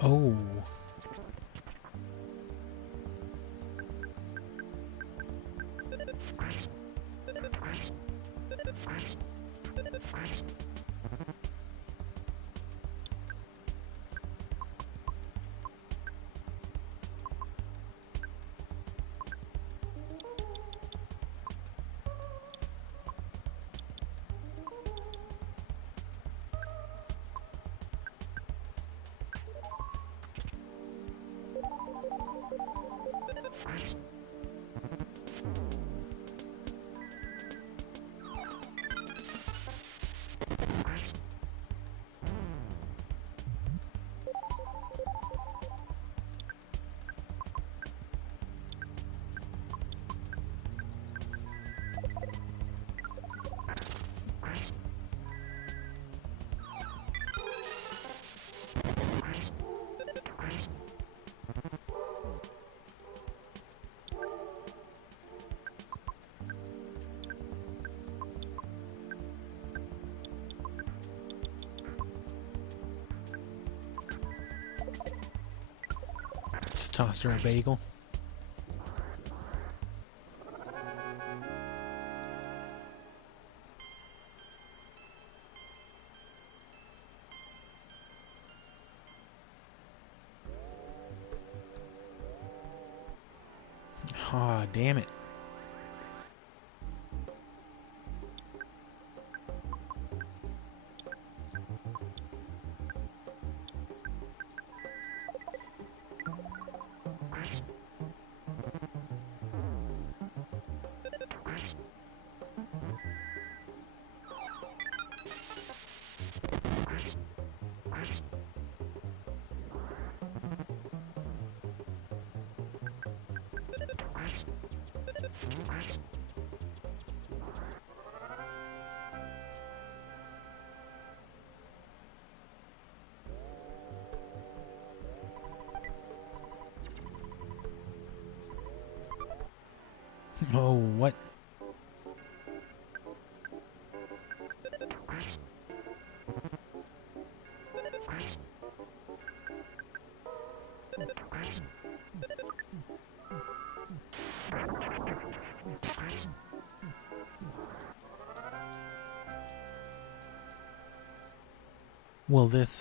Oh. Just tossed her a bagel. Aw, damn it. Oh, what? Will this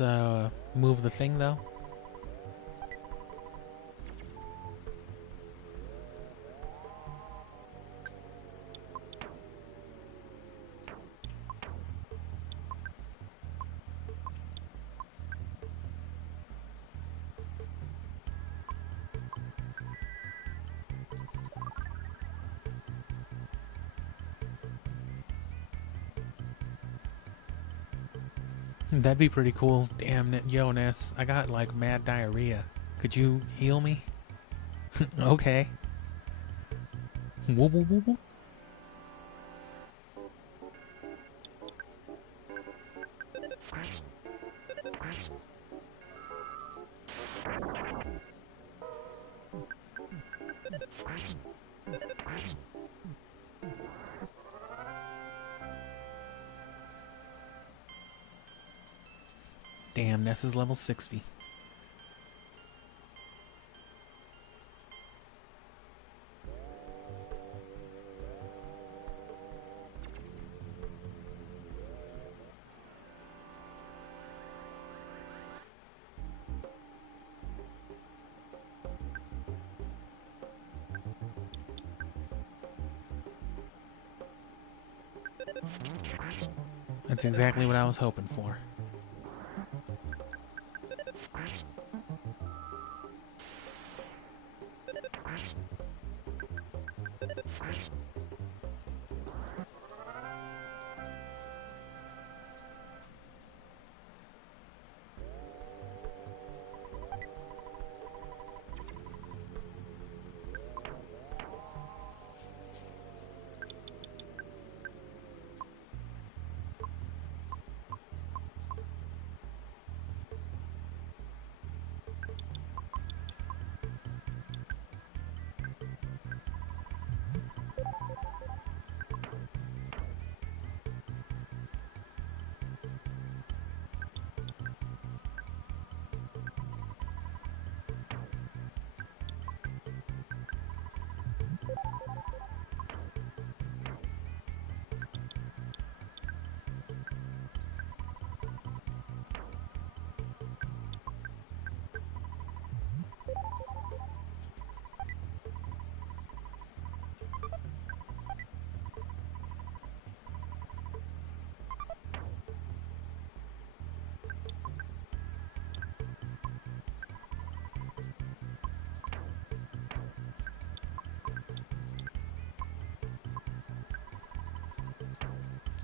move the thing though? That'd be pretty cool. Damn, yo, Ness, I got like mad diarrhea. Could you heal me? Okay. Whoop, whoop, whoop, whoop. Damn, Ness is level 60. That's exactly what I was hoping for.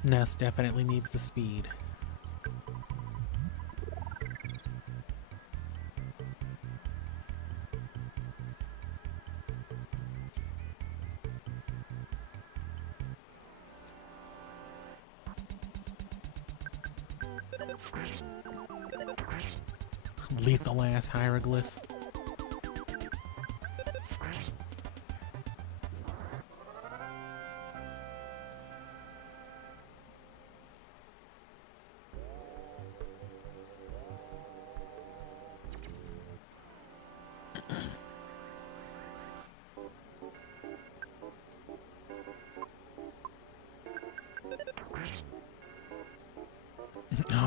Ness definitely needs the speed. Lethal ass hieroglyph.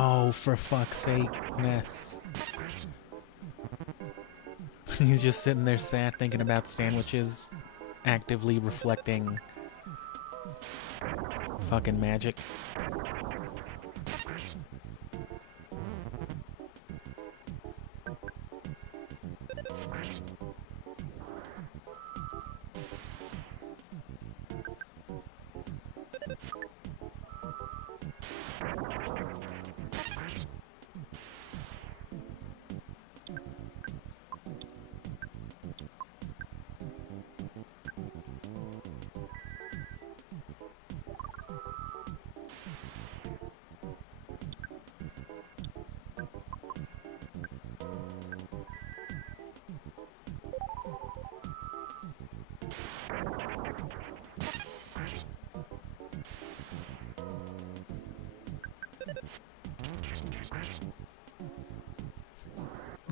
Oh, for fuck's sake, Ness. He's just sitting there sad thinking about sandwiches, actively reflecting fucking magic.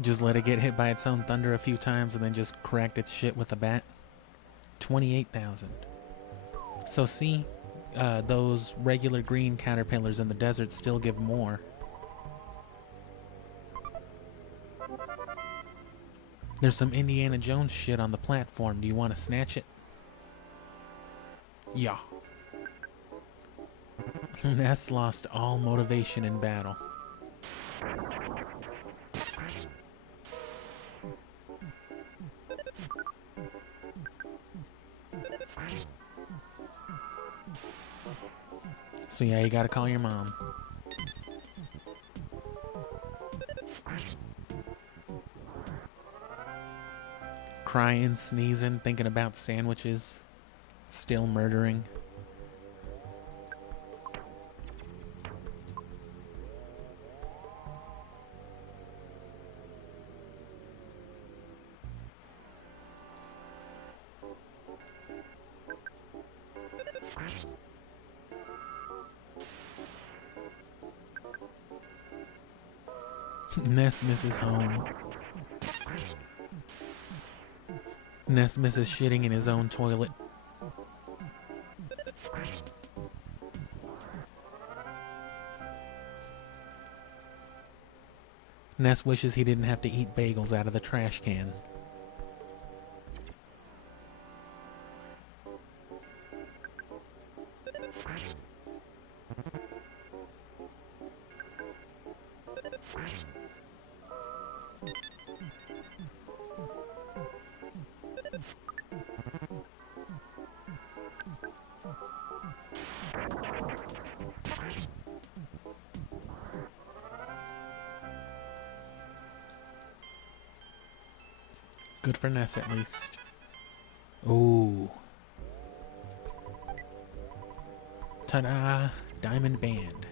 Just let it get hit by its own thunder a few times and then just cracked its shit with a bat. 28,000. So see, those regular green caterpillars in the desert still give more. There's some Indiana Jones shit on the platform. Do you want to snatch it? Yeah. Ness lost all motivation in battle. So yeah, you gotta call your mom. Crying, sneezing, thinking about sandwiches, still murdering. Ness misses home. Ness misses shitting in his own toilet. Ness wishes he didn't have to eat bagels out of the trash can. Good for Ness, at least. Ooh. Ta-da! Diamond band.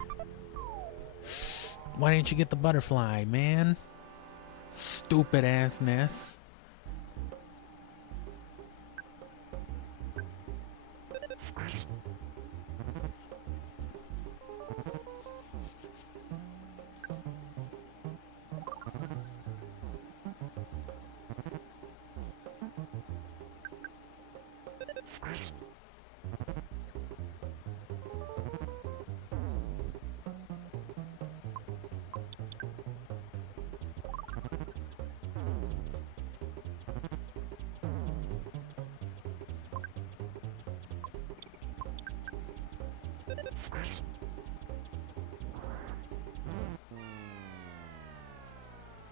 Why didn't you get the butterfly, man? Stupid ass Ness.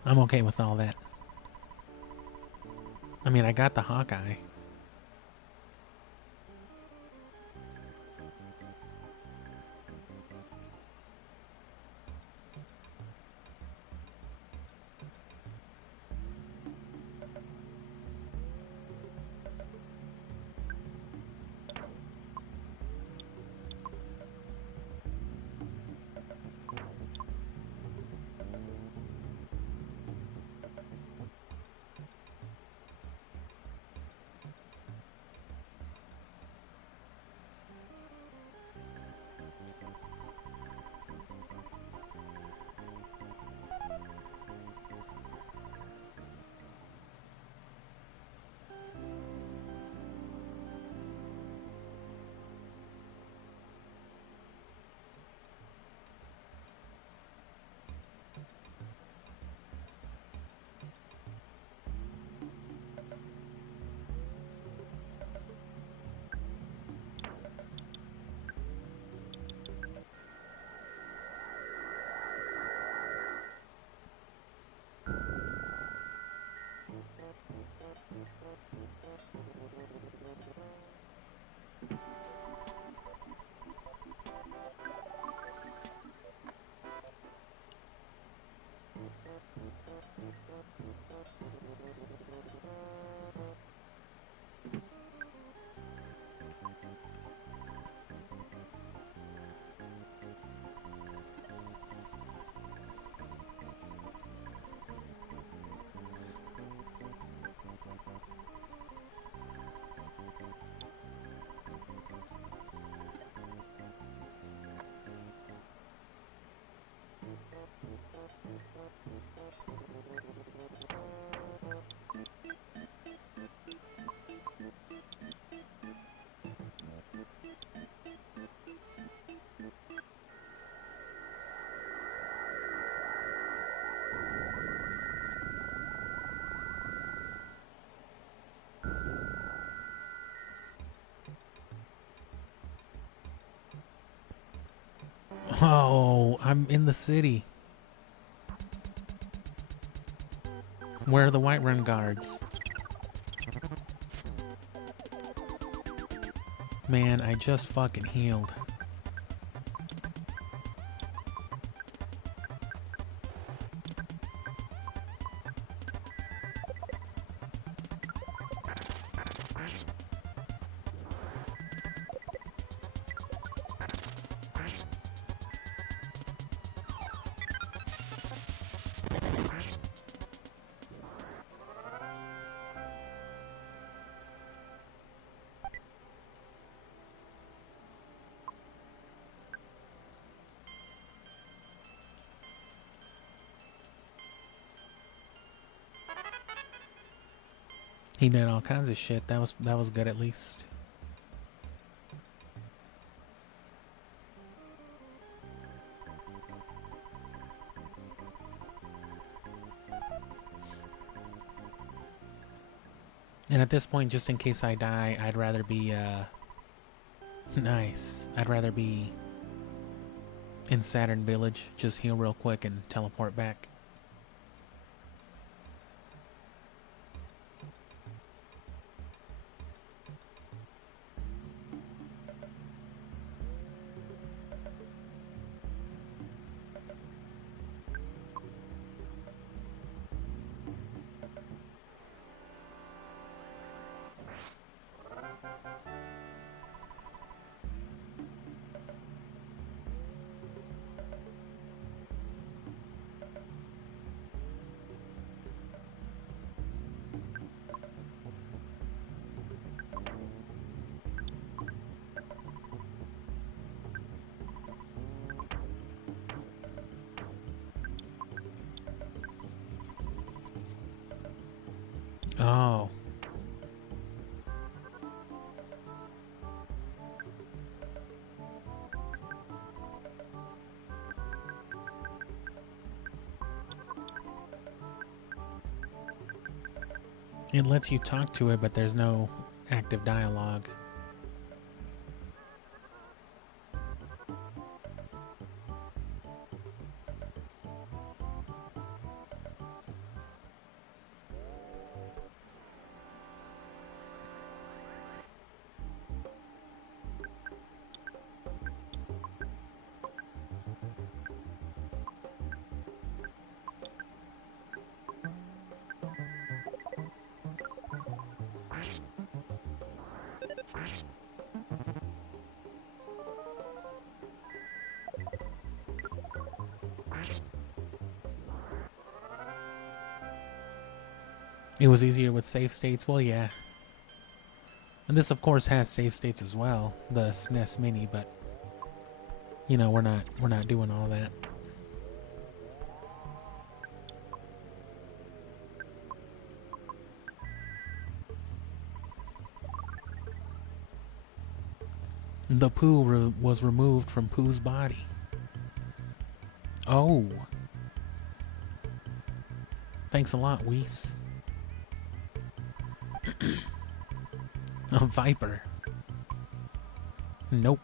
I'm okay with all that. I mean, I got the Hawkeye. Oh, I'm in the city. Where are the Whiterun guards? Man, I just fucking healed. He did all kinds of shit. That was good at least. And at this point, just in case I die, I'd rather be, nice. I'd rather be in Saturn Village. Just heal real quick and teleport back. Oh. It lets you talk to it, but there's no active dialogue. It was easier with save states. Well, yeah. And this, of course, has save states as well, the SNES Mini, but you know, we're not doing all that. The poo was removed from Pooh's body. Oh. Thanks a lot, Whis. A viper. Nope.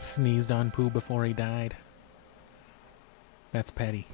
Sneezed on Pooh before he died. That's petty.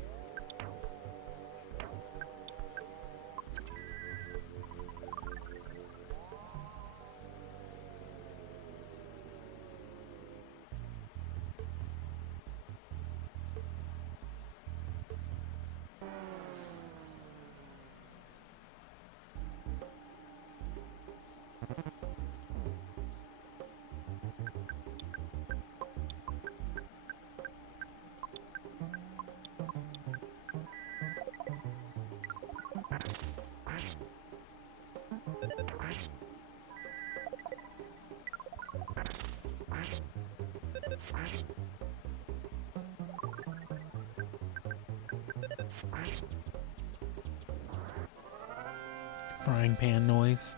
Frying pan noise.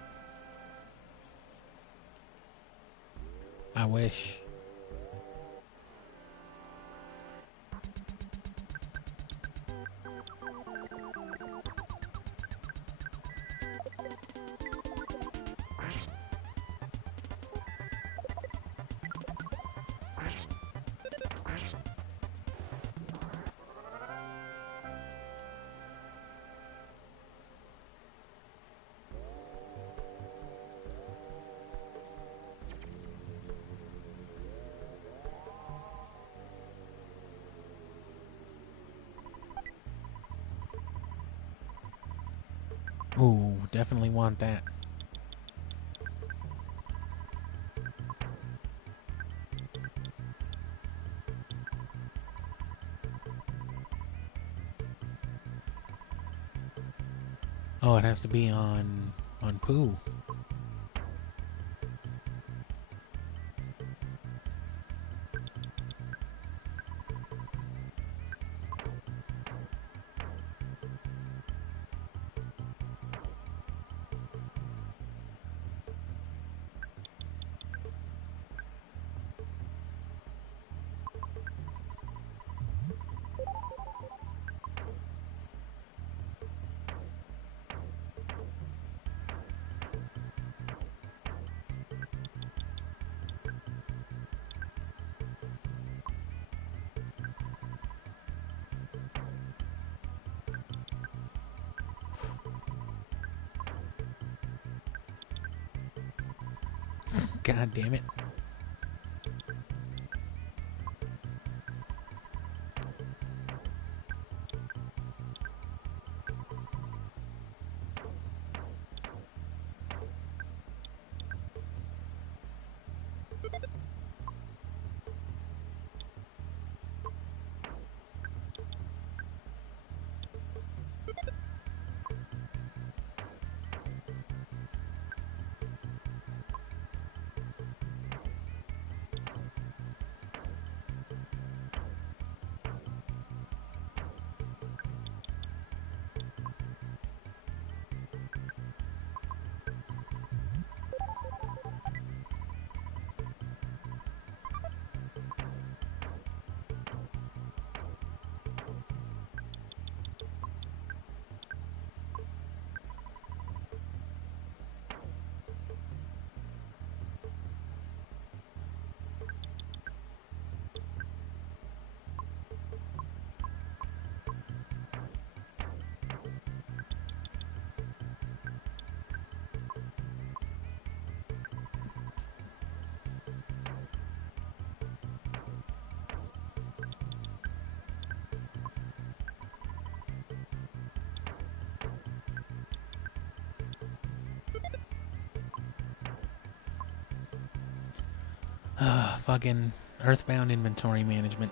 I wish. Ooh, definitely want that. Oh, it has to be on Pooh. God damn it. Fucking Earthbound inventory management.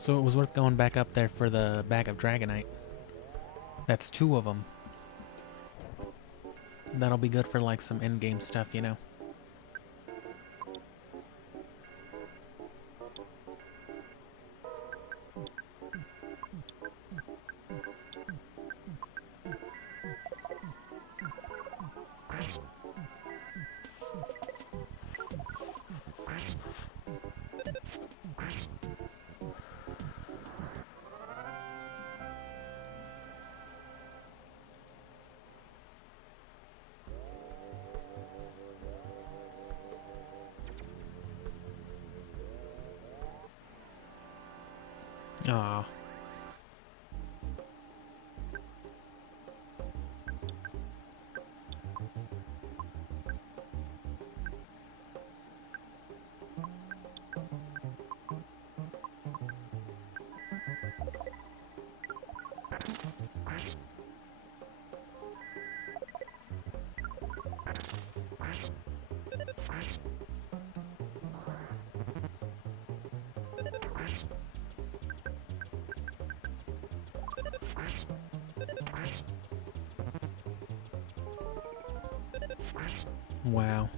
So it was worth going back up there for the bag of Dragonite. That's 2 of them. That'll be good for like some in-game stuff, you know. Aw. Wow.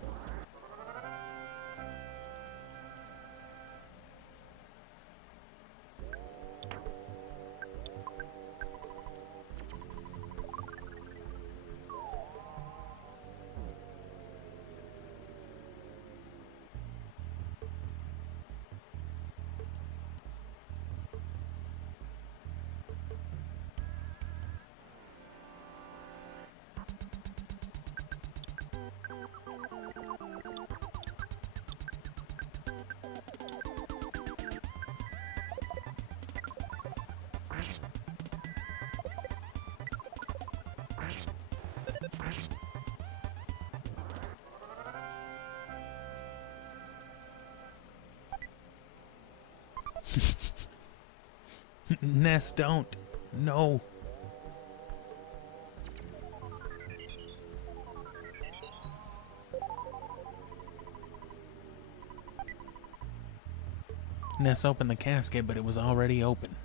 Ness, don't. No. Ness opened the casket, but it was already open.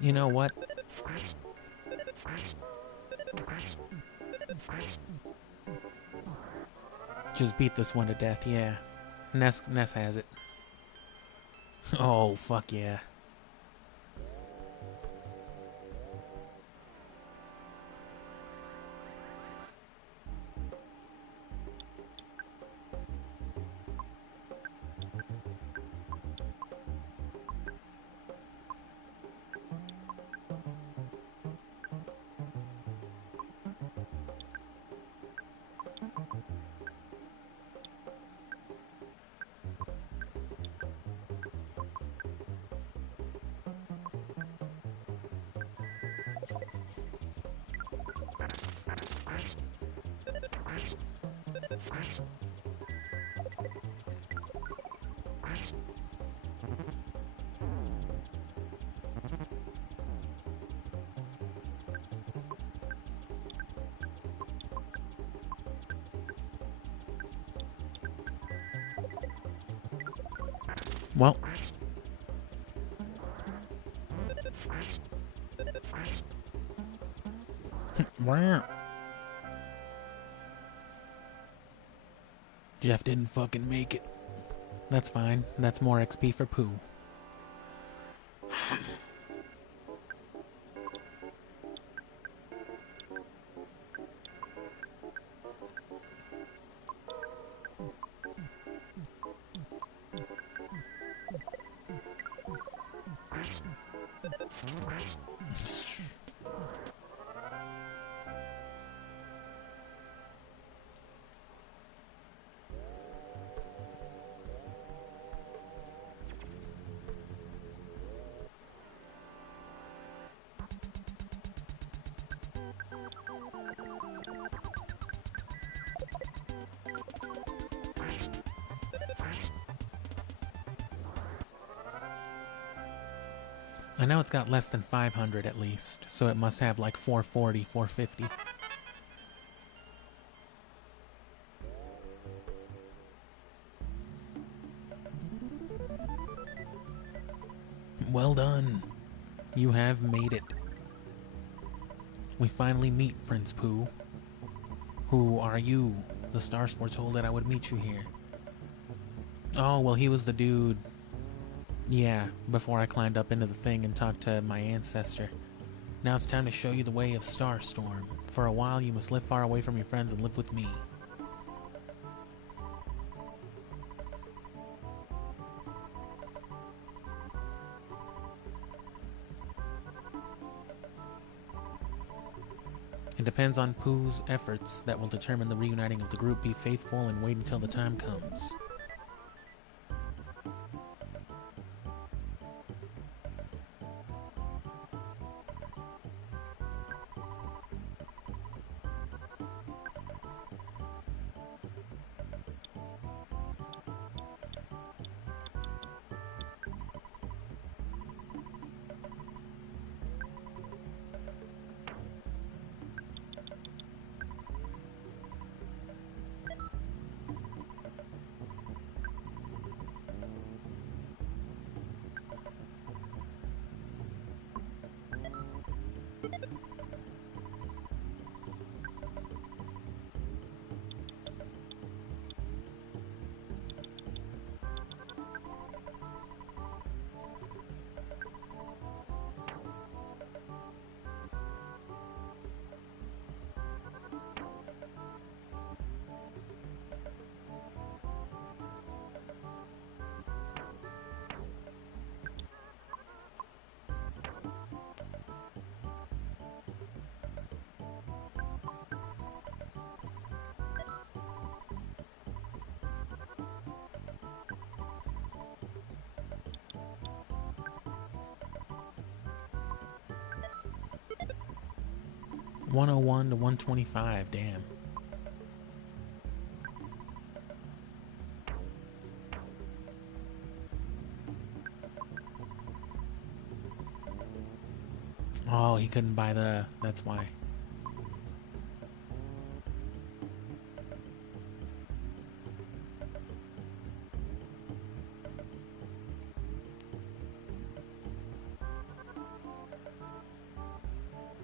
You know what? Just beat this one to death, yeah. Ness has it. Oh, fuck yeah. Well. Jeff didn't fucking make it. That's fine. That's more XP for Pooh. I know it's got less than 500 at least, so it must have like 440, 450. Well done. You have made it. We finally meet, Prince Pooh. Who are you? The stars foretold that I would meet you here. Oh, well, he was the dude. Yeah, before I climbed up into the thing and talked to my ancestor. Now it's time to show you the way of Starstorm. For a while, you must live far away from your friends and live with me. It depends on Pooh's efforts that will determine the reuniting of the group. Be faithful and wait until the time comes. $101 to $125, damn. Oh, he couldn't buy the... that's why.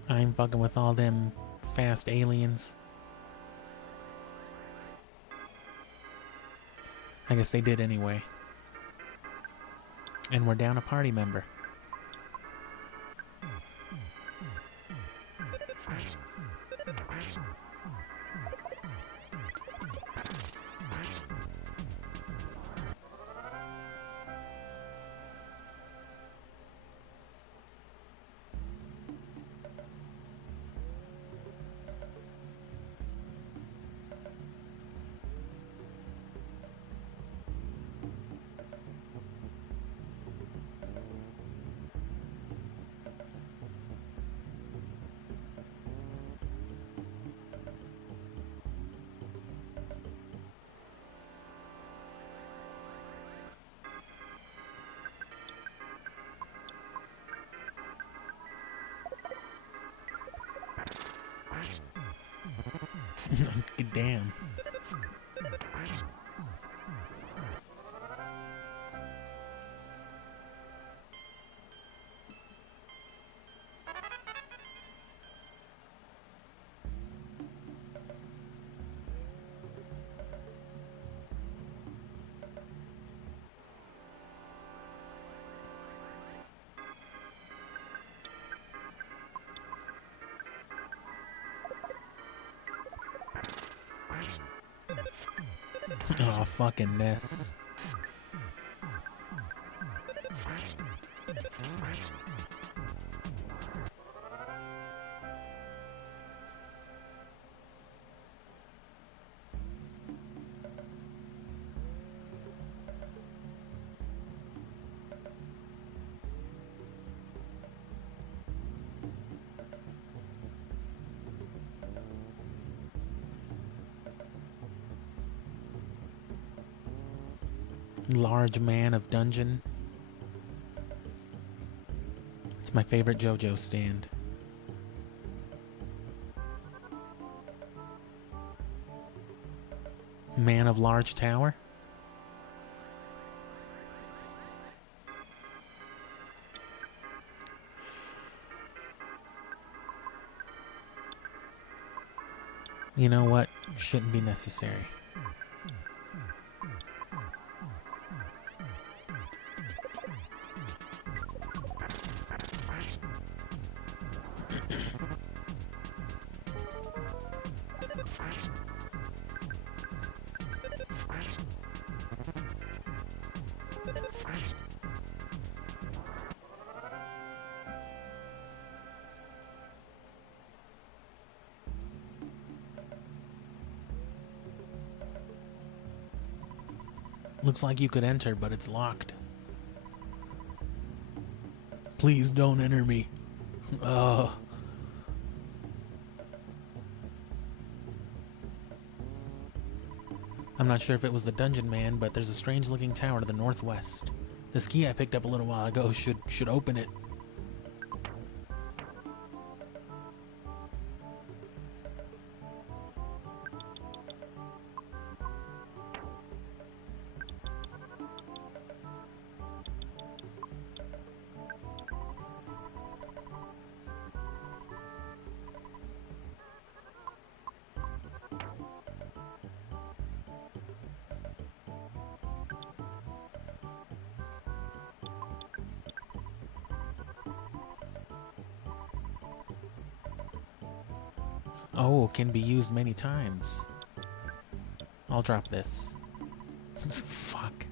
I ain't fucking with all them fast aliens. I guess they did anyway. And we're down a party member. Damn. Oh, fucking this. Large man of dungeon. It's my favorite JoJo stand. Man of large tower? You know what? Shouldn't be necessary. Looks like you could enter, but it's locked. Please don't enter me. Oh. I'm not sure if it was the dungeon man, but there's a strange looking tower to the northwest. This key I picked up a little while ago should open it. Oh, can be used many times. I'll drop this. Fuck.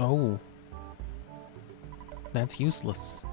Oh. That's useless.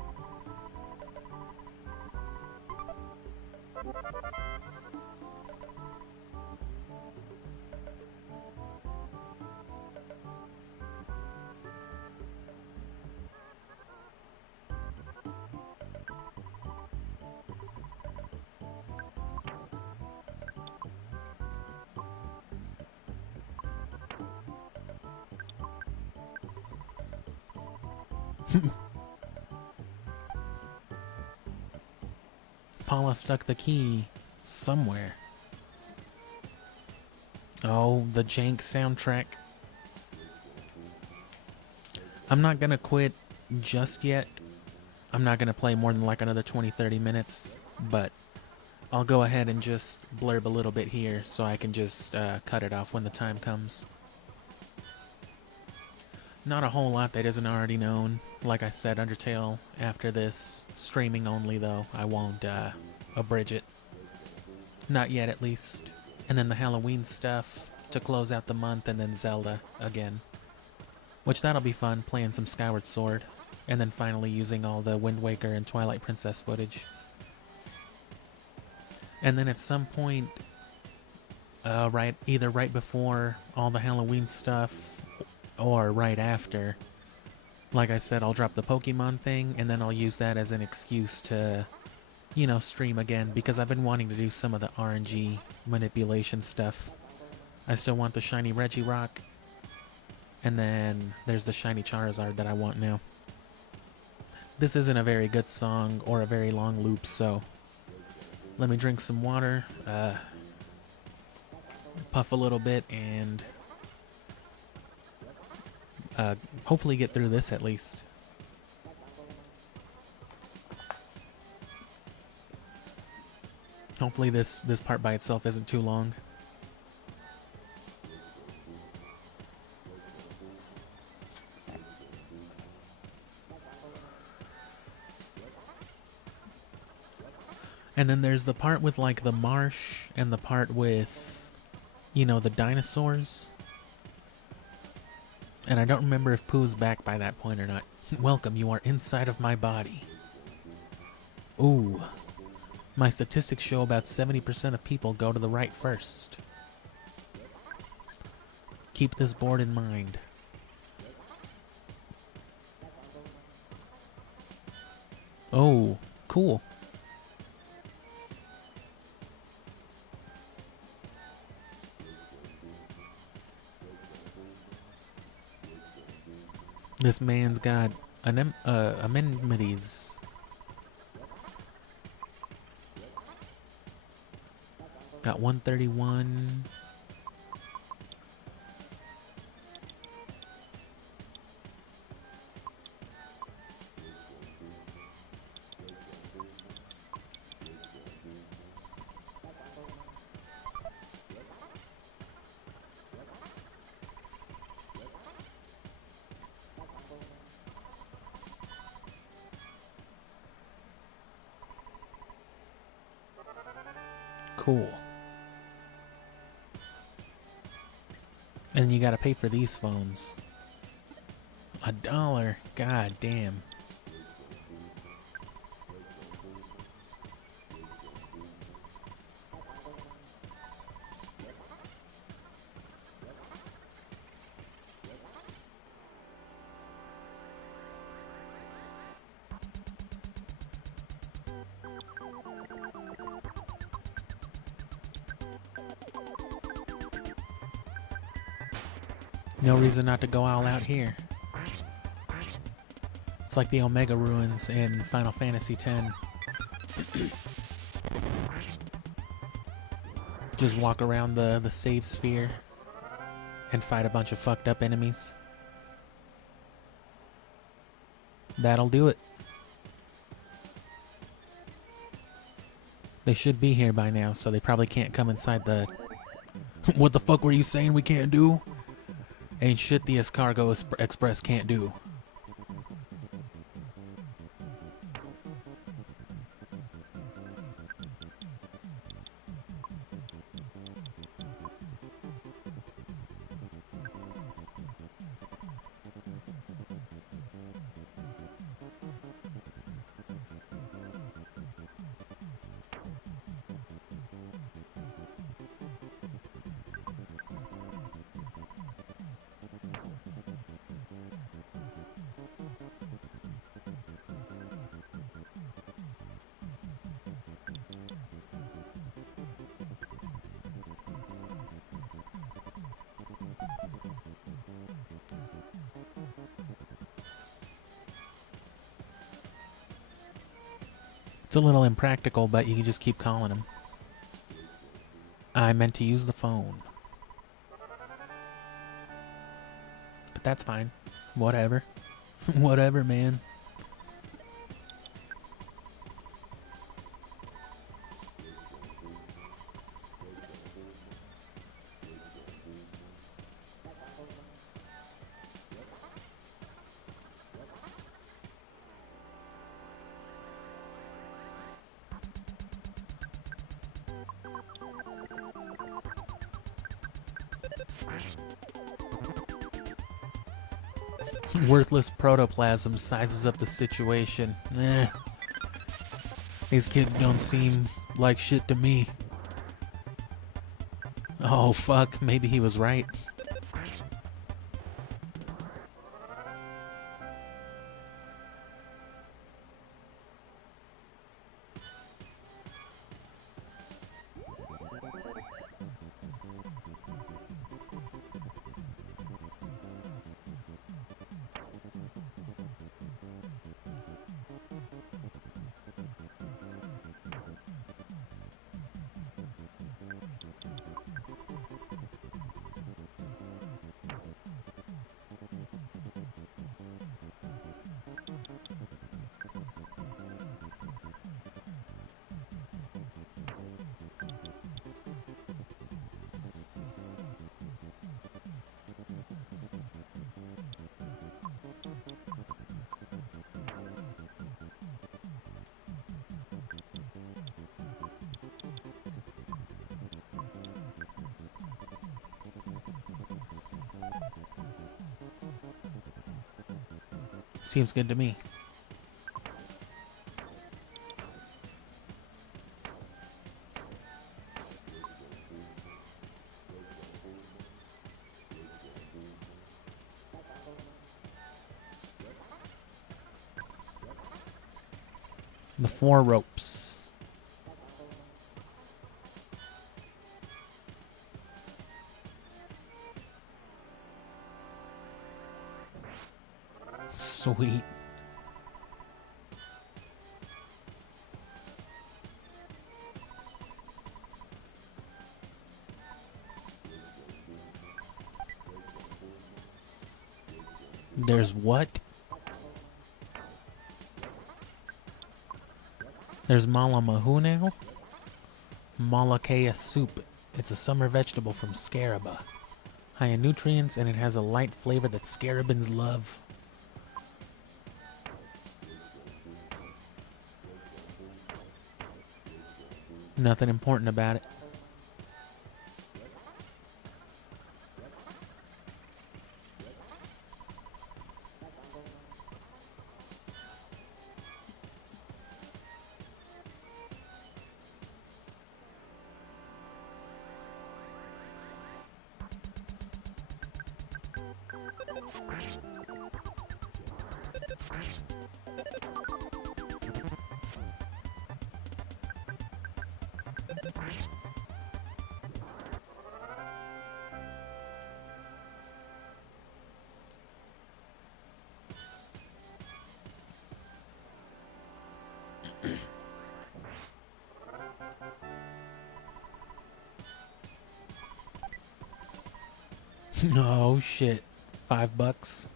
Paula stuck the key somewhere. Oh, the jank soundtrack. I'm not gonna quit just yet. I'm not gonna play more than like another 20-30 minutes, but I'll go ahead and just blurb a little bit here so I can just cut it off when the time comes. Not a whole lot that isn't already known. Like I said, Undertale after this. Streaming only though. I won't abridge it. Not yet at least. And then the Halloween stuff to close out the month, and then Zelda again. Which that'll be fun, playing some Skyward Sword. And then finally using all the Wind Waker and Twilight Princess footage. And then at some point, either right before all the Halloween stuff or right after, like I said, I'll drop the Pokemon thing, and then I'll use that as an excuse to, you know, stream again, because I've been wanting to do some of the RNG manipulation stuff. I still want the shiny Regirock, and then there's the shiny Charizard that I want now. This isn't a very good song or a very long loop, so let me drink some water, puff a little bit, and hopefully get through this at least. Hopefully this part by itself isn't too long. And then there's the part with like the marsh and the part with, you know, the dinosaurs. And I don't remember if Pooh's back by that point or not. Welcome, you are inside of my body. Ooh. My statistics show about 70% of people go to the right first. Keep this board in mind. Oh, cool. This man's got amenities. Got 131. Cool. And you gotta pay for these phones. $1. God damn. No reason not to go all out here. It's like the Omega Ruins in Final Fantasy X. Just walk around the save sphere and fight a bunch of fucked up enemies. That'll do it. They should be here by now, so they probably can't come inside the... What the fuck were you saying we can't do? Ain't shit the Escargo Express can't do. It's a little impractical, but you can just keep calling him. I meant to use the phone. But that's fine. Whatever. Whatever, man. Worthless protoplasm sizes up the situation. Eh. These kids don't seem like shit to me. Oh fuck, maybe he was right. Seems good to me. The 4 ropes. Sweet. There's what? There's malamahu now? Malakea soup. It's a summer vegetable from scaraba. High in nutrients, and it has a light flavor that scarabins love. Nothing important about it. Oh shit. $5.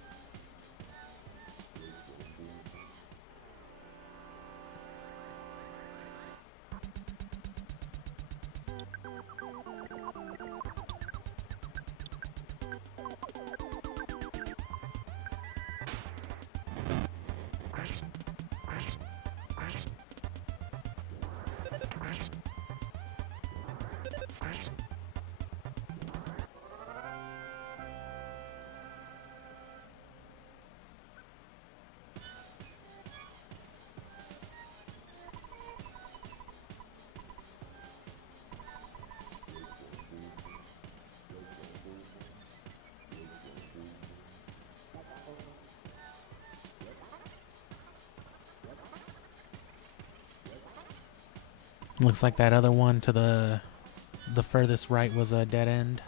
Looks like that other one to the furthest right was a dead end.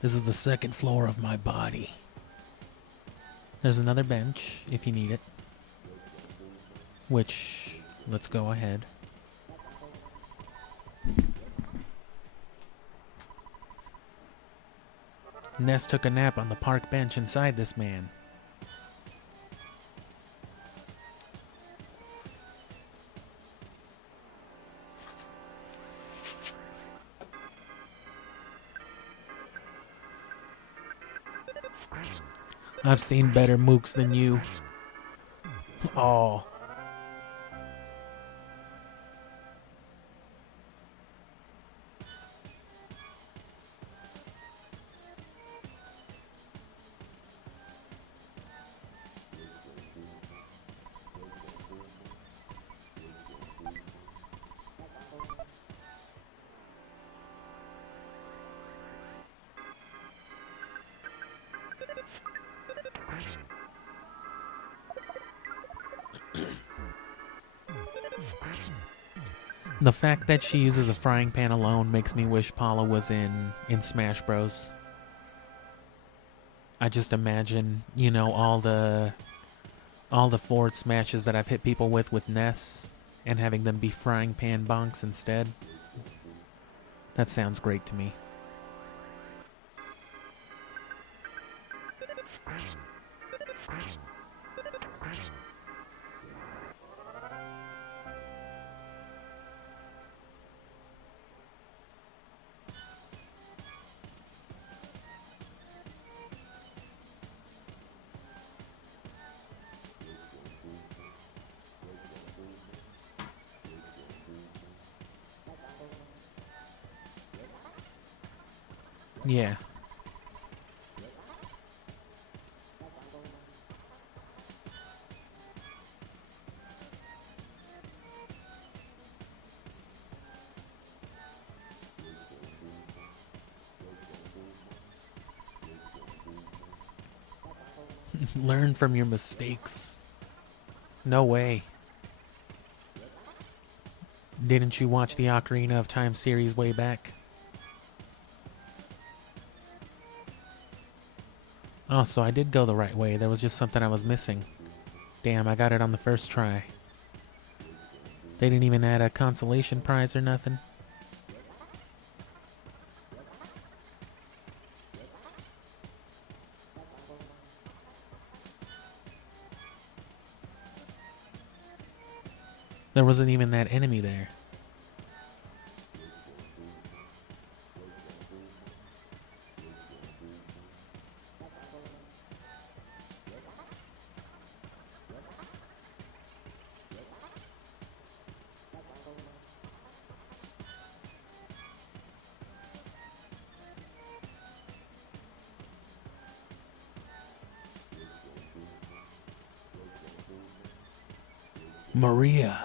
This is the second floor of my body. There's another bench if you need it. Which, let's go ahead. Ness took a nap on the park bench inside this man. I've seen better mooks than you. Oh. The fact that she uses a frying pan alone makes me wish Paula was in Smash Bros. I just imagine, you know, all the forward smashes that I've hit people with Ness and having them be frying pan bonks instead. That sounds great to me. Yeah. Learn from your mistakes. No way. Didn't you watch the Ocarina of Time series way back? Oh, so I did go the right way. There was just something I was missing. Damn, I got it on the first try. They didn't even add a consolation prize or nothing. There wasn't even that enemy there. Maria.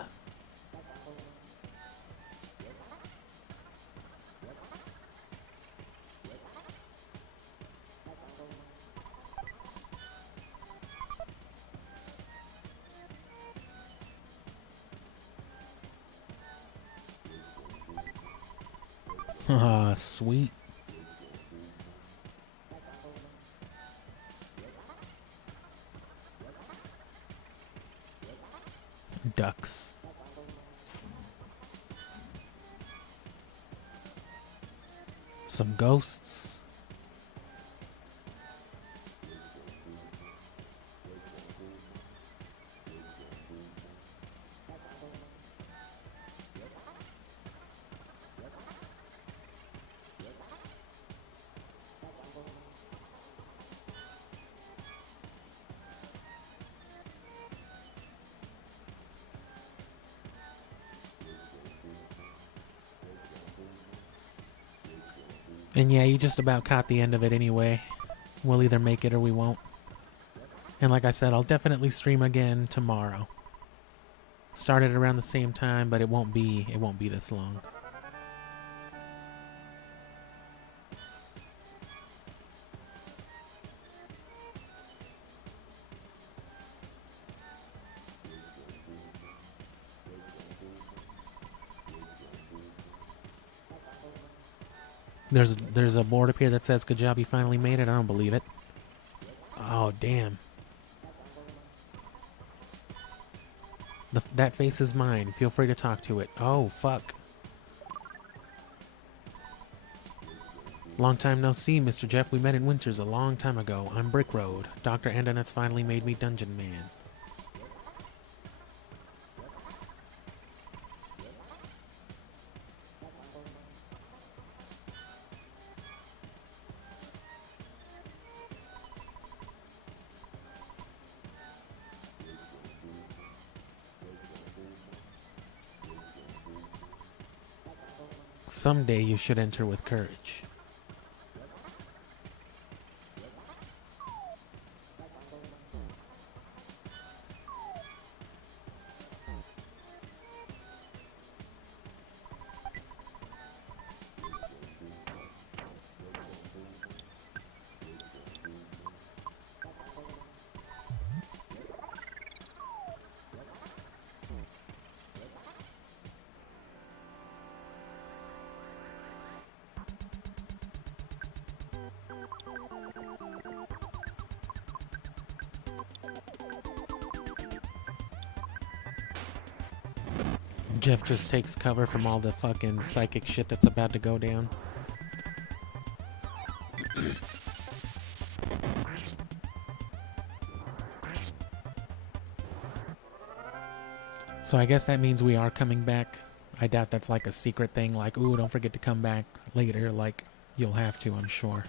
Ah, sweet. Ducks. Some ghosts. And yeah, you just about caught the end of it anyway. We'll either make it or we won't. And like I said, I'll definitely stream again tomorrow. Start it around the same time, but it won't be this long. There's a board up here that says, "Good job, you finally made it." I don't believe it. Oh, damn. That face is mine. Feel free to talk to it. Oh, fuck. Long time no see, Mr. Jeff. We met in Winters a long time ago. I'm Brick Road. Dr. Andonet's finally made me Dungeon Man. Someday you should enter with courage. Jeff just takes cover from all the fucking psychic shit that's about to go down. So I guess that means we are coming back. I doubt that's like a secret thing, like, ooh, don't forget to come back later. Like, you'll have to, I'm sure.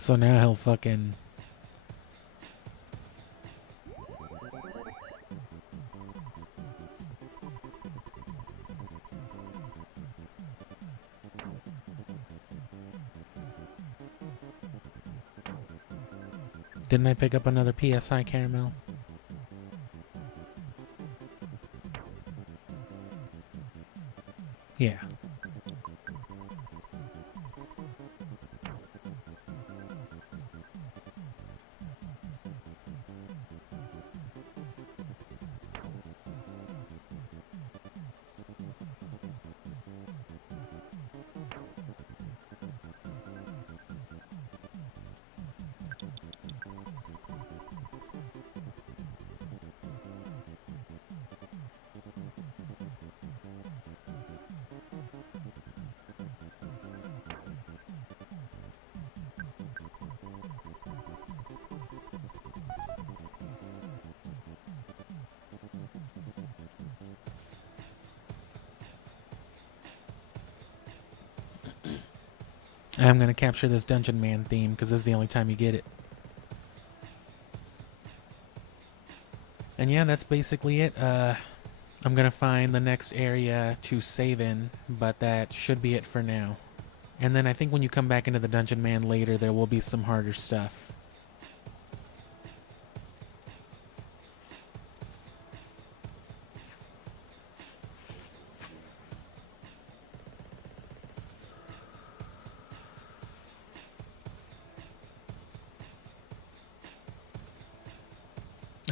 So now he'll fucking... Didn't I pick up another PSI caramel? Yeah. I'm gonna capture this Dungeon Man theme because this is the only time you get it. And yeah, that's basically it. I'm gonna find the next area to save in, but that should be it for now. And then I think when you come back into the Dungeon Man later, there will be some harder stuff.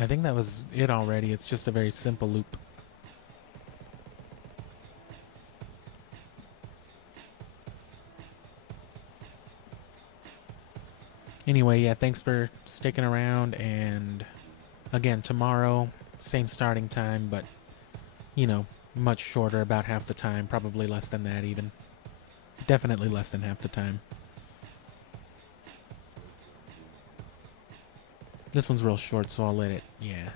I think that was it already. It's just a very simple loop. Anyway, yeah, thanks for sticking around, and again, tomorrow, same starting time, but, you know, much shorter, about half the time, probably less than that even. Definitely less than half the time. This one's real short, so I'll let it, yeah.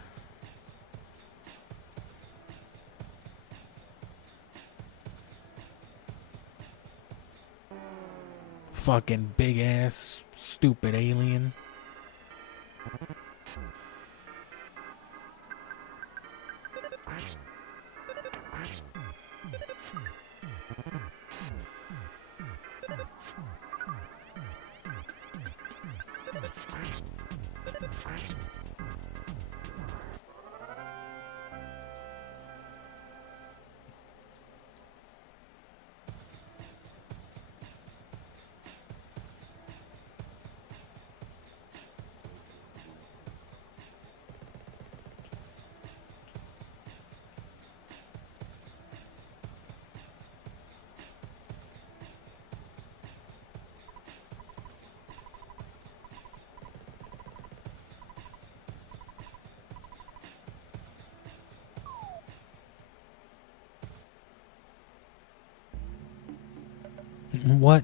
Fucking big ass, stupid alien. What?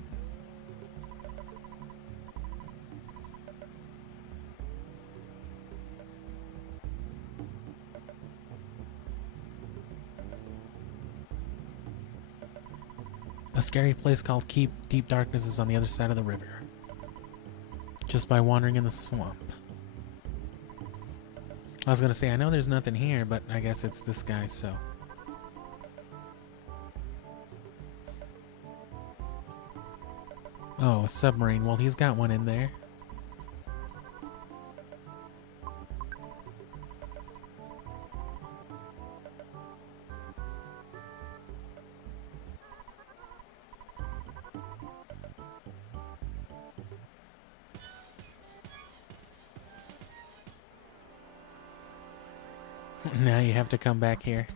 A scary place called Keep Deep Darkness is on the other side of the river. Just by wandering in the swamp. I was gonna say, I know there's nothing here, but I guess it's this guy, so... Oh, a submarine. Well, he's got one in there. Now you have to come back here.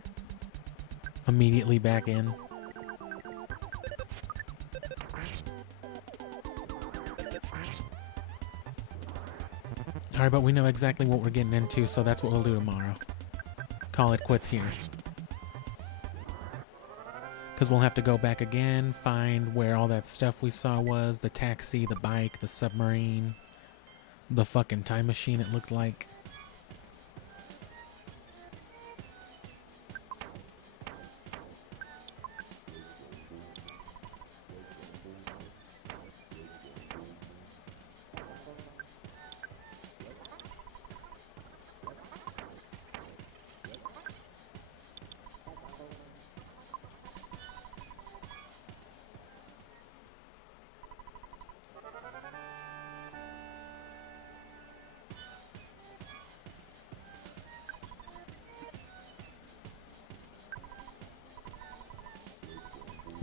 Immediately back in. Alright, but we know exactly what we're getting into, so that's what we'll do tomorrow. Call it quits here. Because we'll have to go back again, find where all that stuff we saw was. The taxi, the bike, the submarine, the fucking time machine it looked like.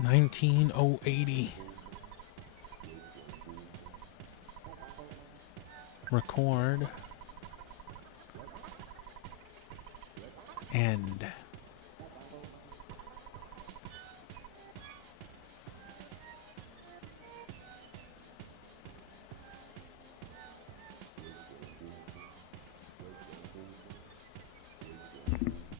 $19,080. Record. End.